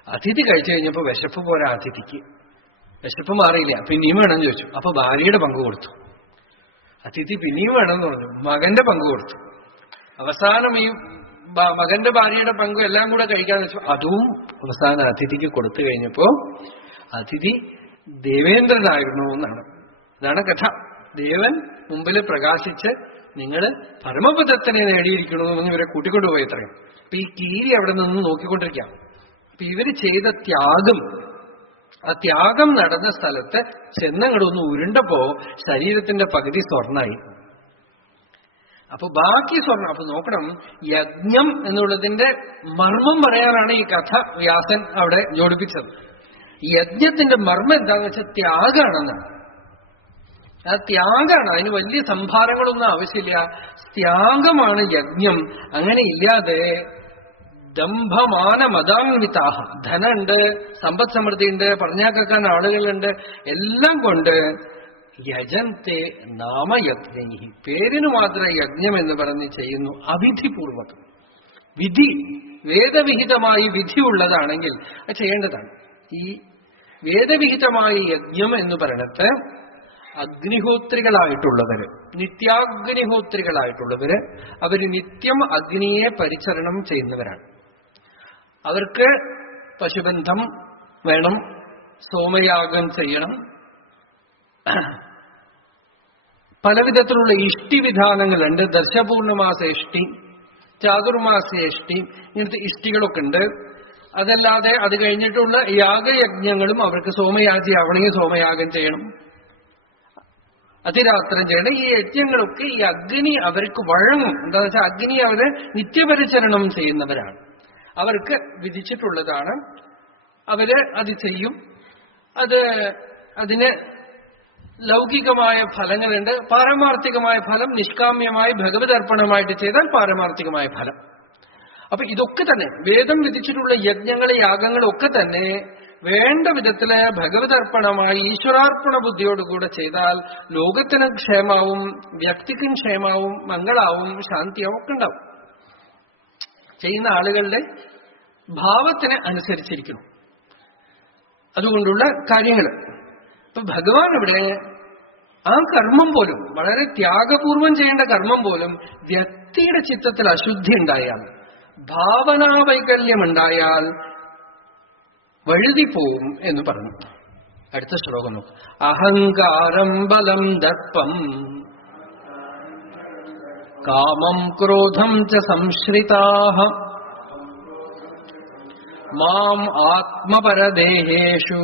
അതിഥി കഴിച്ചു കഴിഞ്ഞപ്പോ വിശപ്പ് പോരാ, അതിഥിക്ക് വിശപ്പ് മാറിയില്ല, പിന്നെയും വേണമെന്ന് ചോദിച്ചു. അപ്പൊ ഭാര്യയുടെ പങ്ക് കൊടുത്തു. അതിഥി പിന്നെയും വേണമെന്ന് പറഞ്ഞു, മകന്റെ പങ്ക് കൊടുത്തു. അവസാനം ഈ മകന്റെ ഭാര്യയുടെ പങ്കും എല്ലാം കൂടെ കഴിക്കാന്ന് വെച്ചു. അതും അവസാനം അതിഥിക്ക് കൊടുത്തു കഴിഞ്ഞപ്പോ അതിഥി ദേവേന്ദ്രനായിരുന്നു എന്നാണ്. അതാണ് കഥ. ദേവൻ മുമ്പിൽ പ്രകാശിച്ച് നിങ്ങൾ പരമപദത്തിനെ നേടിയിരിക്കണമെന്ന് ഇവരെ കൂട്ടിക്കൊണ്ടുപോയി അത്രയും. അപ്പൊ ഈ കീരി അവിടെ നിന്ന് നോക്കിക്കൊണ്ടിരിക്കാം. അപ്പൊ ഇവര് ചെയ്ത ത്യാഗം, ആ ത്യാഗം നടന്ന സ്ഥലത്ത് ചെന്നങ്ങടൊന്ന് ഉരുണ്ടപ്പോ ശരീരത്തിന്റെ പകുതി സ്വർണ്ണായി. അപ്പൊ ബാക്കി സ്വർണം. അപ്പൊ നോക്കണം, യജ്ഞം എന്നുള്ളതിന്റെ മർമ്മം പറയാനാണ് ഈ കഥ വ്യാസൻ അവിടെ ജോഡിപ്പിച്ചത്. യജ്ഞത്തിന്റെ മർമ്മം എന്താന്ന് വെച്ചാൽ ത്യാഗാണെന്നാണ്. ആ ത്യാഗാണ്, അതിന് വലിയ സംഭാരങ്ങളൊന്നും ആവശ്യമില്ല. ത്യാഗമാണ് യജ്ഞം. അങ്ങനെ ഇല്ലാതെ ദംഭമാന മതാന്വിതാഹ, ധനമുണ്ട്, സമ്പദ് സമൃദ്ധിയുണ്ട്, പറഞ്ഞാൽ കേൾക്കാൻ ആളുകളുണ്ട്, എല്ലാം കൊണ്ട് യജന്തെ നാമയജ്ഞി, പേരിന് മാത്രം യജ്ഞം എന്ന് പറഞ്ഞ് ചെയ്യുന്നു. അവിധിപൂർവകം, വിധി വേദവിഹിതമായി വിധിയുള്ളതാണെങ്കിൽ അത് ചെയ്യേണ്ടതാണ്. ഈ വേദവിഹിതമായ യജ്ഞം എന്ന് പറയണത് അഗ്നിഹോത്രികളായിട്ടുള്ളവര്, നിത്യാഗ്നിഹോത്രികളായിട്ടുള്ളവര്, അവര് നിത്യം അഗ്നിയെ പരിചരണം ചെയ്യുന്നവരാണ്. അവർക്ക് പശുബന്ധം വേണം, സോമയാഗം ചെയ്യണം, പലവിധത്തിലുള്ള ഇഷ്ടിവിധാനങ്ങളുണ്ട്. ദർശപൂർണമാസ ഇഷ്ടി, ചാതുർമാസ ഇഷ്ടി, ഇങ്ങനത്തെ ഇഷ്ടികളൊക്കെ ഉണ്ട്. അതല്ലാതെ അത് കഴിഞ്ഞിട്ടുള്ള യാഗയജ്ഞങ്ങളും അവർക്ക് സോമയാജി ആവണമെങ്കിൽ സോമയാഗം ചെയ്യണം, അതിരാത്രം ചെയ്യണം. ഈ യജ്ഞങ്ങളൊക്കെ ഈ അഗ്നി അവർക്ക് വഴങ്ങും. എന്താണെന്ന് വെച്ചാൽ അഗ്നി അവര് നിത്യപരിചരണം ചെയ്യുന്നവരാണ്, അവർക്ക് വിധിച്ചിട്ടുള്ളതാണ്. അവര് അത് ചെയ്യും. അതിന് ലൗകികമായ ഫലങ്ങളുണ്ട്, പാരമാർത്ഥികമായ ഫലം. നിഷ്കാമ്യമായി ഭഗവത് അർപ്പണമായിട്ട് ചെയ്താൽ പാരമാർത്ഥികമായ ഫലം. അപ്പൊ ഇതൊക്കെ തന്നെ വേദം വിധിച്ചിട്ടുള്ള യജ്ഞങ്ങളെ യാഗങ്ങളൊക്കെ തന്നെ വേണ്ട വിധത്തില് ഭഗവതർപ്പണമായി ഈശ്വരാർപ്പണ ബുദ്ധിയോടുകൂടെ ചെയ്താൽ ലോകത്തിന് ക്ഷേമാവും, വ്യക്തിക്കും ക്ഷേമാവും, മംഗളാവും, ശാന്തിയാവും ഒക്കെ ഉണ്ടാവും. ചെയ്യുന്ന ആളുകളുടെ ഭാവത്തിന് അനുസരിച്ചിരിക്കണം അതുകൊണ്ടുള്ള കാര്യങ്ങൾ. ഇപ്പൊ ഭഗവാൻ ഇവിടെ ആ കർമ്മം പോലും, വളരെ ത്യാഗപൂർവം ചെയ്യേണ്ട കർമ്മം പോലും വ്യക്തിയുടെ ചിത്തത്തിൽ അശുദ്ധി ഉണ്ടായാൽ, ഭാവനാവൈകല്യമുണ്ടായാൽ വഴുതിപ്പോവും എന്ന് പറഞ്ഞു. അടുത്ത ശ്ലോകം നോക്കും. അഹങ്കാരം ബലം ദർപ്പം കാമം ക്രോധം ച സംശ്രിതാഃ മാം ആത്മപരദേഹേഷു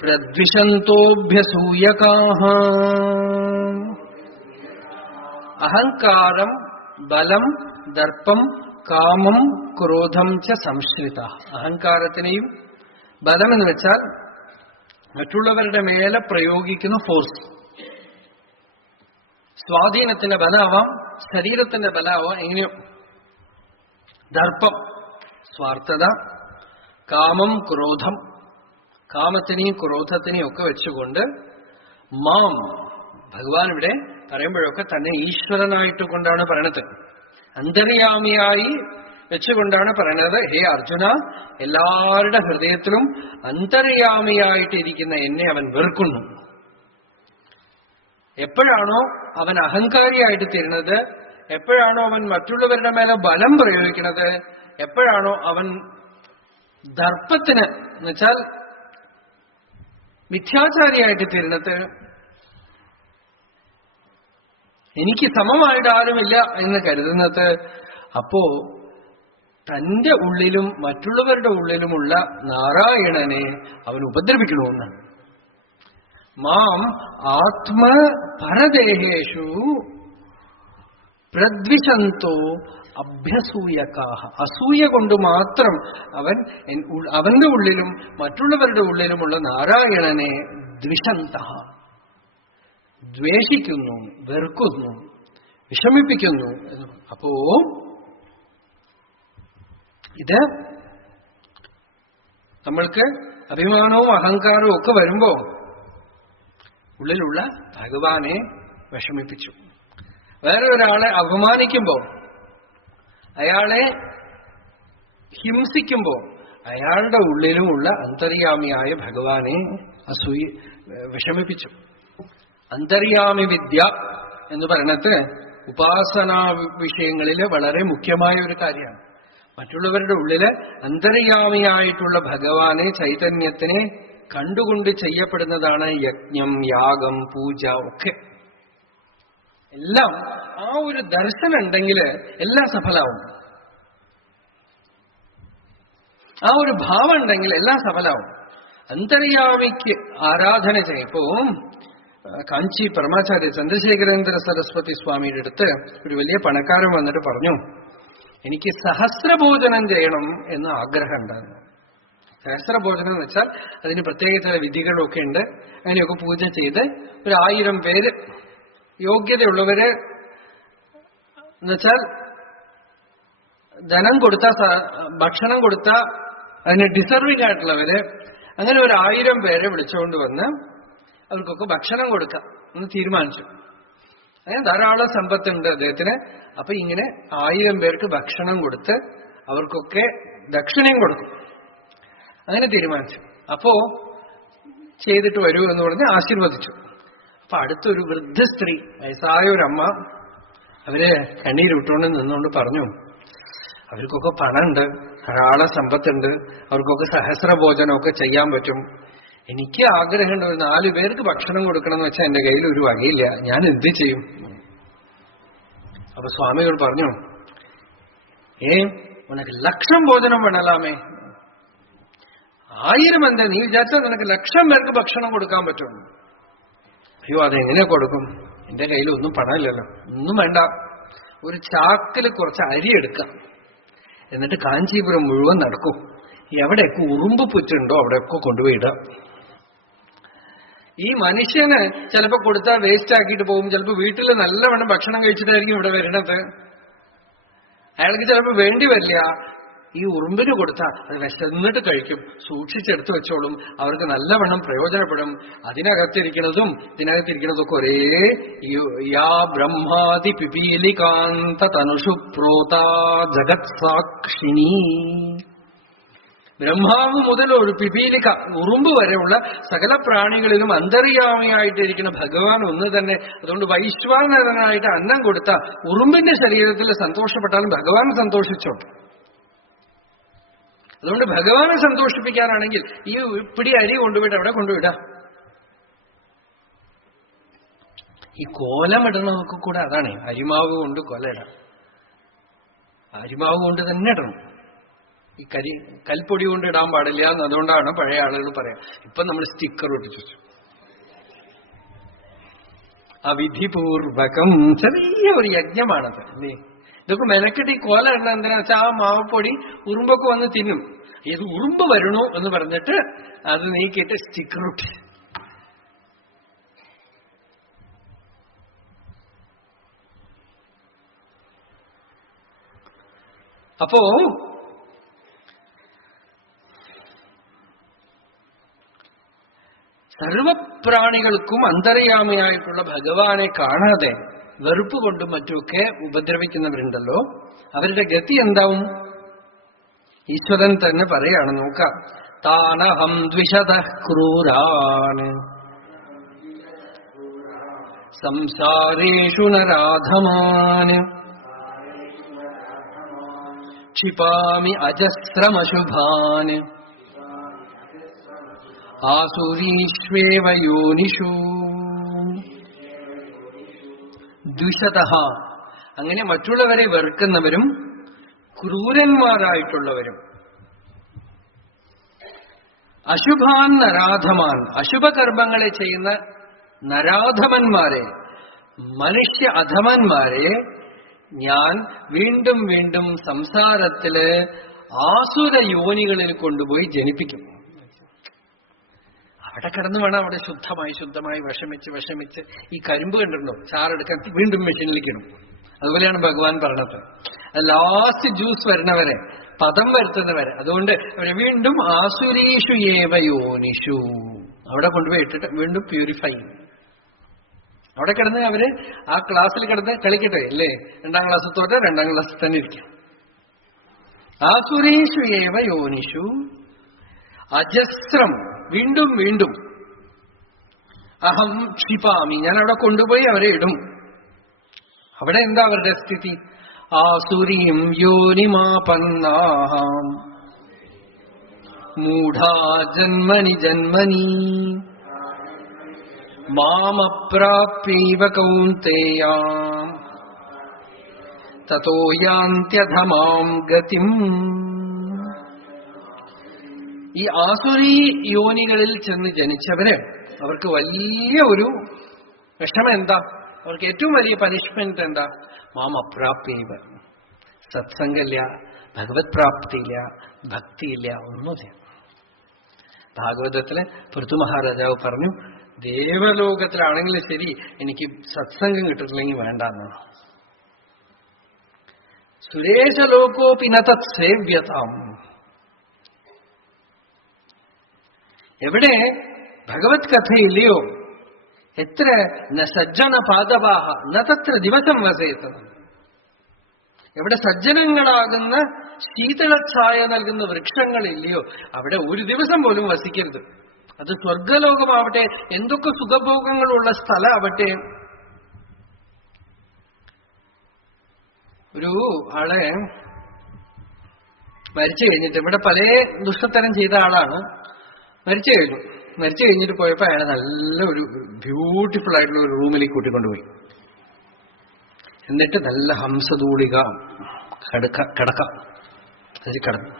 പ്രദ്വിഷന്തോഭ്യസൂയകാഃ. അഹങ്കാരം ബലം ദർപ്പം കാമം ക്രോധം ച സംശ്രിത. അഹങ്കാരത്തിനെയും, ബലം എന്ന് വെച്ചാൽ മറ്റുള്ളവരുടെ മേലെ പ്രയോഗിക്കുന്ന ഫോഴ്സ്, സ്വാധീനത്തിന്റെ ബലമാവാം, ശരീരത്തിന്റെ ബലമാവാം, എങ്ങനെയോ. ദർപ്പം സ്വാർത്ഥത, കാമം ക്രോധം, കാമത്തിനെയും ക്രോധത്തിനെയും ഒക്കെ വെച്ചുകൊണ്ട് മാം, ഭഗവാൻ ഇവിടെ പറയുമ്പോഴൊക്കെ തന്നെ ഈശ്വരനായിട്ട് കൊണ്ടാണ് പറയണത്. അന്തര്യാമിയായി വെച്ചുകൊണ്ടാണ് പറയണത്, ഹേ അർജുന, എല്ലാവരുടെ ഹൃദയത്തിലും അന്തര്യാമിയായിട്ടിരിക്കുന്ന എന്നെ അവൻ വെറുക്കുന്നു. എപ്പോഴാണോ അവൻ അഹങ്കാരിയായിട്ട് തീരുന്നത്, എപ്പോഴാണോ അവൻ മറ്റുള്ളവരുടെ മേലെ ബലം പ്രയോഗിക്കുന്നത്, എപ്പോഴാണോ അവൻ ദർപ്പത്തിന് എന്നുവെച്ചാൽ മിഥ്യാചാരിയായിട്ട് തീരുന്നത്, എനിക്ക് സമമായിട്ട് ആരുമില്ല എന്ന് കരുതുന്നത്, അപ്പോ തന്റെ ഉള്ളിലും മറ്റുള്ളവരുടെ ഉള്ളിലുമുള്ള നാരായണനെ അവൻ ഉപദ്രവിക്കണമെന്നാണ്. മാം ആത്മപരദേഹേഷു പ്രദ്വിഷന്തോ അഭ്യസൂയകാഹ. അസൂയ കൊണ്ട് മാത്രം അവന്റെ ഉള്ളിലും മറ്റുള്ളവരുടെ ഉള്ളിലുമുള്ള നാരായണനെ ദ്വിഷന്ത, ദ്വേഷിക്കുന്നു, വെറുക്കുന്നു, വിഷമിപ്പിക്കുന്നു. അപ്പോ ഇത് നമ്മൾക്ക് അഭിമാനവും അഹങ്കാരവും ഒക്കെ വരുമ്പോ ഉള്ളിലുള്ള ഭഗവാനെ വിഷമിപ്പിച്ചു. വേറെ ഒരാളെ അപമാനിക്കുമ്പോ, അയാളെ ഹിംസിക്കുമ്പോ അയാളുടെ ഉള്ളിലുമുള്ള അന്തര്യാമിയായ ഭഗവാനെ വിഷമിപ്പിച്ചു. അന്തര്യാമി വിദ്യ എന്ന് പറയുന്നത് ഉപാസനാ വിഷയങ്ങളില് വളരെ മുഖ്യമായ ഒരു കാര്യമാണ്. മറ്റുള്ളവരുടെ ഉള്ളില് അന്തര്യാമിയായിട്ടുള്ള ഭഗവാനെ, ചൈതന്യത്തിനെ കണ്ടുകൊണ്ട് ചെയ്യപ്പെടുന്നതാണ് യജ്ഞം, യാഗം, പൂജ ഒക്കെ. എല്ലാം ആ ഒരു ദർശനം ഉണ്ടെങ്കിൽ എല്ലാം സഫലാവും. ആ ഒരു ഭാവം ഉണ്ടെങ്കിൽ എല്ലാം സഫലാവും. അന്തര്യാമിക്ക് ആരാധന ചെയ്യപ്പോ കാഞ്ചി പരമാചാര്യ ചന്ദ്രശേഖരേന്ദ്ര സരസ്വതി സ്വാമിയുടെ അടുത്ത് ഒരു വലിയ പണക്കാരൻ വന്നിട്ട് പറഞ്ഞു, എനിക്ക് സഹസ്രഭോജനം ചെയ്യണം എന്ന് ആഗ്രഹം ഉണ്ടായിരുന്നു. സഹസ്രഭോജനം എന്ന് വെച്ചാൽ അതിന് പ്രത്യേക ചില വിധികളൊക്കെ ഉണ്ട്. അങ്ങനെയൊക്കെ പൂജ ചെയ്ത് 1000 പേര് യോഗ്യതയുള്ളവര് എന്നുവെച്ചാൽ ധനം കൊടുത്ത, ഭക്ഷണം കൊടുത്ത, അതിന് ഡിസർവിംഗ് ആയിട്ടുള്ളവര്, അങ്ങനെ 1000 പേരെ വിളിച്ചുകൊണ്ട് വന്ന് അവർക്കൊക്കെ ഭക്ഷണം കൊടുക്കാം എന്ന് തീരുമാനിച്ചു. അങ്ങനെ ധാരാളം സമ്പത്തുണ്ട് അദ്ദേഹത്തിന്. അപ്പൊ ഇങ്ങനെ 1000 പേർക്ക് ഭക്ഷണം കൊടുത്ത് അവർക്കൊക്കെ ദക്ഷിണയും കൊടുക്കും, അങ്ങനെ തീരുമാനിച്ചു. അപ്പോ ചെയ്തിട്ട് വരൂ എന്ന് പറഞ്ഞ് ആശീർവദിച്ചു. അപ്പൊ അടുത്തൊരു വൃദ്ധ സ്ത്രീ, വയസ്സായ ഒരമ്മ, അവര് കണ്ണീരുട്ടുകൊണ്ട് നിന്നുകൊണ്ട് പറഞ്ഞു, അവർക്കൊക്കെ പണമുണ്ട്, ധാരാളം സമ്പത്തുണ്ട്, അവർക്കൊക്കെ സഹസ്രഭോജനമൊക്കെ ചെയ്യാൻ പറ്റും. എനിക്ക് ആഗ്രഹമുണ്ട്, ഒരു 4 പേർക്ക് ഭക്ഷണം കൊടുക്കണം എന്ന് വെച്ചാൽ എന്റെ കയ്യിൽ ഒരു വകയില്ല, ഞാൻ എന്ത് ചെയ്യും? അപ്പൊ സ്വാമികൾ പറഞ്ഞു, ഉനക്ക് 1,00,000 ഭോജനം വേണലാമേ. 1000 എന്താ നീ വിചാരിച്ചാൽ നിനക്ക് 1,00,000 പേർക്ക് ഭക്ഷണം കൊടുക്കാൻ പറ്റും. അയ്യോ, അതെങ്ങനെ കൊടുക്കും? എന്റെ കയ്യിൽ ഒന്നും പണമില്ലല്ലോ. ഒന്നും വേണ്ട, ഒരു ചാക്കിൽ കുറച്ച് അരി എടുക്കാം, എന്നിട്ട് കാഞ്ചീപുരം മുഴുവൻ നടക്കും, എവിടെയൊക്കെ ഉറുമ്പ് പുറ്റുണ്ടോ അവിടെയൊക്കെ കൊണ്ടുപോയിടാം. ഈ മനുഷ്യന് ചിലപ്പോ കൊടുത്താൽ വേസ്റ്റ് ആക്കിയിട്ട് പോകും, ചിലപ്പോ വീട്ടിൽ നല്ലവണ്ണം ഭക്ഷണം കഴിച്ചിട്ടായിരിക്കും ഇവിടെ വരുന്നത്, അയാൾക്ക് ചിലപ്പോ വേണ്ടി വരില്ല. ഈ ഉറുമ്പിന് കൊടുത്താൽ അത് വിശന്നിട്ട് കഴിക്കും, സൂക്ഷിച്ചെടുത്ത് വെച്ചോളും, അവർക്ക് നല്ലവണ്ണം പ്രയോജനപ്പെടും. അതിനകത്തിരിക്കുന്നതും ഇതിനകത്തിരിക്കുന്നതൊക്കെ ഒരേ യാ ബ്രഹ്മാതി പിപീലികാന്ത തനുഷു പ്രോതാ ജഗത് സാക്ഷിണി. ബ്രഹ്മാവ് മുതൽ ഒരു പിപീലിക, ഉറുമ്പ് വരെയുള്ള സകല പ്രാണികളിലും അന്തര്യാമിയായിട്ടിരിക്കുന്ന ഭഗവാൻ ഒന്ന് തന്നെ. അതുകൊണ്ട് വൈശ്വാനരനായിട്ട് അന്നം കൊടുത്ത ഉറുമ്പിന്റെ ശരീരത്തിൽ സന്തോഷപ്പെട്ടാലും ഭഗവാൻ സന്തോഷിച്ചോട്ടെ. അതുകൊണ്ട് ഭഗവാനെ സന്തോഷിപ്പിക്കാനാണെങ്കിൽ ഈ പിടി അരി കൊണ്ടുപോയിട്ട് അവിടെ കൊണ്ടുവിടാം. ഈ കോലമിടണമൊക്കെ കൂടെ അതാണ്, അരിമാവ് കൊണ്ട് കൊല ഇടാം, അരിമാവ് കൊണ്ട് തന്നെ ഇടണം. ഈ കൽപ്പൊടി കൊണ്ട് ഇടാൻ പാടില്ല എന്ന് അതുകൊണ്ടാണ് പഴയ ആളുകൾ പറയാം. ഇപ്പൊ നമ്മൾ സ്റ്റിക്കർ ഒട്ടിച്ചു. അവിധിപൂർവകം ചെറിയ ഒരു യജ്ഞമാണത് അല്ലേ. ഇതൊക്കെ മെനക്കെട്ട് ഈ കോല ഇടണം എന്തിനാ വെച്ചാൽ ആ മാവപ്പൊടി ഉറുമ്പൊക്കെ വന്ന് തിന്നും. ഇത് ഉറുമ്പ് വരണു എന്ന് പറഞ്ഞിട്ട് അത് നീക്കിയിട്ട് സ്റ്റിക്കർ ഒട്ടി. അപ്പോ സർവപ്രാണികൾക്കും അന്തര്യാമിയായിട്ടുള്ള ഭഗവാനെ കാണാതെ വെറുപ്പ് കൊണ്ടും മറ്റുമൊക്കെ ഉപദ്രവിക്കുന്നവരുണ്ടല്ലോ, അവരുടെ ഗതി എന്താവും? ഈശ്വരൻ തന്നെ പറയാണ്, നോക്കാം. താനഹം ദ്വിഷത ക്രൂരാൻ സംസാരേഷു നരാധമാൻ ക്ഷിപാമി അജസ്രമശുഭാൻ ആസുരീഷ്വേവ യോനിഷു. ദ്വിഷതഃ, അങ്ങനെ മറ്റുള്ളവരെ വെറുക്കുന്നവരും ക്രൂരന്മാരായിട്ടുള്ളവരും. അശുഭാൻ നരാധമാൻ, അശുഭകർമ്മങ്ങളെ ചെയ്യുന്ന നരാധമന്മാരെ, മനുഷ്യ അധമന്മാരെ ഞാൻ വീണ്ടും വീണ്ടും സംസാരത്തില് ആസുര യോനികളിൽ കൊണ്ടുപോയി ജനിപ്പിക്കും. അവിടെ കിടന്നു വേണം അവിടെ ശുദ്ധമായി വിഷമിച്ച് ഈ കരിമ്പ് കണ്ടിട്ടുണ്ടോ, ചാറെടുക്കാൻ വീണ്ടും മെഷീനിലേക്ക് ഇടും. അതുപോലെയാണ് ഭഗവാൻ പറഞ്ഞത്. ലാസ്റ്റ് ജ്യൂസ് വരുന്നവരെ, പദം വരുത്തുന്നവരെ. അതുകൊണ്ട് അവരെ വീണ്ടും ആസുരീഷു ഏവ യോനിഷു അവിടെ കൊണ്ടുപോയി ഇട്ടിട്ട് വീണ്ടും പ്യൂരിഫൈ. അവിടെ കിടന്ന് അവര് ആ ക്ലാസ്സിൽ കിടന്ന് കളിക്കട്ടെ അല്ലേ, 2ാം ക്ലാസ് തോട്ട് 2ാം ക്ലാസ്സിൽ തന്നെ ഇരിക്കും. ആസുരീഷു ഏവ യോനിഷു അജസ്രം, വീണ്ടും വീണ്ടും. അഹം ക്ഷിപാമി, ഞാൻ അവിടെ കൊണ്ടുപോയി അവരെ ഇടും. അവിടെ എന്താ അവരുടെ സ്ഥിതി? ആസുരീം യോനിമാപന്നാഹം മൂഢാ ജന്മനി ജന്മനി മാമപ്രാപ്യൈവ കൗന്തേയാം തതോ യാന്ത്യധമാം ഗതിം. ഈ ആസുരീ യോനികളിൽ ചെന്ന് ജനിച്ചവര് അവർക്ക് വലിയ ഒരു വിഷമം എന്താ? അവർക്ക് ഏറ്റവും വലിയ പനിഷ്മെന്റ് എന്താ? മാം അപ്രാപ്യൈവ, സത്സംഗമില്ല, ഭഗവത് പ്രാപ്തിയില്ല, ഭക്തിയില്ല, ഒന്നുമില്ല. ഭാഗവതത്തില് പൃഥു മഹാരാജാവ് പറഞ്ഞു, ദേവലോകത്തിലാണെങ്കിലും ശരി എനിക്ക് സത്സംഗം കിട്ടിട്ടില്ലെങ്കിൽ വേണ്ടെന്നാണ്. സുരേശലോകോപി ന തത് സേവ്യതാം. എവിടെ ഭഗവത് കഥയില്ലയോ, എത്ര സജ്ജന പാദവാഹ ന തത്ര ദിവസം വസേത്. എവിടെ സജ്ജനങ്ങളാകുന്ന ശീതളഛായ നൽകുന്ന വൃക്ഷങ്ങളില്ലയോ അവിടെ ഒരു ദിവസം പോലും വസിക്കരുത്. അത് സ്വർഗലോകമാവട്ടെ, എന്തൊക്കെ സുഖഭോഗങ്ങളുള്ള സ്ഥലമാവട്ടെ. ഒരു ആളെ മരിച്ചു കഴിഞ്ഞിട്ട്, ഇവിടെ പല ദുഷ്ടത്തരം ചെയ്ത ആളാണ്, മരിച്ചു കഴിഞ്ഞിട്ട് പോയപ്പോ അയാളെ നല്ല ഒരു ബ്യൂട്ടിഫുൾ ആയിട്ടുള്ള ഒരു റൂമിലേക്ക് കൂട്ടിക്കൊണ്ടുപോയി. എന്നിട്ട് നല്ല ഹംസതൂളിക കിടക്ക അതിൽ കിടന്നു,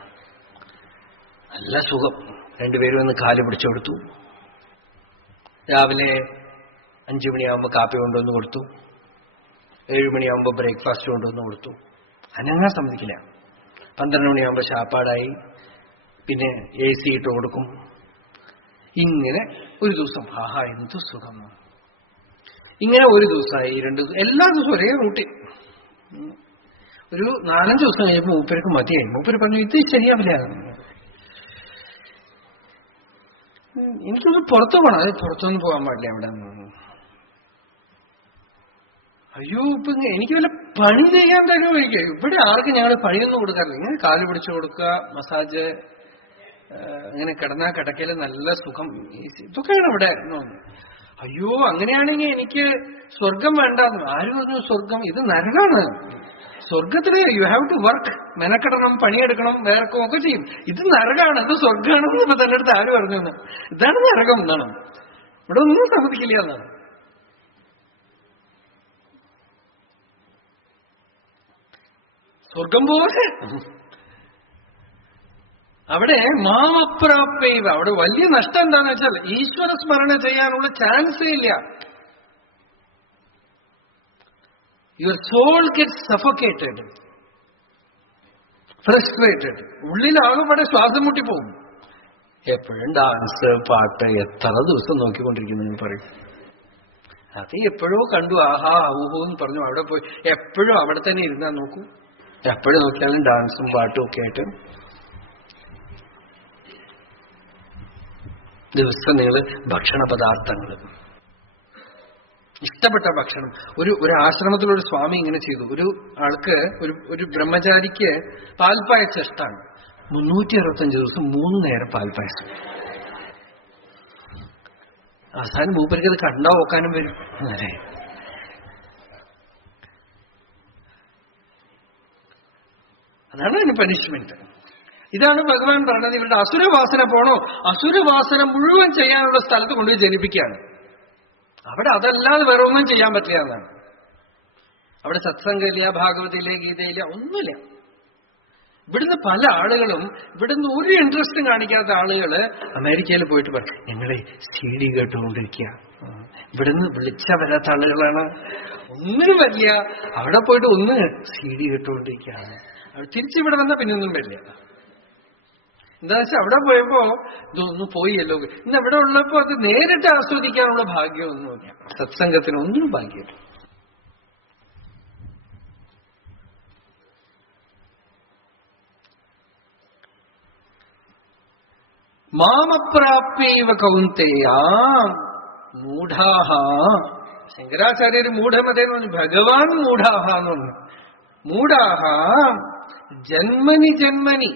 നല്ല സുഖം. രണ്ടുപേരും ഒന്ന് കാല് പിടിച്ചു കൊടുത്തു. രാവിലെ 5 മണിയാകുമ്പോൾ കാപ്പി കൊണ്ടുവന്ന് കൊടുത്തു, 7 മണിയാകുമ്പോൾ ബ്രേക്ക്ഫാസ്റ്റ് കൊണ്ടുവന്ന് കൊടുത്തു. അനങ്ങാൻ സമ്മതിക്കില്ല. 12 മണിയാകുമ്പോൾ ശാപ്പാടായി, പിന്നെ AC ഇട്ട് കൊടുക്കും. ഇങ്ങനെ ഒരു ദിവസം, ആഹാ എന്തു സുഖം. ഇങ്ങനെ ഒരു ദിവസമായി, 2 ദിവസം, എല്ലാ ദിവസവും ഒരേ റൂട്ടീൻ. ഒരു 4-5 ദിവസം കഴിഞ്ഞപ്പോൾ മൂപ്പർക്ക് മതിയായി. മൂപ്പര് പറഞ്ഞു, ഇത് ശരിയാവില്ല, എനിക്കൊന്ന് പുറത്തു പോകണം. അത് പുറത്തൊന്നും പോകാൻ പാടില്ല അവിടെ. അയ്യോ, ഇപ്പൊ എനിക്ക് വല്ല പണി ചെയ്യാൻ തരുമോ? ഇവിടെ ആർക്കും ഞങ്ങൾ പണിയൊന്നും കൊടുക്കാറില്ല. ഇങ്ങനെ കാല് പിടിച്ചു കൊടുക്കുക, മസാജ്, അങ്ങനെ കിടന്നാ കിടക്കല് നല്ല സുഖം, ഇതൊക്കെയാണ് ഇവിടെ. അയ്യോ, അങ്ങനെയാണെങ്കിൽ എനിക്ക് സ്വർഗം വേണ്ടാന്ന്. ആര് പറഞ്ഞു സ്വർഗം? ഇത് നരകാണ്. സ്വർഗത്തില് യു ഹാവ് ടു വർക്ക്, മെനക്കെടണം, പണിയെടുക്കണം, വേർക്കും ഒക്കെ ചെയ്യും. ഇത് നരകാണ്, ഇത് സ്വർഗമാണെന്ന് ഇപ്പൊ തന്റെ അടുത്ത് ആര് പറഞ്ഞു? ഇതാണ് നരകം എന്നാണ്. ഇവിടെ ഒന്നും സമ്മതിക്കില്ല എന്നാണ്. സ്വർഗം പോലെ അവിടെ മാമപ്രാപ്യൈവ. അവിടെ വലിയ നഷ്ടം എന്താന്ന് വെച്ചാൽ ഈശ്വര സ്മരണ ചെയ്യാനുള്ള ചാൻസേ ഇല്ല. Your soul gets suffocated, frustrated. ഉള്ളിലാകുമ്പോൾ ശ്വാസം മുട്ടിപ്പോകും. എപ്പോഴും ഡാൻസ്, പാട്ട്, എത്ര ദിവസം നോക്കിക്കൊണ്ടിരിക്കുന്നു പറയും. അത് എപ്പോഴോ കണ്ടു, ആഹാ ഊഹോ എന്ന് പറഞ്ഞു അവിടെ പോയി എപ്പോഴും അവിടെ തന്നെ ഇരുന്നാൽ നോക്കൂ. എപ്പോഴും നോക്കിയാലും ഡാൻസും പാട്ടും ഒക്കെ ആയിട്ട്. ദിവസം നിങ്ങൾ ഭക്ഷണ പദാർത്ഥങ്ങൾ, ഇഷ്ടപ്പെട്ട ഭക്ഷണം. ഒരു ആശ്രമത്തിലൊരു സ്വാമി ഇങ്ങനെ ചെയ്തു. ഒരു ആൾക്ക്, ഒരു ബ്രഹ്മചാരിക്ക് പാൽപ്പായസം ഇഷ്ടമാണ്. 365 ദിവസം 3 നേരം പാൽപ്പായസം. അവസാനം മൂപ്പർക്ക് അത് കണ്ടാ നോക്കാനും വരും. അതെ, അതാണ് അതിന് പനിഷ്മെന്റ്. ഇതാണ് ഭഗവാൻ പറഞ്ഞത്. ഇവരുടെ അസുരവാസന പോണോ, അസുരവാസന മുഴുവൻ ചെയ്യാനുള്ള സ്ഥലത്ത് കൊണ്ടുപോയി ജനിപ്പിക്കുകയാണ്. അവിടെ അതല്ലാതെ വേറെ ഒന്നും ചെയ്യാൻ പറ്റില്ല എന്നാണ്. അവിടെ സത്സംഗമില്ല, ഭാഗവതിയില്ല, ഗീതയില്ല, ഒന്നുമില്ല. ഇവിടുന്ന് പല ആളുകളും, ഇവിടുന്ന് ഒരു ഇൻട്രസ്റ്റും കാണിക്കാത്ത ആളുകള് അമേരിക്കയിൽ പോയിട്ട് പറയും, ഞങ്ങളെ CD കേട്ടുകൊണ്ടിരിക്കുക. ഇവിടുന്ന് വിളിച്ചാ വരാത്ത ആളുകളാണ്. ഒന്നിനും വരില്ല, അവിടെ പോയിട്ട് ഒന്ന് CD കേട്ടുകൊണ്ടിരിക്കുകയാണ്. തിരിച്ചിവിടെ വന്നാൽ പിന്നെ ഒന്നും വരില്ല. എന്താ വെച്ചാൽ അവിടെ പോയപ്പോ ഇതൊന്നും പോയല്ലോ. ഇന്ന് ഇവിടെ ഉള്ളപ്പോ അത് നേരിട്ട് ആസ്വദിക്കാനുള്ള ഭാഗ്യമൊന്നുമില്ല. സത്സംഗത്തിനൊന്നും ഭാഗ്യമില്ല. മാമപ്രാപ്യൈവ കൗന്തേയ മൂഢാഹ. ശങ്കരാചാര്യര് മൂഢമതേന്ന് പറഞ്ഞു, ഭഗവാൻ മൂഢാഹ എന്ന് പറഞ്ഞു. മൂഢാഹ ജന്മനി ജന്മനി,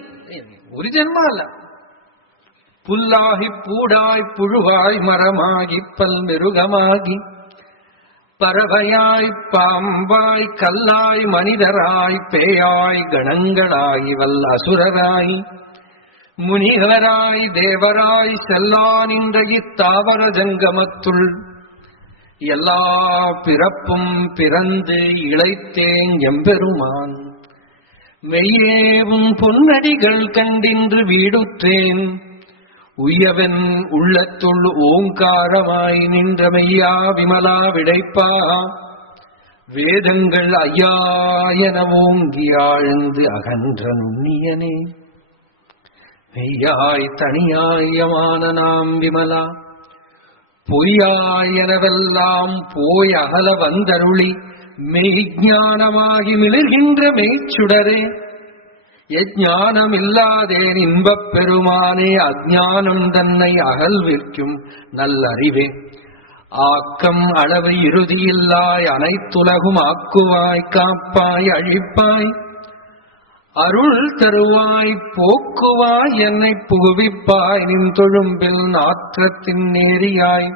ഒരു ജന്മല്ല, പുല്ലാഹി പൂടായി പുഴുവായി മരമാകി പൽമെരുകമാകി പറവയായി പാമ്പായി കല്ലായി മനിതരായി പേയായി ഗണങ്ങളായി വല്ലസുരരായി മുനികരായി ദേവരായി செல்லானின்றகி தாவர ஜங்கமத்துள் எல்லா பிறப்பும் பிறந்து இளைத்தேன் எம்பெருமான் மெய்யேவும் பொன்னடிகள் கண்டின்று வீடுற்றேன் உய்யவன் உள்ளத்துள் ஓங்காரமாய் நின்ற மெய்யா விமலா விடைப்பா வேதங்கள் ஐயா என ஓங்கி ஆழ்ந்து அகன்ற நுண்ணியனே மெய்யாய் தனியாயமான நாம் விமலா பொய்யாயனவெல்லாம் போய் அகல வந்தருளி மெய்ஞானமாகி மிளர்கின்ற மெய்ச்சுடரே யஞானமில்லாதேன் இன்பப் பெருமானே அஜ்ஞானம் தன்னை அகல்விற்கும் நல்லறிவே ஆக்கம் அளவு இறுதியில்லாய் அனைத்துலகும் ஆக்குவாய் காப்பாய் அழிப்பாய் அருள் தருவாய் போக்குவாய் என்னை புகுவிப்பாய் நின் தொழும்பில் நாற்றத்தின் நேரியாய்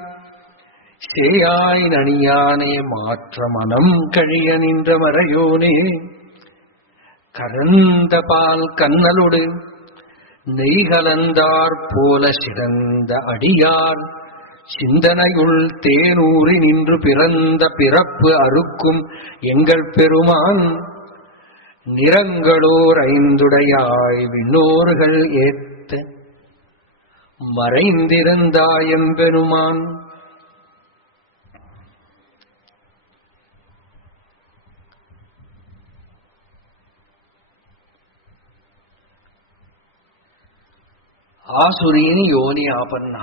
சேயாய் நணியானே மாற்ற மனம் கழிய நின்ற மறையோனே கரந்த பால் கண்ணலோடு நெய் கலந்தார் போல சிறந்த அடியார் சிந்தனையுள் தேனூறி நின்று பிறந்த பிறப்பு அறுக்கும் எங்கள் பெருமான் நிறங்களோர் ஐந்துடையாய் விண்ணோர்கள் ஏத்த மறைந்திருந்தாயம்பெருமான் ആസുരീനി യോനി ആപന്ന.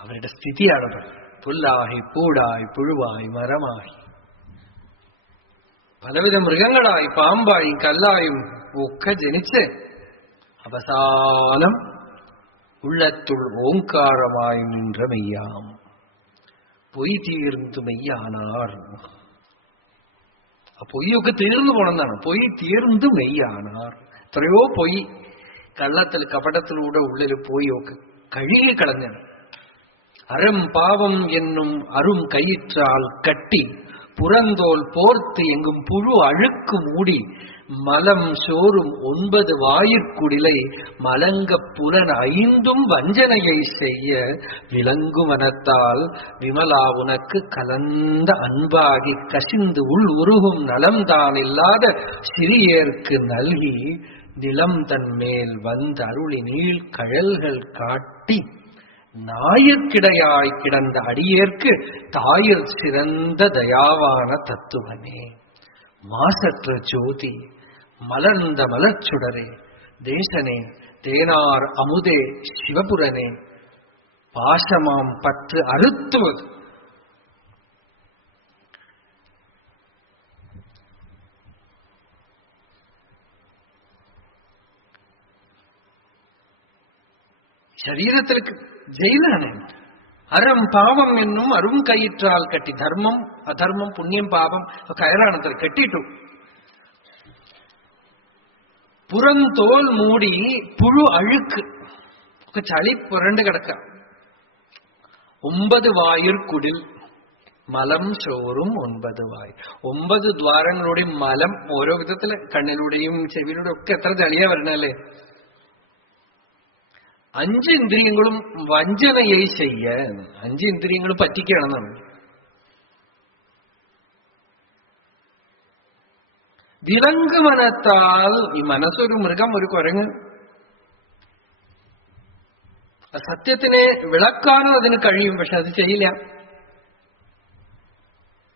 അവരുടെ സ്ഥിതിയാണ് പുല്ലായി പൂടായി പുഴുവായി മരമായി പലവിധ മൃഗങ്ങളായി പാമ്പായും കല്ലായും ഒക്കെ ജനിച്ച് അവസാനം ഉള്ളത്തുൾ ഓങ്കാരമായി നിன்ற മെയ്യാം പൊയ് തീർന്നു മെയ്യാനാർ. ആ പൊയ്യൊക്കെ തീർന്നു പോണെന്നാണ്. പൊയ് തീർന്നു മെയ്യാനാർ. എത്രയോ പൊയ് കള്ളത്തിൽ കപടത്തിലൂടെ ഉള്ളിൽ പോയൊക്കെ കഴുകിക്കളഞ്ഞാണ്. അരം പാവം എന്നും അറും കയിற்றால் കട്ടി പുറന്തോൽ പോർത്ത് എങ്കും പുഴു അഴുക്ക് മൂടി மலம் சோறும் 9 வாயிற்குடிலை மலங்க புலன் 5 வஞ்சனையை செய்ய விளங்கு மனத்தால் விமலா உனக்கு கலந்த அன்பாகி கசிந்து உள் உருகும் நலம்தான் இல்லாத சிறியேற்கு நல்கி நிலம் தன் மேல் வந்த அருளி நீள் கழல்கள் காட்டி நாயிற்கிடையாய் கிடந்த அடியேற்கு தாயிற் சிறந்த தயாவான தத்துவனே. மாசற்ற ஜோதி மலர்ந்த மலர்ச்சுடரே தேசனே தேனார் அமுதே சிவபுரனே பாசமாம் பற்று அறுத்துவது ശരീരത്തിൽ ജയിലാണ്. അരം പാവം എന്നും അറും കയറ്റാൽ കെട്ടി. ധർമ്മം അധർമ്മം പുണ്യം പാപം കയറാണത്ര കെട്ടിയിട്ടു. പുറം തോൽ മൂടി പുഴു അഴുക്ക് ഒക്കെ ചളി പുരണ്ട് കിടക്കാം. 9 വായുർക്കുടിൽ മലം ചോറും 9 വായു. 9 ദ്വാരങ്ങളുടെയും മലം ഓരോ വിധത്തില് കണ്ണിലൂടെയും ചെവിയിലൂടെയും ഒക്കെ എത്ര ചളിയാ വരണല്ലേ. 5 ഇന്ദ്രിയങ്ങളും വഞ്ചനയെ ചെയ്യ. 5 ഇന്ദ്രിയങ്ങളും പറ്റിക്കുകയാണെന്നാണ്. വിലങ്ക് മനത്താൽ, ഈ മനസ്സൊരു മൃഗം, ഒരു കുരങ്ങ്. സത്യത്തിനെ വിളക്കാനും അതിന് കഴിയും, പക്ഷെ അത് ചെയ്യില്ല.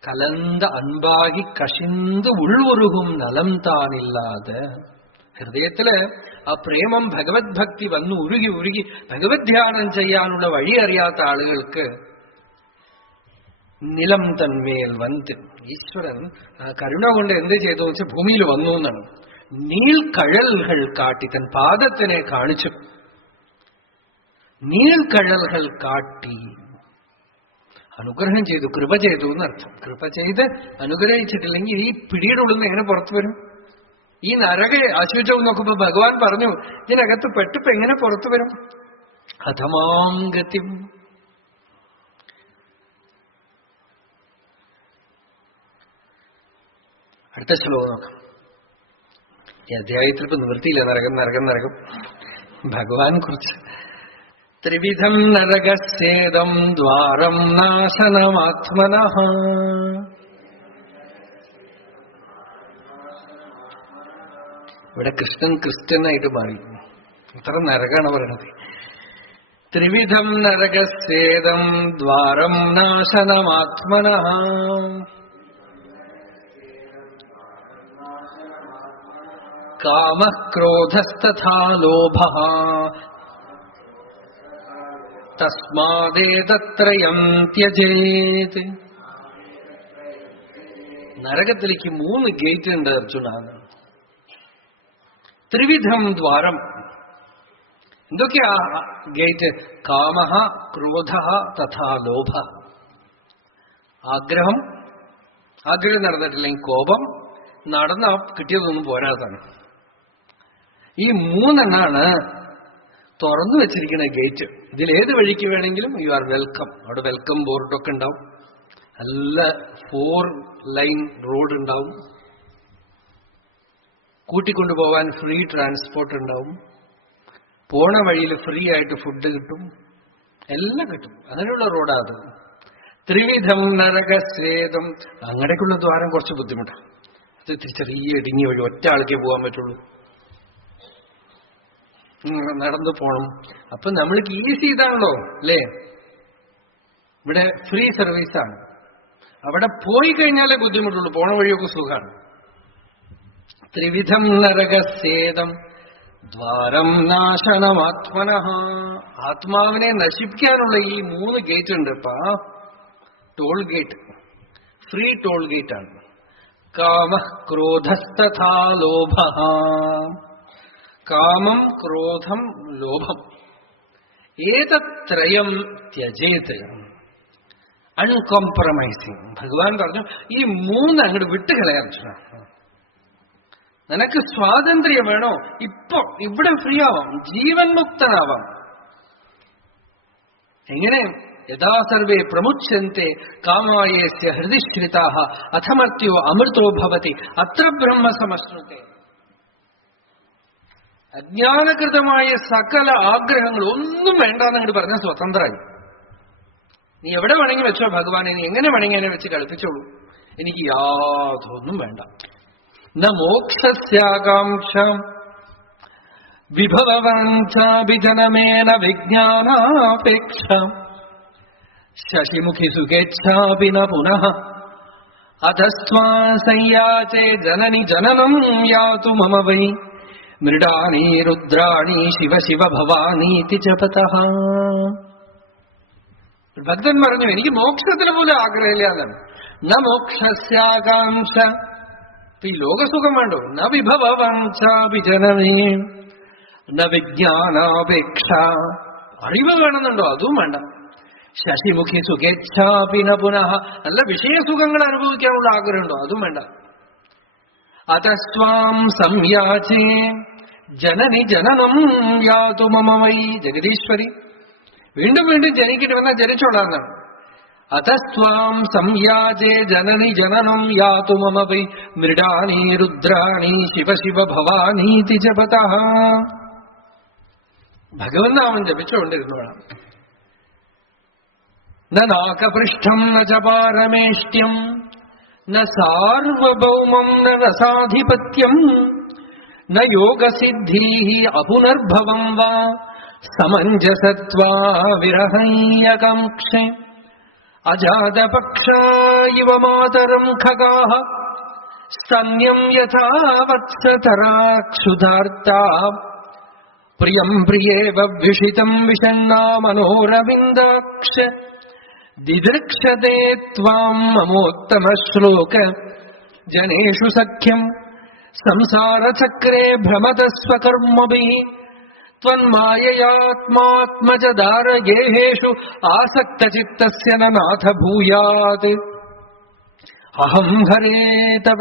കലന്ത അൻപാകി കഷിന്ത് ഉൾവുറുകും നലം താനില്ലാതെ. ഹൃദയത്തില് ആ പ്രേമം ഭഗവത് ഭക്തി വന്ന് ഉരുകി ഉരുകി ഭഗവത് ധ്യാനം ചെയ്യാനുള്ള വഴി അറിയാത്ത ആളുകൾക്ക് നിലം തന്മേൽ വന്ന് ഈശ്വരൻ കരുണ കൊണ്ട് എന്ത് ചെയ്തു വെച്ചാൽ ഭൂമിയിൽ വന്നു എന്നാണ്. നീൽക്കഴൽകൾ കാട്ടി തൻ പാദത്തിനെ കാണിച്ചു. നീൽക്കഴൽകൾ കാട്ടി അനുഗ്രഹം ചെയ്തു, കൃപ ചെയ്തു എന്നർത്ഥം. കൃപ ചെയ്ത് അനുഗ്രഹിച്ചിട്ടില്ലെങ്കിൽ ഈ പിടിയുടെ ഉള്ളിൽ നിന്ന് എങ്ങനെ പുറത്തു വരും? ഈ നരക അശുചവും നോക്കുമ്പോ ഭഗവാൻ പറഞ്ഞു, ഇതിനകത്ത് പെട്ടിപ്പ് എങ്ങനെ പുറത്തു വരും? അധമാം ഗതി. അടുത്ത ശ്ലോകം നോക്കാം. ഈ അധ്യായത്തിൽ ഇപ്പൊ നിവൃത്തിയില്ല. നരകം നരകം നരകം. ഭഗവാൻ കുറിച്ച് ത്രിവിധം നരകസ്യേദം ദ്വാരം നാശനമാത്മനഃ. ഇവിടെ കൃഷ്ണൻ ക്രിസ്ത്യനായിട്ട് മാറി. ഇത്ര നരകാണ് പറയണത്. ത്രിവിധം നരകസ്യേദം ദ്വാരം നാശനമാത്മനഃ. കാമഃ ക്രോധസ്തഥാ ലോഭഃ തസ്മാദേതത്രയം ത്യജേത്. നരകത്തിലേക്ക് 3 ഗേറ്റ് ഉണ്ട് അർജുന. ത്രിവിധം ദ്വാരം. എന്തൊക്കെയാ ഗേറ്റ്? കാമഃ ക്രോധഃ തഥാ ലോഭ. ആഗ്രഹം നടന്നിട്ടില്ലെങ്കിൽ കോപം, നടന്ന കിട്ടിയതൊന്നും പോരാതാണ്. ഈ 3 എണ്ണാണ് തുറന്നു വെച്ചിരിക്കുന്ന ഗേറ്റ്. ഇതിലേത് വഴിക്ക് വേണമെങ്കിലും യു ആർ വെൽക്കം. അവിടെ വെൽക്കം ബോർഡൊക്കെ ഉണ്ടാവും. നല്ല 4 ലൈൻ റോഡ് ഉണ്ടാവും. കൂട്ടിക്കൊണ്ടുപോവാൻ ഫ്രീ ട്രാൻസ്പോർട്ട് ഉണ്ടാവും. പോണ വഴിയിൽ ഫ്രീ ആയിട്ട് ഫുഡ് കിട്ടും, എല്ലാം കിട്ടും. അങ്ങനെയുള്ള റോഡാ അത്. ത്രിവിധം നരകസ്വേദം. അങ്ങടേക്കുള്ള ദ്വാരം കുറച്ച് ബുദ്ധിമുട്ടാണ്. അത് ചെറിയ ഇടുങ്ങിയ വഴി, ഒറ്റ ആൾക്കേ പോകാൻ പറ്റുള്ളൂ. നടന്നു പോണം. അപ്പൊ നമ്മൾക്ക് ഈസി ഇതാണല്ലോ അല്ലേ? ഇവിടെ ഫ്രീ സർവീസാണ്. അവിടെ പോയി കഴിഞ്ഞാലേ ബുദ്ധിമുട്ടുള്ളൂ. പോണ വഴിയൊക്കെ സുഖമാണ്. ത്രിവിധം നരകസ്യേദം ദ്വാരം നാശനമാത്മനഃ. ആത്മാവിനെ നശിപ്പിക്കാനുള്ള ഈ 3 ഗേറ്റ് ഉണ്ട്. ഇപ്പൊ ടോൾ ഗേറ്റ്, ഫ്രീ ടോൾ ഗേറ്റാണ്. കാമഃ ക്രോധസ്തഥാ ലോഭഃ. കാമം ക്രോധം ലോഭം ഏതത്രയം ത്യജേത്. അൺകോംപ്രമൈസിങ്. ഭഗവാൻ പറഞ്ഞു ഈ 3 അങ്ങോട്ട് വിട്ടുകളയാൻ. നിനക്ക് സ്വാതന്ത്ര്യം വേണോ? ഇപ്പൊ ഇവിടെ ഫ്രീ ആവാം, ജീവൻ മുക്തനാവാം. എങ്ങനെ? യഥാ സർവേ പ്രമുച്യന്തെ കാമായേസ്യ ഹൃദിശ്രിതാഃ അഥമർത്യോ അമൃതോ ഭവതി അത്ര ബ്രഹ്മ സമശ്നുതേ. അജ്ഞാനകൃതമായ സകല ആഗ്രഹങ്ങൾ ഒന്നും വേണ്ടാന്ന് അങ്ങോട്ട് പറഞ്ഞാൽ സ്വതന്ത്രമായി. നീ എവിടെ വേണമെങ്കിൽ വെച്ചോ ഭഗവാനെ, നീ എങ്ങനെ വേണമെങ്കിൽ എന്നെ വെച്ച് കളിപ്പിച്ചോളൂ, എനിക്ക് യാതൊന്നും വേണ്ട. ന മോക്ഷസ്യാകാംക്ഷ വിഭവവാഞ്ചാഭിജനമേന വിജ്ഞാനാപേക്ഷ ശശിമുഖി സുഖേച്ഛാപി ന പുനഃ അധസ്ത്വാ സംയാചേ ജനനി ജനനം യാതു മമ വൈ മൃഡാണി രുദ്രാണി ശിവ ശിവ ഭവാനീതി ജപതഃ. ഭക്തൻ പറഞ്ഞു എനിക്ക് മോക്ഷത്തിന് പോലും ആഗ്രഹമില്ലാതാണ്. ന മോക്ഷസ്യാകാംക്ഷ. ഈ ലോകസുഖം വേണ്ടോ? ന വിഭവവാഞ്ചാഭിജനനേ ന വിജ്ഞാനാപേക്ഷ. അറിവ് വേണമെന്നുണ്ടോ? അതും വേണ്ട. ശശിമുഖി സുഖേച്ഛാപിന പുനഃ, നല്ല വിഷയസുഖങ്ങൾ അനുഭവിക്കാനുള്ള ആഗ്രഹമുണ്ടോ? അതും വേണ്ട. അതസ്വാം സംയാചേ ജനനി ജനനം യാതു മമ വൈ. ജഗദീശ്വരി, വീണ്ടും വീണ്ടും ജനിക്കേണ്ടി വന്നാൽ ജനിച്ചോളാന്നാണ്. അതസ്വാം സംയാചേ ജനനി ജനനം യാതു മമ വൈ മൃഡാനി രുദ്രാണി ശിവ ശിവ ഭവാനീതി ജപതഃ. ഭഗവൻ നാമം ജപിച്ചുകൊണ്ടിരുന്നോളാം. നാകപൃഷ്ഠം ന ച പാരമേഷ്ട്യം ന സാർവഭൗമം ന രസാധിപത്യം ന യോഗസിദ്ധീ അപുനർഭവം വാ സമഞ്ജസത്വാ വിരഹയ്യകാംക്ഷേ. അജാതപക്ഷാ ഇവ മാതരം ഖഗാഃ സമ്യം യഥാ വത്സതരാക്ഷുധാർത്താ പ്രിയം പ്രിയേവ വിഷിതം വിഷണ്ണാ മനോരവിന്ദാക്ഷ ദിദൃക്ഷതേ ത്വാം മമോത്തമശ്ലോക ജനേഷു സഖ്യം സംസാരചക്രേ ഭ്രമത സ്വകർമ്മഭിഃ ത്വന്മായയാത്മാത്മജദാരഗേഹേഷു ആസക്തചിത്തസ്യ ന നാഥ ഭൂയാത്. അഹം ഹരേ തവ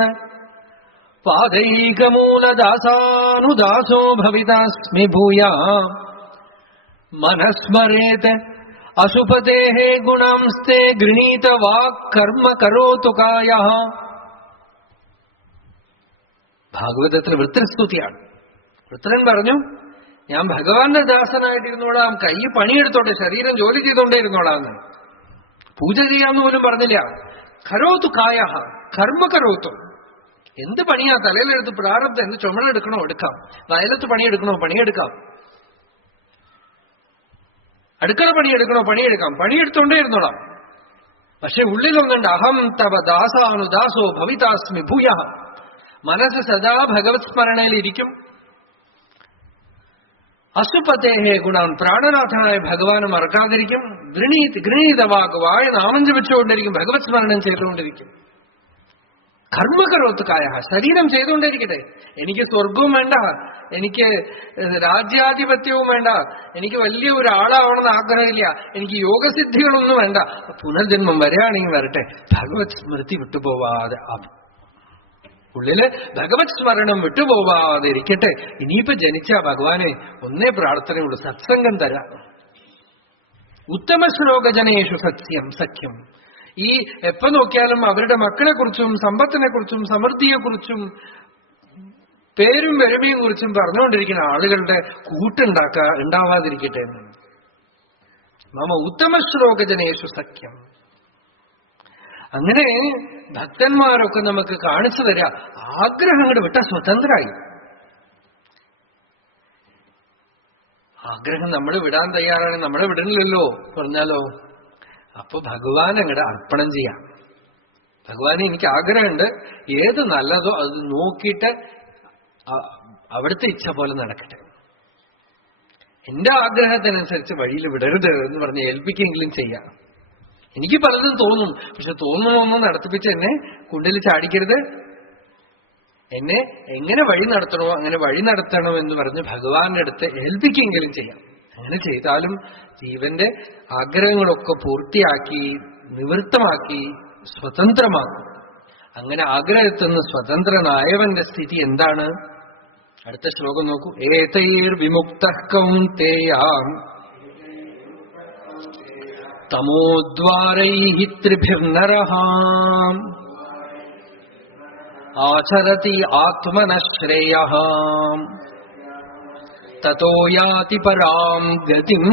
പാദൈകമൂലദാസാനുദാസോ ഭവിതാസ്മി ഭൂയാ മനസ്മരേത് അശുഭതേഃ ഗുണാംസ്തേ ഗൃണീത വാക് കർമ്മ കരോതു കായഃ. ഭാഗവതത്തിൽ വൃത്രസ്തുതിയാണ്. വൃത്രൻ പറഞ്ഞു, ഞാൻ ഭഗവാന്റെ ദാസനായിട്ടിരുന്നോളാം, കൈ പണിയെടുത്തോട്ടെ, ശരീരം ജോലി ചെയ്തോണ്ടേയിരുന്നോളാം. പൂജ ചെയ്യാന്ന് പോലും പറഞ്ഞില്ല. കരോതു കായഃ, കർമ്മ കരോത്തു. എന്ത് പണിയാ തലയിലെടുത്ത് പ്രാരബ്ധം, എന്ത് ചുമടെടുക്കണോ എടുക്കാം, വയലത്ത് പണിയെടുക്കണോ പണിയെടുക്കാം, അടുക്കള പണിയെടുക്കണോ പണിയെടുക്കാം, പണിയെടുത്തോണ്ടേ ഇരുന്നോളാം. പക്ഷെ ഉള്ളിലൊന്നുണ്ട്, അഹം തവ ദാസാനുദാസോ ഭവിതാസ്മി ഭൂയ. മനസ്സ് സദാ ഭഗവത് സ്മരണയിലിരിക്കും. അസുപതേഹേ ഗുണം, പ്രാണനാഥനായ ഭഗവാനെ മറക്കാതിരിക്കും. ഗൃണീതവാക്, വായ നാമം ജപിച്ചുകൊണ്ടിരിക്കും, ഭഗവത് സ്മരണം ചെയ്തുകൊണ്ടിരിക്കും. കർമ്മകരോത്തുകായ, ശരീരം ചെയ്തുകൊണ്ടിരിക്കട്ടെ. എനിക്ക് സ്വർഗവും വേണ്ട, എനിക്ക് രാജ്യാധിപത്യവും വേണ്ട, എനിക്ക് വലിയ ഒരാളാവണമെന്ന് ആഗ്രഹമില്ല, എനിക്ക് യോഗസിദ്ധികളൊന്നും വേണ്ട. പുനർജന്മം വരികയാണെങ്കിൽ വരട്ടെ, ഭഗവത് സ്മൃതി വിട്ടുപോവാതെ, ഉള്ളില് ഭഗവത് സ്മരണം വിട്ടുപോവാതെ ഇരിക്കട്ടെ. ഇനിയിപ്പോ ജനിച്ച ഭഗവാനെ ഒന്നേ പ്രാർത്ഥനയുള്ളൂ, സത്സംഗം തരാം. ഉത്തമ ശ്ലോകജനേഷു സഖ്യം. ഈ എപ്പോ നോക്കിയാലും അവരുടെ മക്കളെ കുറിച്ചും സമ്പത്തിനെ കുറിച്ചും സമൃദ്ധിയെക്കുറിച്ചും പേരും പെരുമയും കുറിച്ചും പറഞ്ഞുകൊണ്ടിരിക്കുന്ന ആളുകളുടെ ഉണ്ടാവാതിരിക്കട്ടെ എന്ന്. മമ ഉത്തമ ശ്ലോകജനേഷു സഖ്യം. അങ്ങനെ ഭക്തന്മാരൊക്കെ നമുക്ക് കാണിച്ചു തരാ. ആഗ്രഹങ്ങൾ വിട്ട സ്വതന്ത്രമായി. ആഗ്രഹം നമ്മൾ വിടാൻ തയ്യാറാണ്, നമ്മളെ വിടണില്ലല്ലോ പറഞ്ഞാലോ, അപ്പൊ ഭഗവാൻ അങ്ങോട്ട് അർപ്പണം ചെയ്യാം. ഭഗവാനെ എനിക്ക് ആഗ്രഹമുണ്ട്, ഏത് നല്ലതോ അത് നോക്കിയിട്ട് അവിടുത്തെ ഇച്ഛ പോലെ നടക്കട്ടെ, എന്റെ ആഗ്രഹത്തിനനുസരിച്ച് വഴിയിൽ വിടരുത് എന്ന് പറഞ്ഞ് ഏൽപ്പിക്കെങ്കിലും ചെയ്യാം. എനിക്ക് പലതും തോന്നും, പക്ഷെ തോന്നുന്നൊന്നും നടത്തിപ്പിച്ച് എന്നെ കുണ്ടിൽ ചാടിക്കരുത്, എന്നെ എങ്ങനെ വഴി നടത്തണോ അങ്ങനെ വഴി നടത്തണമെന്ന് പറഞ്ഞ് ഭഗവാന്റെ അടുത്ത് ഏൽപ്പിക്കെങ്കിലും ചെയ്യാം. അങ്ങനെ ചെയ്താലും ജീവന്റെ ആഗ്രഹങ്ങളൊക്കെ പൂർത്തിയാക്കി നിവൃത്തമാക്കി സ്വതന്ത്രമാക്കും. അങ്ങനെ ആഗ്രഹത്തിൽ നിന്ന് സ്വതന്ത്രനായവന്റെ സ്ഥിതി എന്താണ്? അടുത്ത ശ്ലോകം നോക്കൂ. ഏതൈർ വിമുക്തഃ കൗന്തേയാം തമോദ്വാരൈഃ ത്രിഭിർനരഃ ആചരതി ആത്മനഃ ശ്രേയഃ തതോ യാതി പരാം ഗതിം.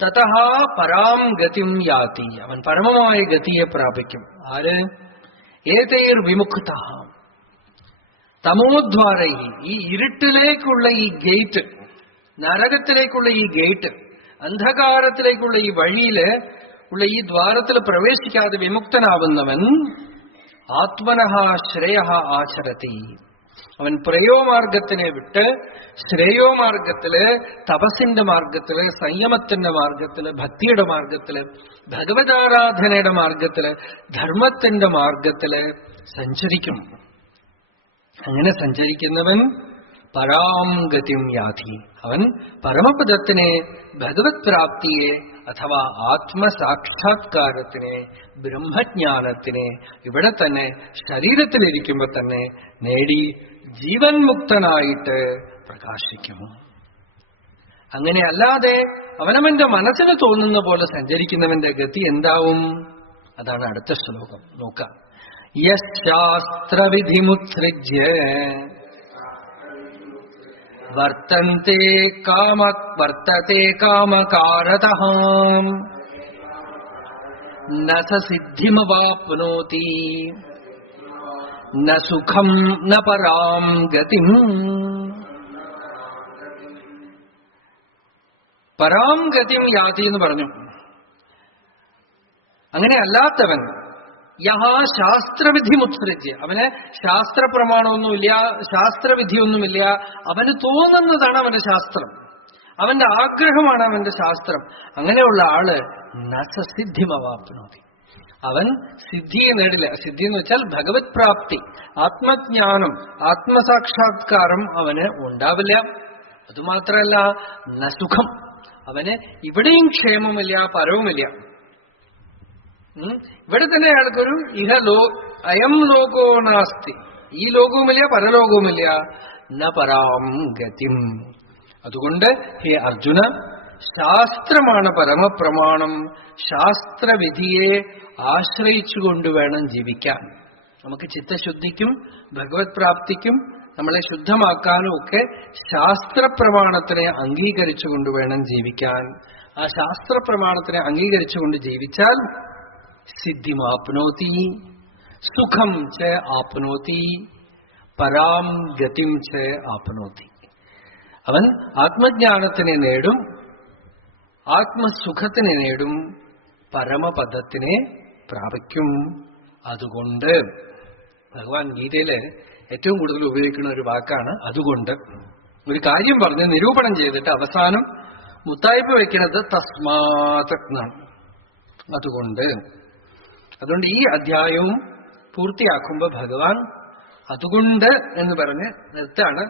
തതഃ പരാം ഗതിം യാതി, അവൻ പരമമായ ഗതിയെ പ്രാപിക്കും. ആര്? ഏതൈർ വിമുക്തഃ തമോദ്വാരൈ, ഈ ഇരുട്ടിലേക്കുള്ള ഈ ഗേറ്റ്, നരകത്തിലേക്കുള്ള ഈ ഗേറ്റ്, അന്ധകാരത്തിലേക്കുള്ള ഈ വഴിയില് ഉള്ള ഈ ദ്വാരത്തിൽ പ്രവേശിക്കാതെ വിമുക്തനാവുന്നവൻ ആത്മനഃ ശ്രേയഃ ആചരതി, അവൻ പ്രയോമാർഗത്തിനെ വിട്ട് ശ്രേയോമാർഗത്തില്, തപസ്സിന്റെ മാർഗത്തില്, സംയമത്തിന്റെ മാർഗത്തില്, ഭക്തിയുടെ മാർഗത്തില്, ഭഗവതാരാധനയുടെ മാർഗത്തില്, ധർമ്മത്തിന്റെ മാർഗത്തില് സഞ്ചരിക്കും. അങ്ങനെ സഞ്ചരിക്കുന്നവൻ പരാം ഗതിം യാതി. അവൻ പരമപദത്തിനെ, ഭഗവത് പ്രാപ്തിയെ അഥവാ ആത്മസാക്ഷാത്കാരത്തിനെ, ബ്രഹ്മജ്ഞാനത്തിനെ ഇവിടെ തന്നെ ശരീരത്തിലിരിക്കുമ്പോ തന്നെ നേടി ജീവൻ മുക്തനായിട്ട് പ്രകാശിക്കുമോ? അങ്ങനെ അല്ലാതെ അവനവന്റെ മനസ്സിന് തോന്നുന്ന പോലെ സഞ്ചരിക്കുന്നവന്റെ ഗതി എന്താവും? അതാണ് അടുത്ത ശ്ലോകം. നോക്കാം. യശാസ്ത്രവിധിമുത്സൃജ്യ വർത്തത്തെ കാമകാരതഃ ന സ സിദ്ധിമവാപ്നോതി ന സുഖം ന പരാം ഗതിം. പരാം ഗതിം യാതി എന്ന് പറഞ്ഞു. അങ്ങനെ അല്ലാത്തവൻ യഹ ശാസ്ത്രവിധിമുത്സൃജ്യ, അവന് ശാസ്ത്രപ്രമാണമൊന്നുമില്ല, ശാസ്ത്രവിധിയൊന്നുമില്ല, അവന് തോന്നുന്നതാണ് അവന്റെ ശാസ്ത്രം, അവന്റെ ആഗ്രഹമാണ് അവന്റെ ശാസ്ത്രം. അങ്ങനെയുള്ള ആള് നസസിദ്ധിമവാപ്നോതി, അവൻ സിദ്ധിയെ നേടില്ല. സിദ്ധി എന്ന് വെച്ചാൽ ഭഗവത് പ്രാപ്തി, ആത്മജ്ഞാനം, ആത്മസാക്ഷാത്കാരം അവന് ഉണ്ടാവില്ല. അതുമാത്രമല്ല നസുഖം, അവന് ഇവിടെയും ക്ഷേമമില്ല, പരവുമില്ല. ഇവിടെ തന്നെ അയാൾക്കൊരു അയം ലോകോ നാസ്തി, ഈ ലോകവുമില്ല പരലോകവുമില്ല, ന പരാം ഗതിം. അതുകൊണ്ട് ഹേ അർജുന, ശാസ്ത്രമാണ് പരമപ്രമാണം. ശാസ്ത്രവിധിയെ ആശ്രയിച്ചുകൊണ്ട് വേണം ജീവിക്കാൻ. നമുക്ക് ചിത്തശുദ്ധിക്കും ഭഗവത് പ്രാപ്തിക്കും നമ്മളെ ശുദ്ധമാക്കാനും ഒക്കെ ശാസ്ത്രപ്രമാണത്തിനെ അംഗീകരിച്ചുകൊണ്ട് വേണം ജീവിക്കാൻ. ആ ശാസ്ത്രപ്രമാണത്തിനെ അംഗീകരിച്ചുകൊണ്ട് ജീവിച്ചാൽ സിദ്ധിമാപ്നോതി, സുഖം ച ആപ്നോതി, പരാം ഗതിം ച ആപ്നോതി. അവൻ ആത്മജ്ഞാനത്തിനെ നേടും, ആത്മസുഖത്തിനെ നേടും, പരമപദത്തിനെ പ്രാപിക്കും. അതുകൊണ്ട് ഭഗവാൻ ഗീതയില് ഏറ്റവും കൂടുതൽ ഉപയോഗിക്കുന്ന ഒരു വാക്കാണ് അതുകൊണ്ട്. ഒരു കാര്യം പറഞ്ഞ് നിരൂപണം ചെയ്തിട്ട് അവസാനം മുത്തായ്പ വയ്ക്കുന്നത് തസ്മാത് എന്നാണ്. അതുകൊണ്ട് ഈ അധ്യായവും പൂർത്തിയാക്കുമ്പോ ഭഗവാൻ അതുകൊണ്ട് എന്ന് പറഞ്ഞ് നിർത്താണ്.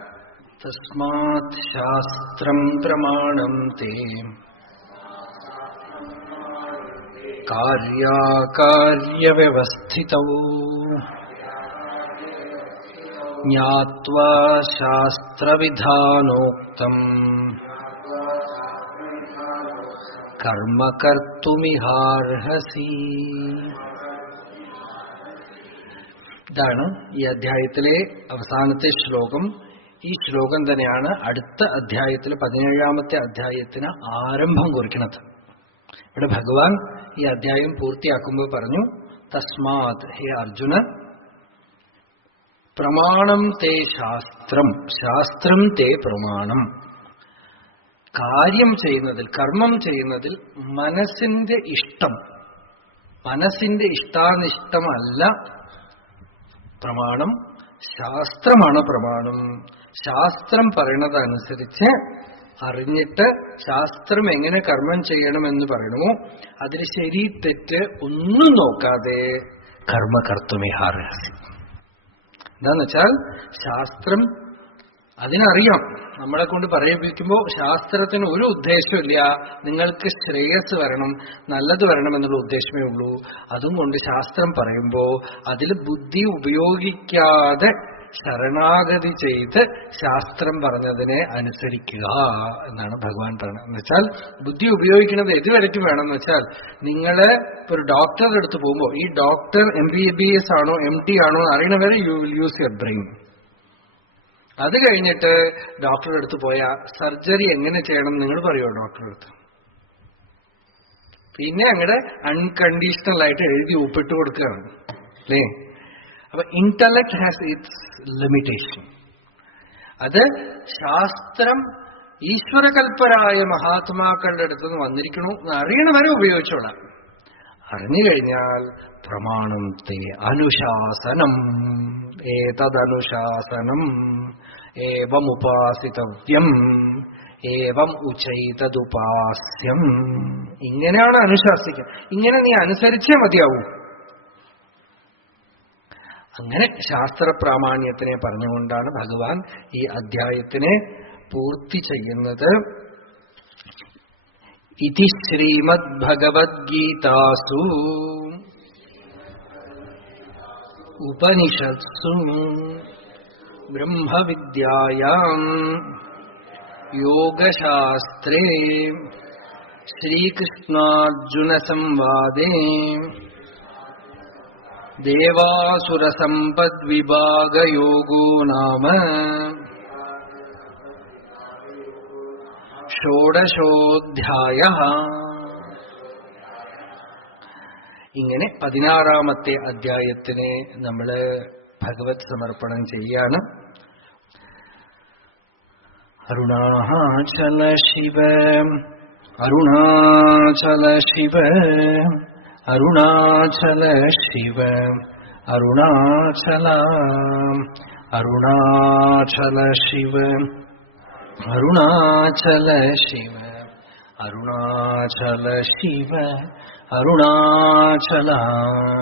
തസ്മാത് ശാസ്ത്രം പ്രമാണം തേ കാര്യാകാര്യവ്യവസ്ഥിതൗ ജ്ഞാത്വാ ശാസ്ത്രവിധാനോക്തം കർമ്മ കർത്തുമിഹാർഹസി. ഇതാണ് ഈ അധ്യായത്തിലെ അവസാനത്തെ ശ്ലോകം. ഈ ശ്ലോകം തന്നെയാണ് അടുത്ത അധ്യായത്തിൽ 17ാമത്തെ അധ്യായത്തിന് ആരംഭം കുറിക്കുന്നത്. ഇവിടെ ഭഗവാൻ ഈ അധ്യായം പൂർത്തിയാക്കുമ്പോൾ പറഞ്ഞു, തസ്മാത് ഹേ അർജുന, പ്രമാണം തേ ശാസ്ത്രം, ശാസ്ത്രം തേ പ്രമാണം. കാര്യം ചെയ്യുന്നതിൽ, കർമ്മം ചെയ്യുന്നതിൽ മനസ്സിന്റെ ഇഷ്ടം, മനസ്സിന്റെ ഇഷ്ടാനിഷ്ടമല്ല പ്രമാണം, ശാസ്ത്രമാണ് പ്രമാണം. ശാസ്ത്രം പറയണതനുസരിച്ച് അറിഞ്ഞിട്ട് ശാസ്ത്രം എങ്ങനെ കർമ്മം ചെയ്യണമെന്ന് പറയണമോ അതിൽ ശരി തെറ്റ് ഒന്നും നോക്കാതെ കർമ്മ കർത്തുമിഹാർഹസി. എന്താന്ന് വെച്ചാൽ ശാസ്ത്രം അതിനറിയാം. നമ്മളെ കൊണ്ട് പറയിപ്പിക്കുമ്പോൾ ശാസ്ത്രത്തിന് ഒരു ഉദ്ദേശമില്ല, നിങ്ങൾക്ക് ശ്രേയസ് വരണം, നല്ലത് വരണം എന്നുള്ള ഉദ്ദേശമേ ഉള്ളൂ. അതും കൊണ്ട് ശാസ്ത്രം പറയുമ്പോൾ അതിൽ ബുദ്ധി ഉപയോഗിക്കാതെ ശരണാഗതി ചെയ്ത് ശാസ്ത്രം പറഞ്ഞതിനെ അനുസരിക്കുക എന്നാണ് ഭഗവാൻ പറയുന്നത്. എന്നുവെച്ചാൽ ബുദ്ധി ഉപയോഗിക്കുന്നത് എതുവരയ്ക്ക് വേണമെന്ന് വെച്ചാൽ, നിങ്ങള് ഒരു ഡോക്ടറുടെ അടുത്ത് പോകുമ്പോൾ ഈ ഡോക്ടർ MBBS ആണോ MD ആണോ അറിയണവരെ you will use your brain. അത് കഴിഞ്ഞിട്ട് ഡോക്ടറുടെ അടുത്ത് പോയാൽ സർജറി എങ്ങനെ ചെയ്യണം നിങ്ങൾ പറയുമോ ഡോക്ടറുടെ അടുത്ത്? പിന്നെ അങ്ങടെ അൺകണ്ടീഷണൽ ആയിട്ട് എഴുതി ഒപ്പിട്ട് കൊടുക്കുകയാണ് അല്ലേ? അപ്പൊ ഇന്റലക്ട് ഹാസ് ഇറ്റ്സ് ലിമിറ്റേഷൻ. അത് ശാസ്ത്രം ഈശ്വരകൽപ്പരായ മഹാത്മാക്കളുടെ അടുത്ത് നിന്ന് വന്നിരിക്കണു എന്ന് അറിയണവരെ ഉപയോഗിച്ചോളാം. അറിഞ്ഞു കഴിഞ്ഞാൽ പ്രമാണം തേ അനുശാസനം, ഏതദനുശാസനം ഏവമുപാസിതവ്യം ഏവം ഉചൈതദുപാസ്യം. ഇങ്ങനെയാണ് അനുശാസിക്കുക. ഇങ്ങനെ നീ അനുസരിച്ചേ മതിയാവൂ. അങ്ങനെ ശാസ്ത്രപ്രാമാണ്യത്തിനെ പറഞ്ഞുകൊണ്ടാണ് ഭഗവാൻ ഈ അധ്യായത്തിനെ പൂർത്തി ചെയ്യുന്നത്. ഇതി ശ്രീമദ്ഭഗവദ്ഗീതാസു ഉപനിഷത്സു ബ്രഹ്മവിദ്യായാം യോഗശാസ്ത്രേ ശ്രീകൃഷ്ണാർജുനസംവാദേ ദേവാസുരസമ്പദ്വിഭാഗയോഗോ നാമ ഷോഡശോധ്യായഃ. ഇങ്ങനെ 16-ാമത്തെ അധ്യായത്തിനെ നമ്മള് ഭഗവത് സമർപ്പണം ചെയ്യാണ്. അരുണാചല ശിവ അരുണാചല ശിവ അരുണാചല ശിവ അരുണാചല അരുണാചല ശിവ അരുണാചല ശിവ അരുണാചല ശിവ അരുണാചല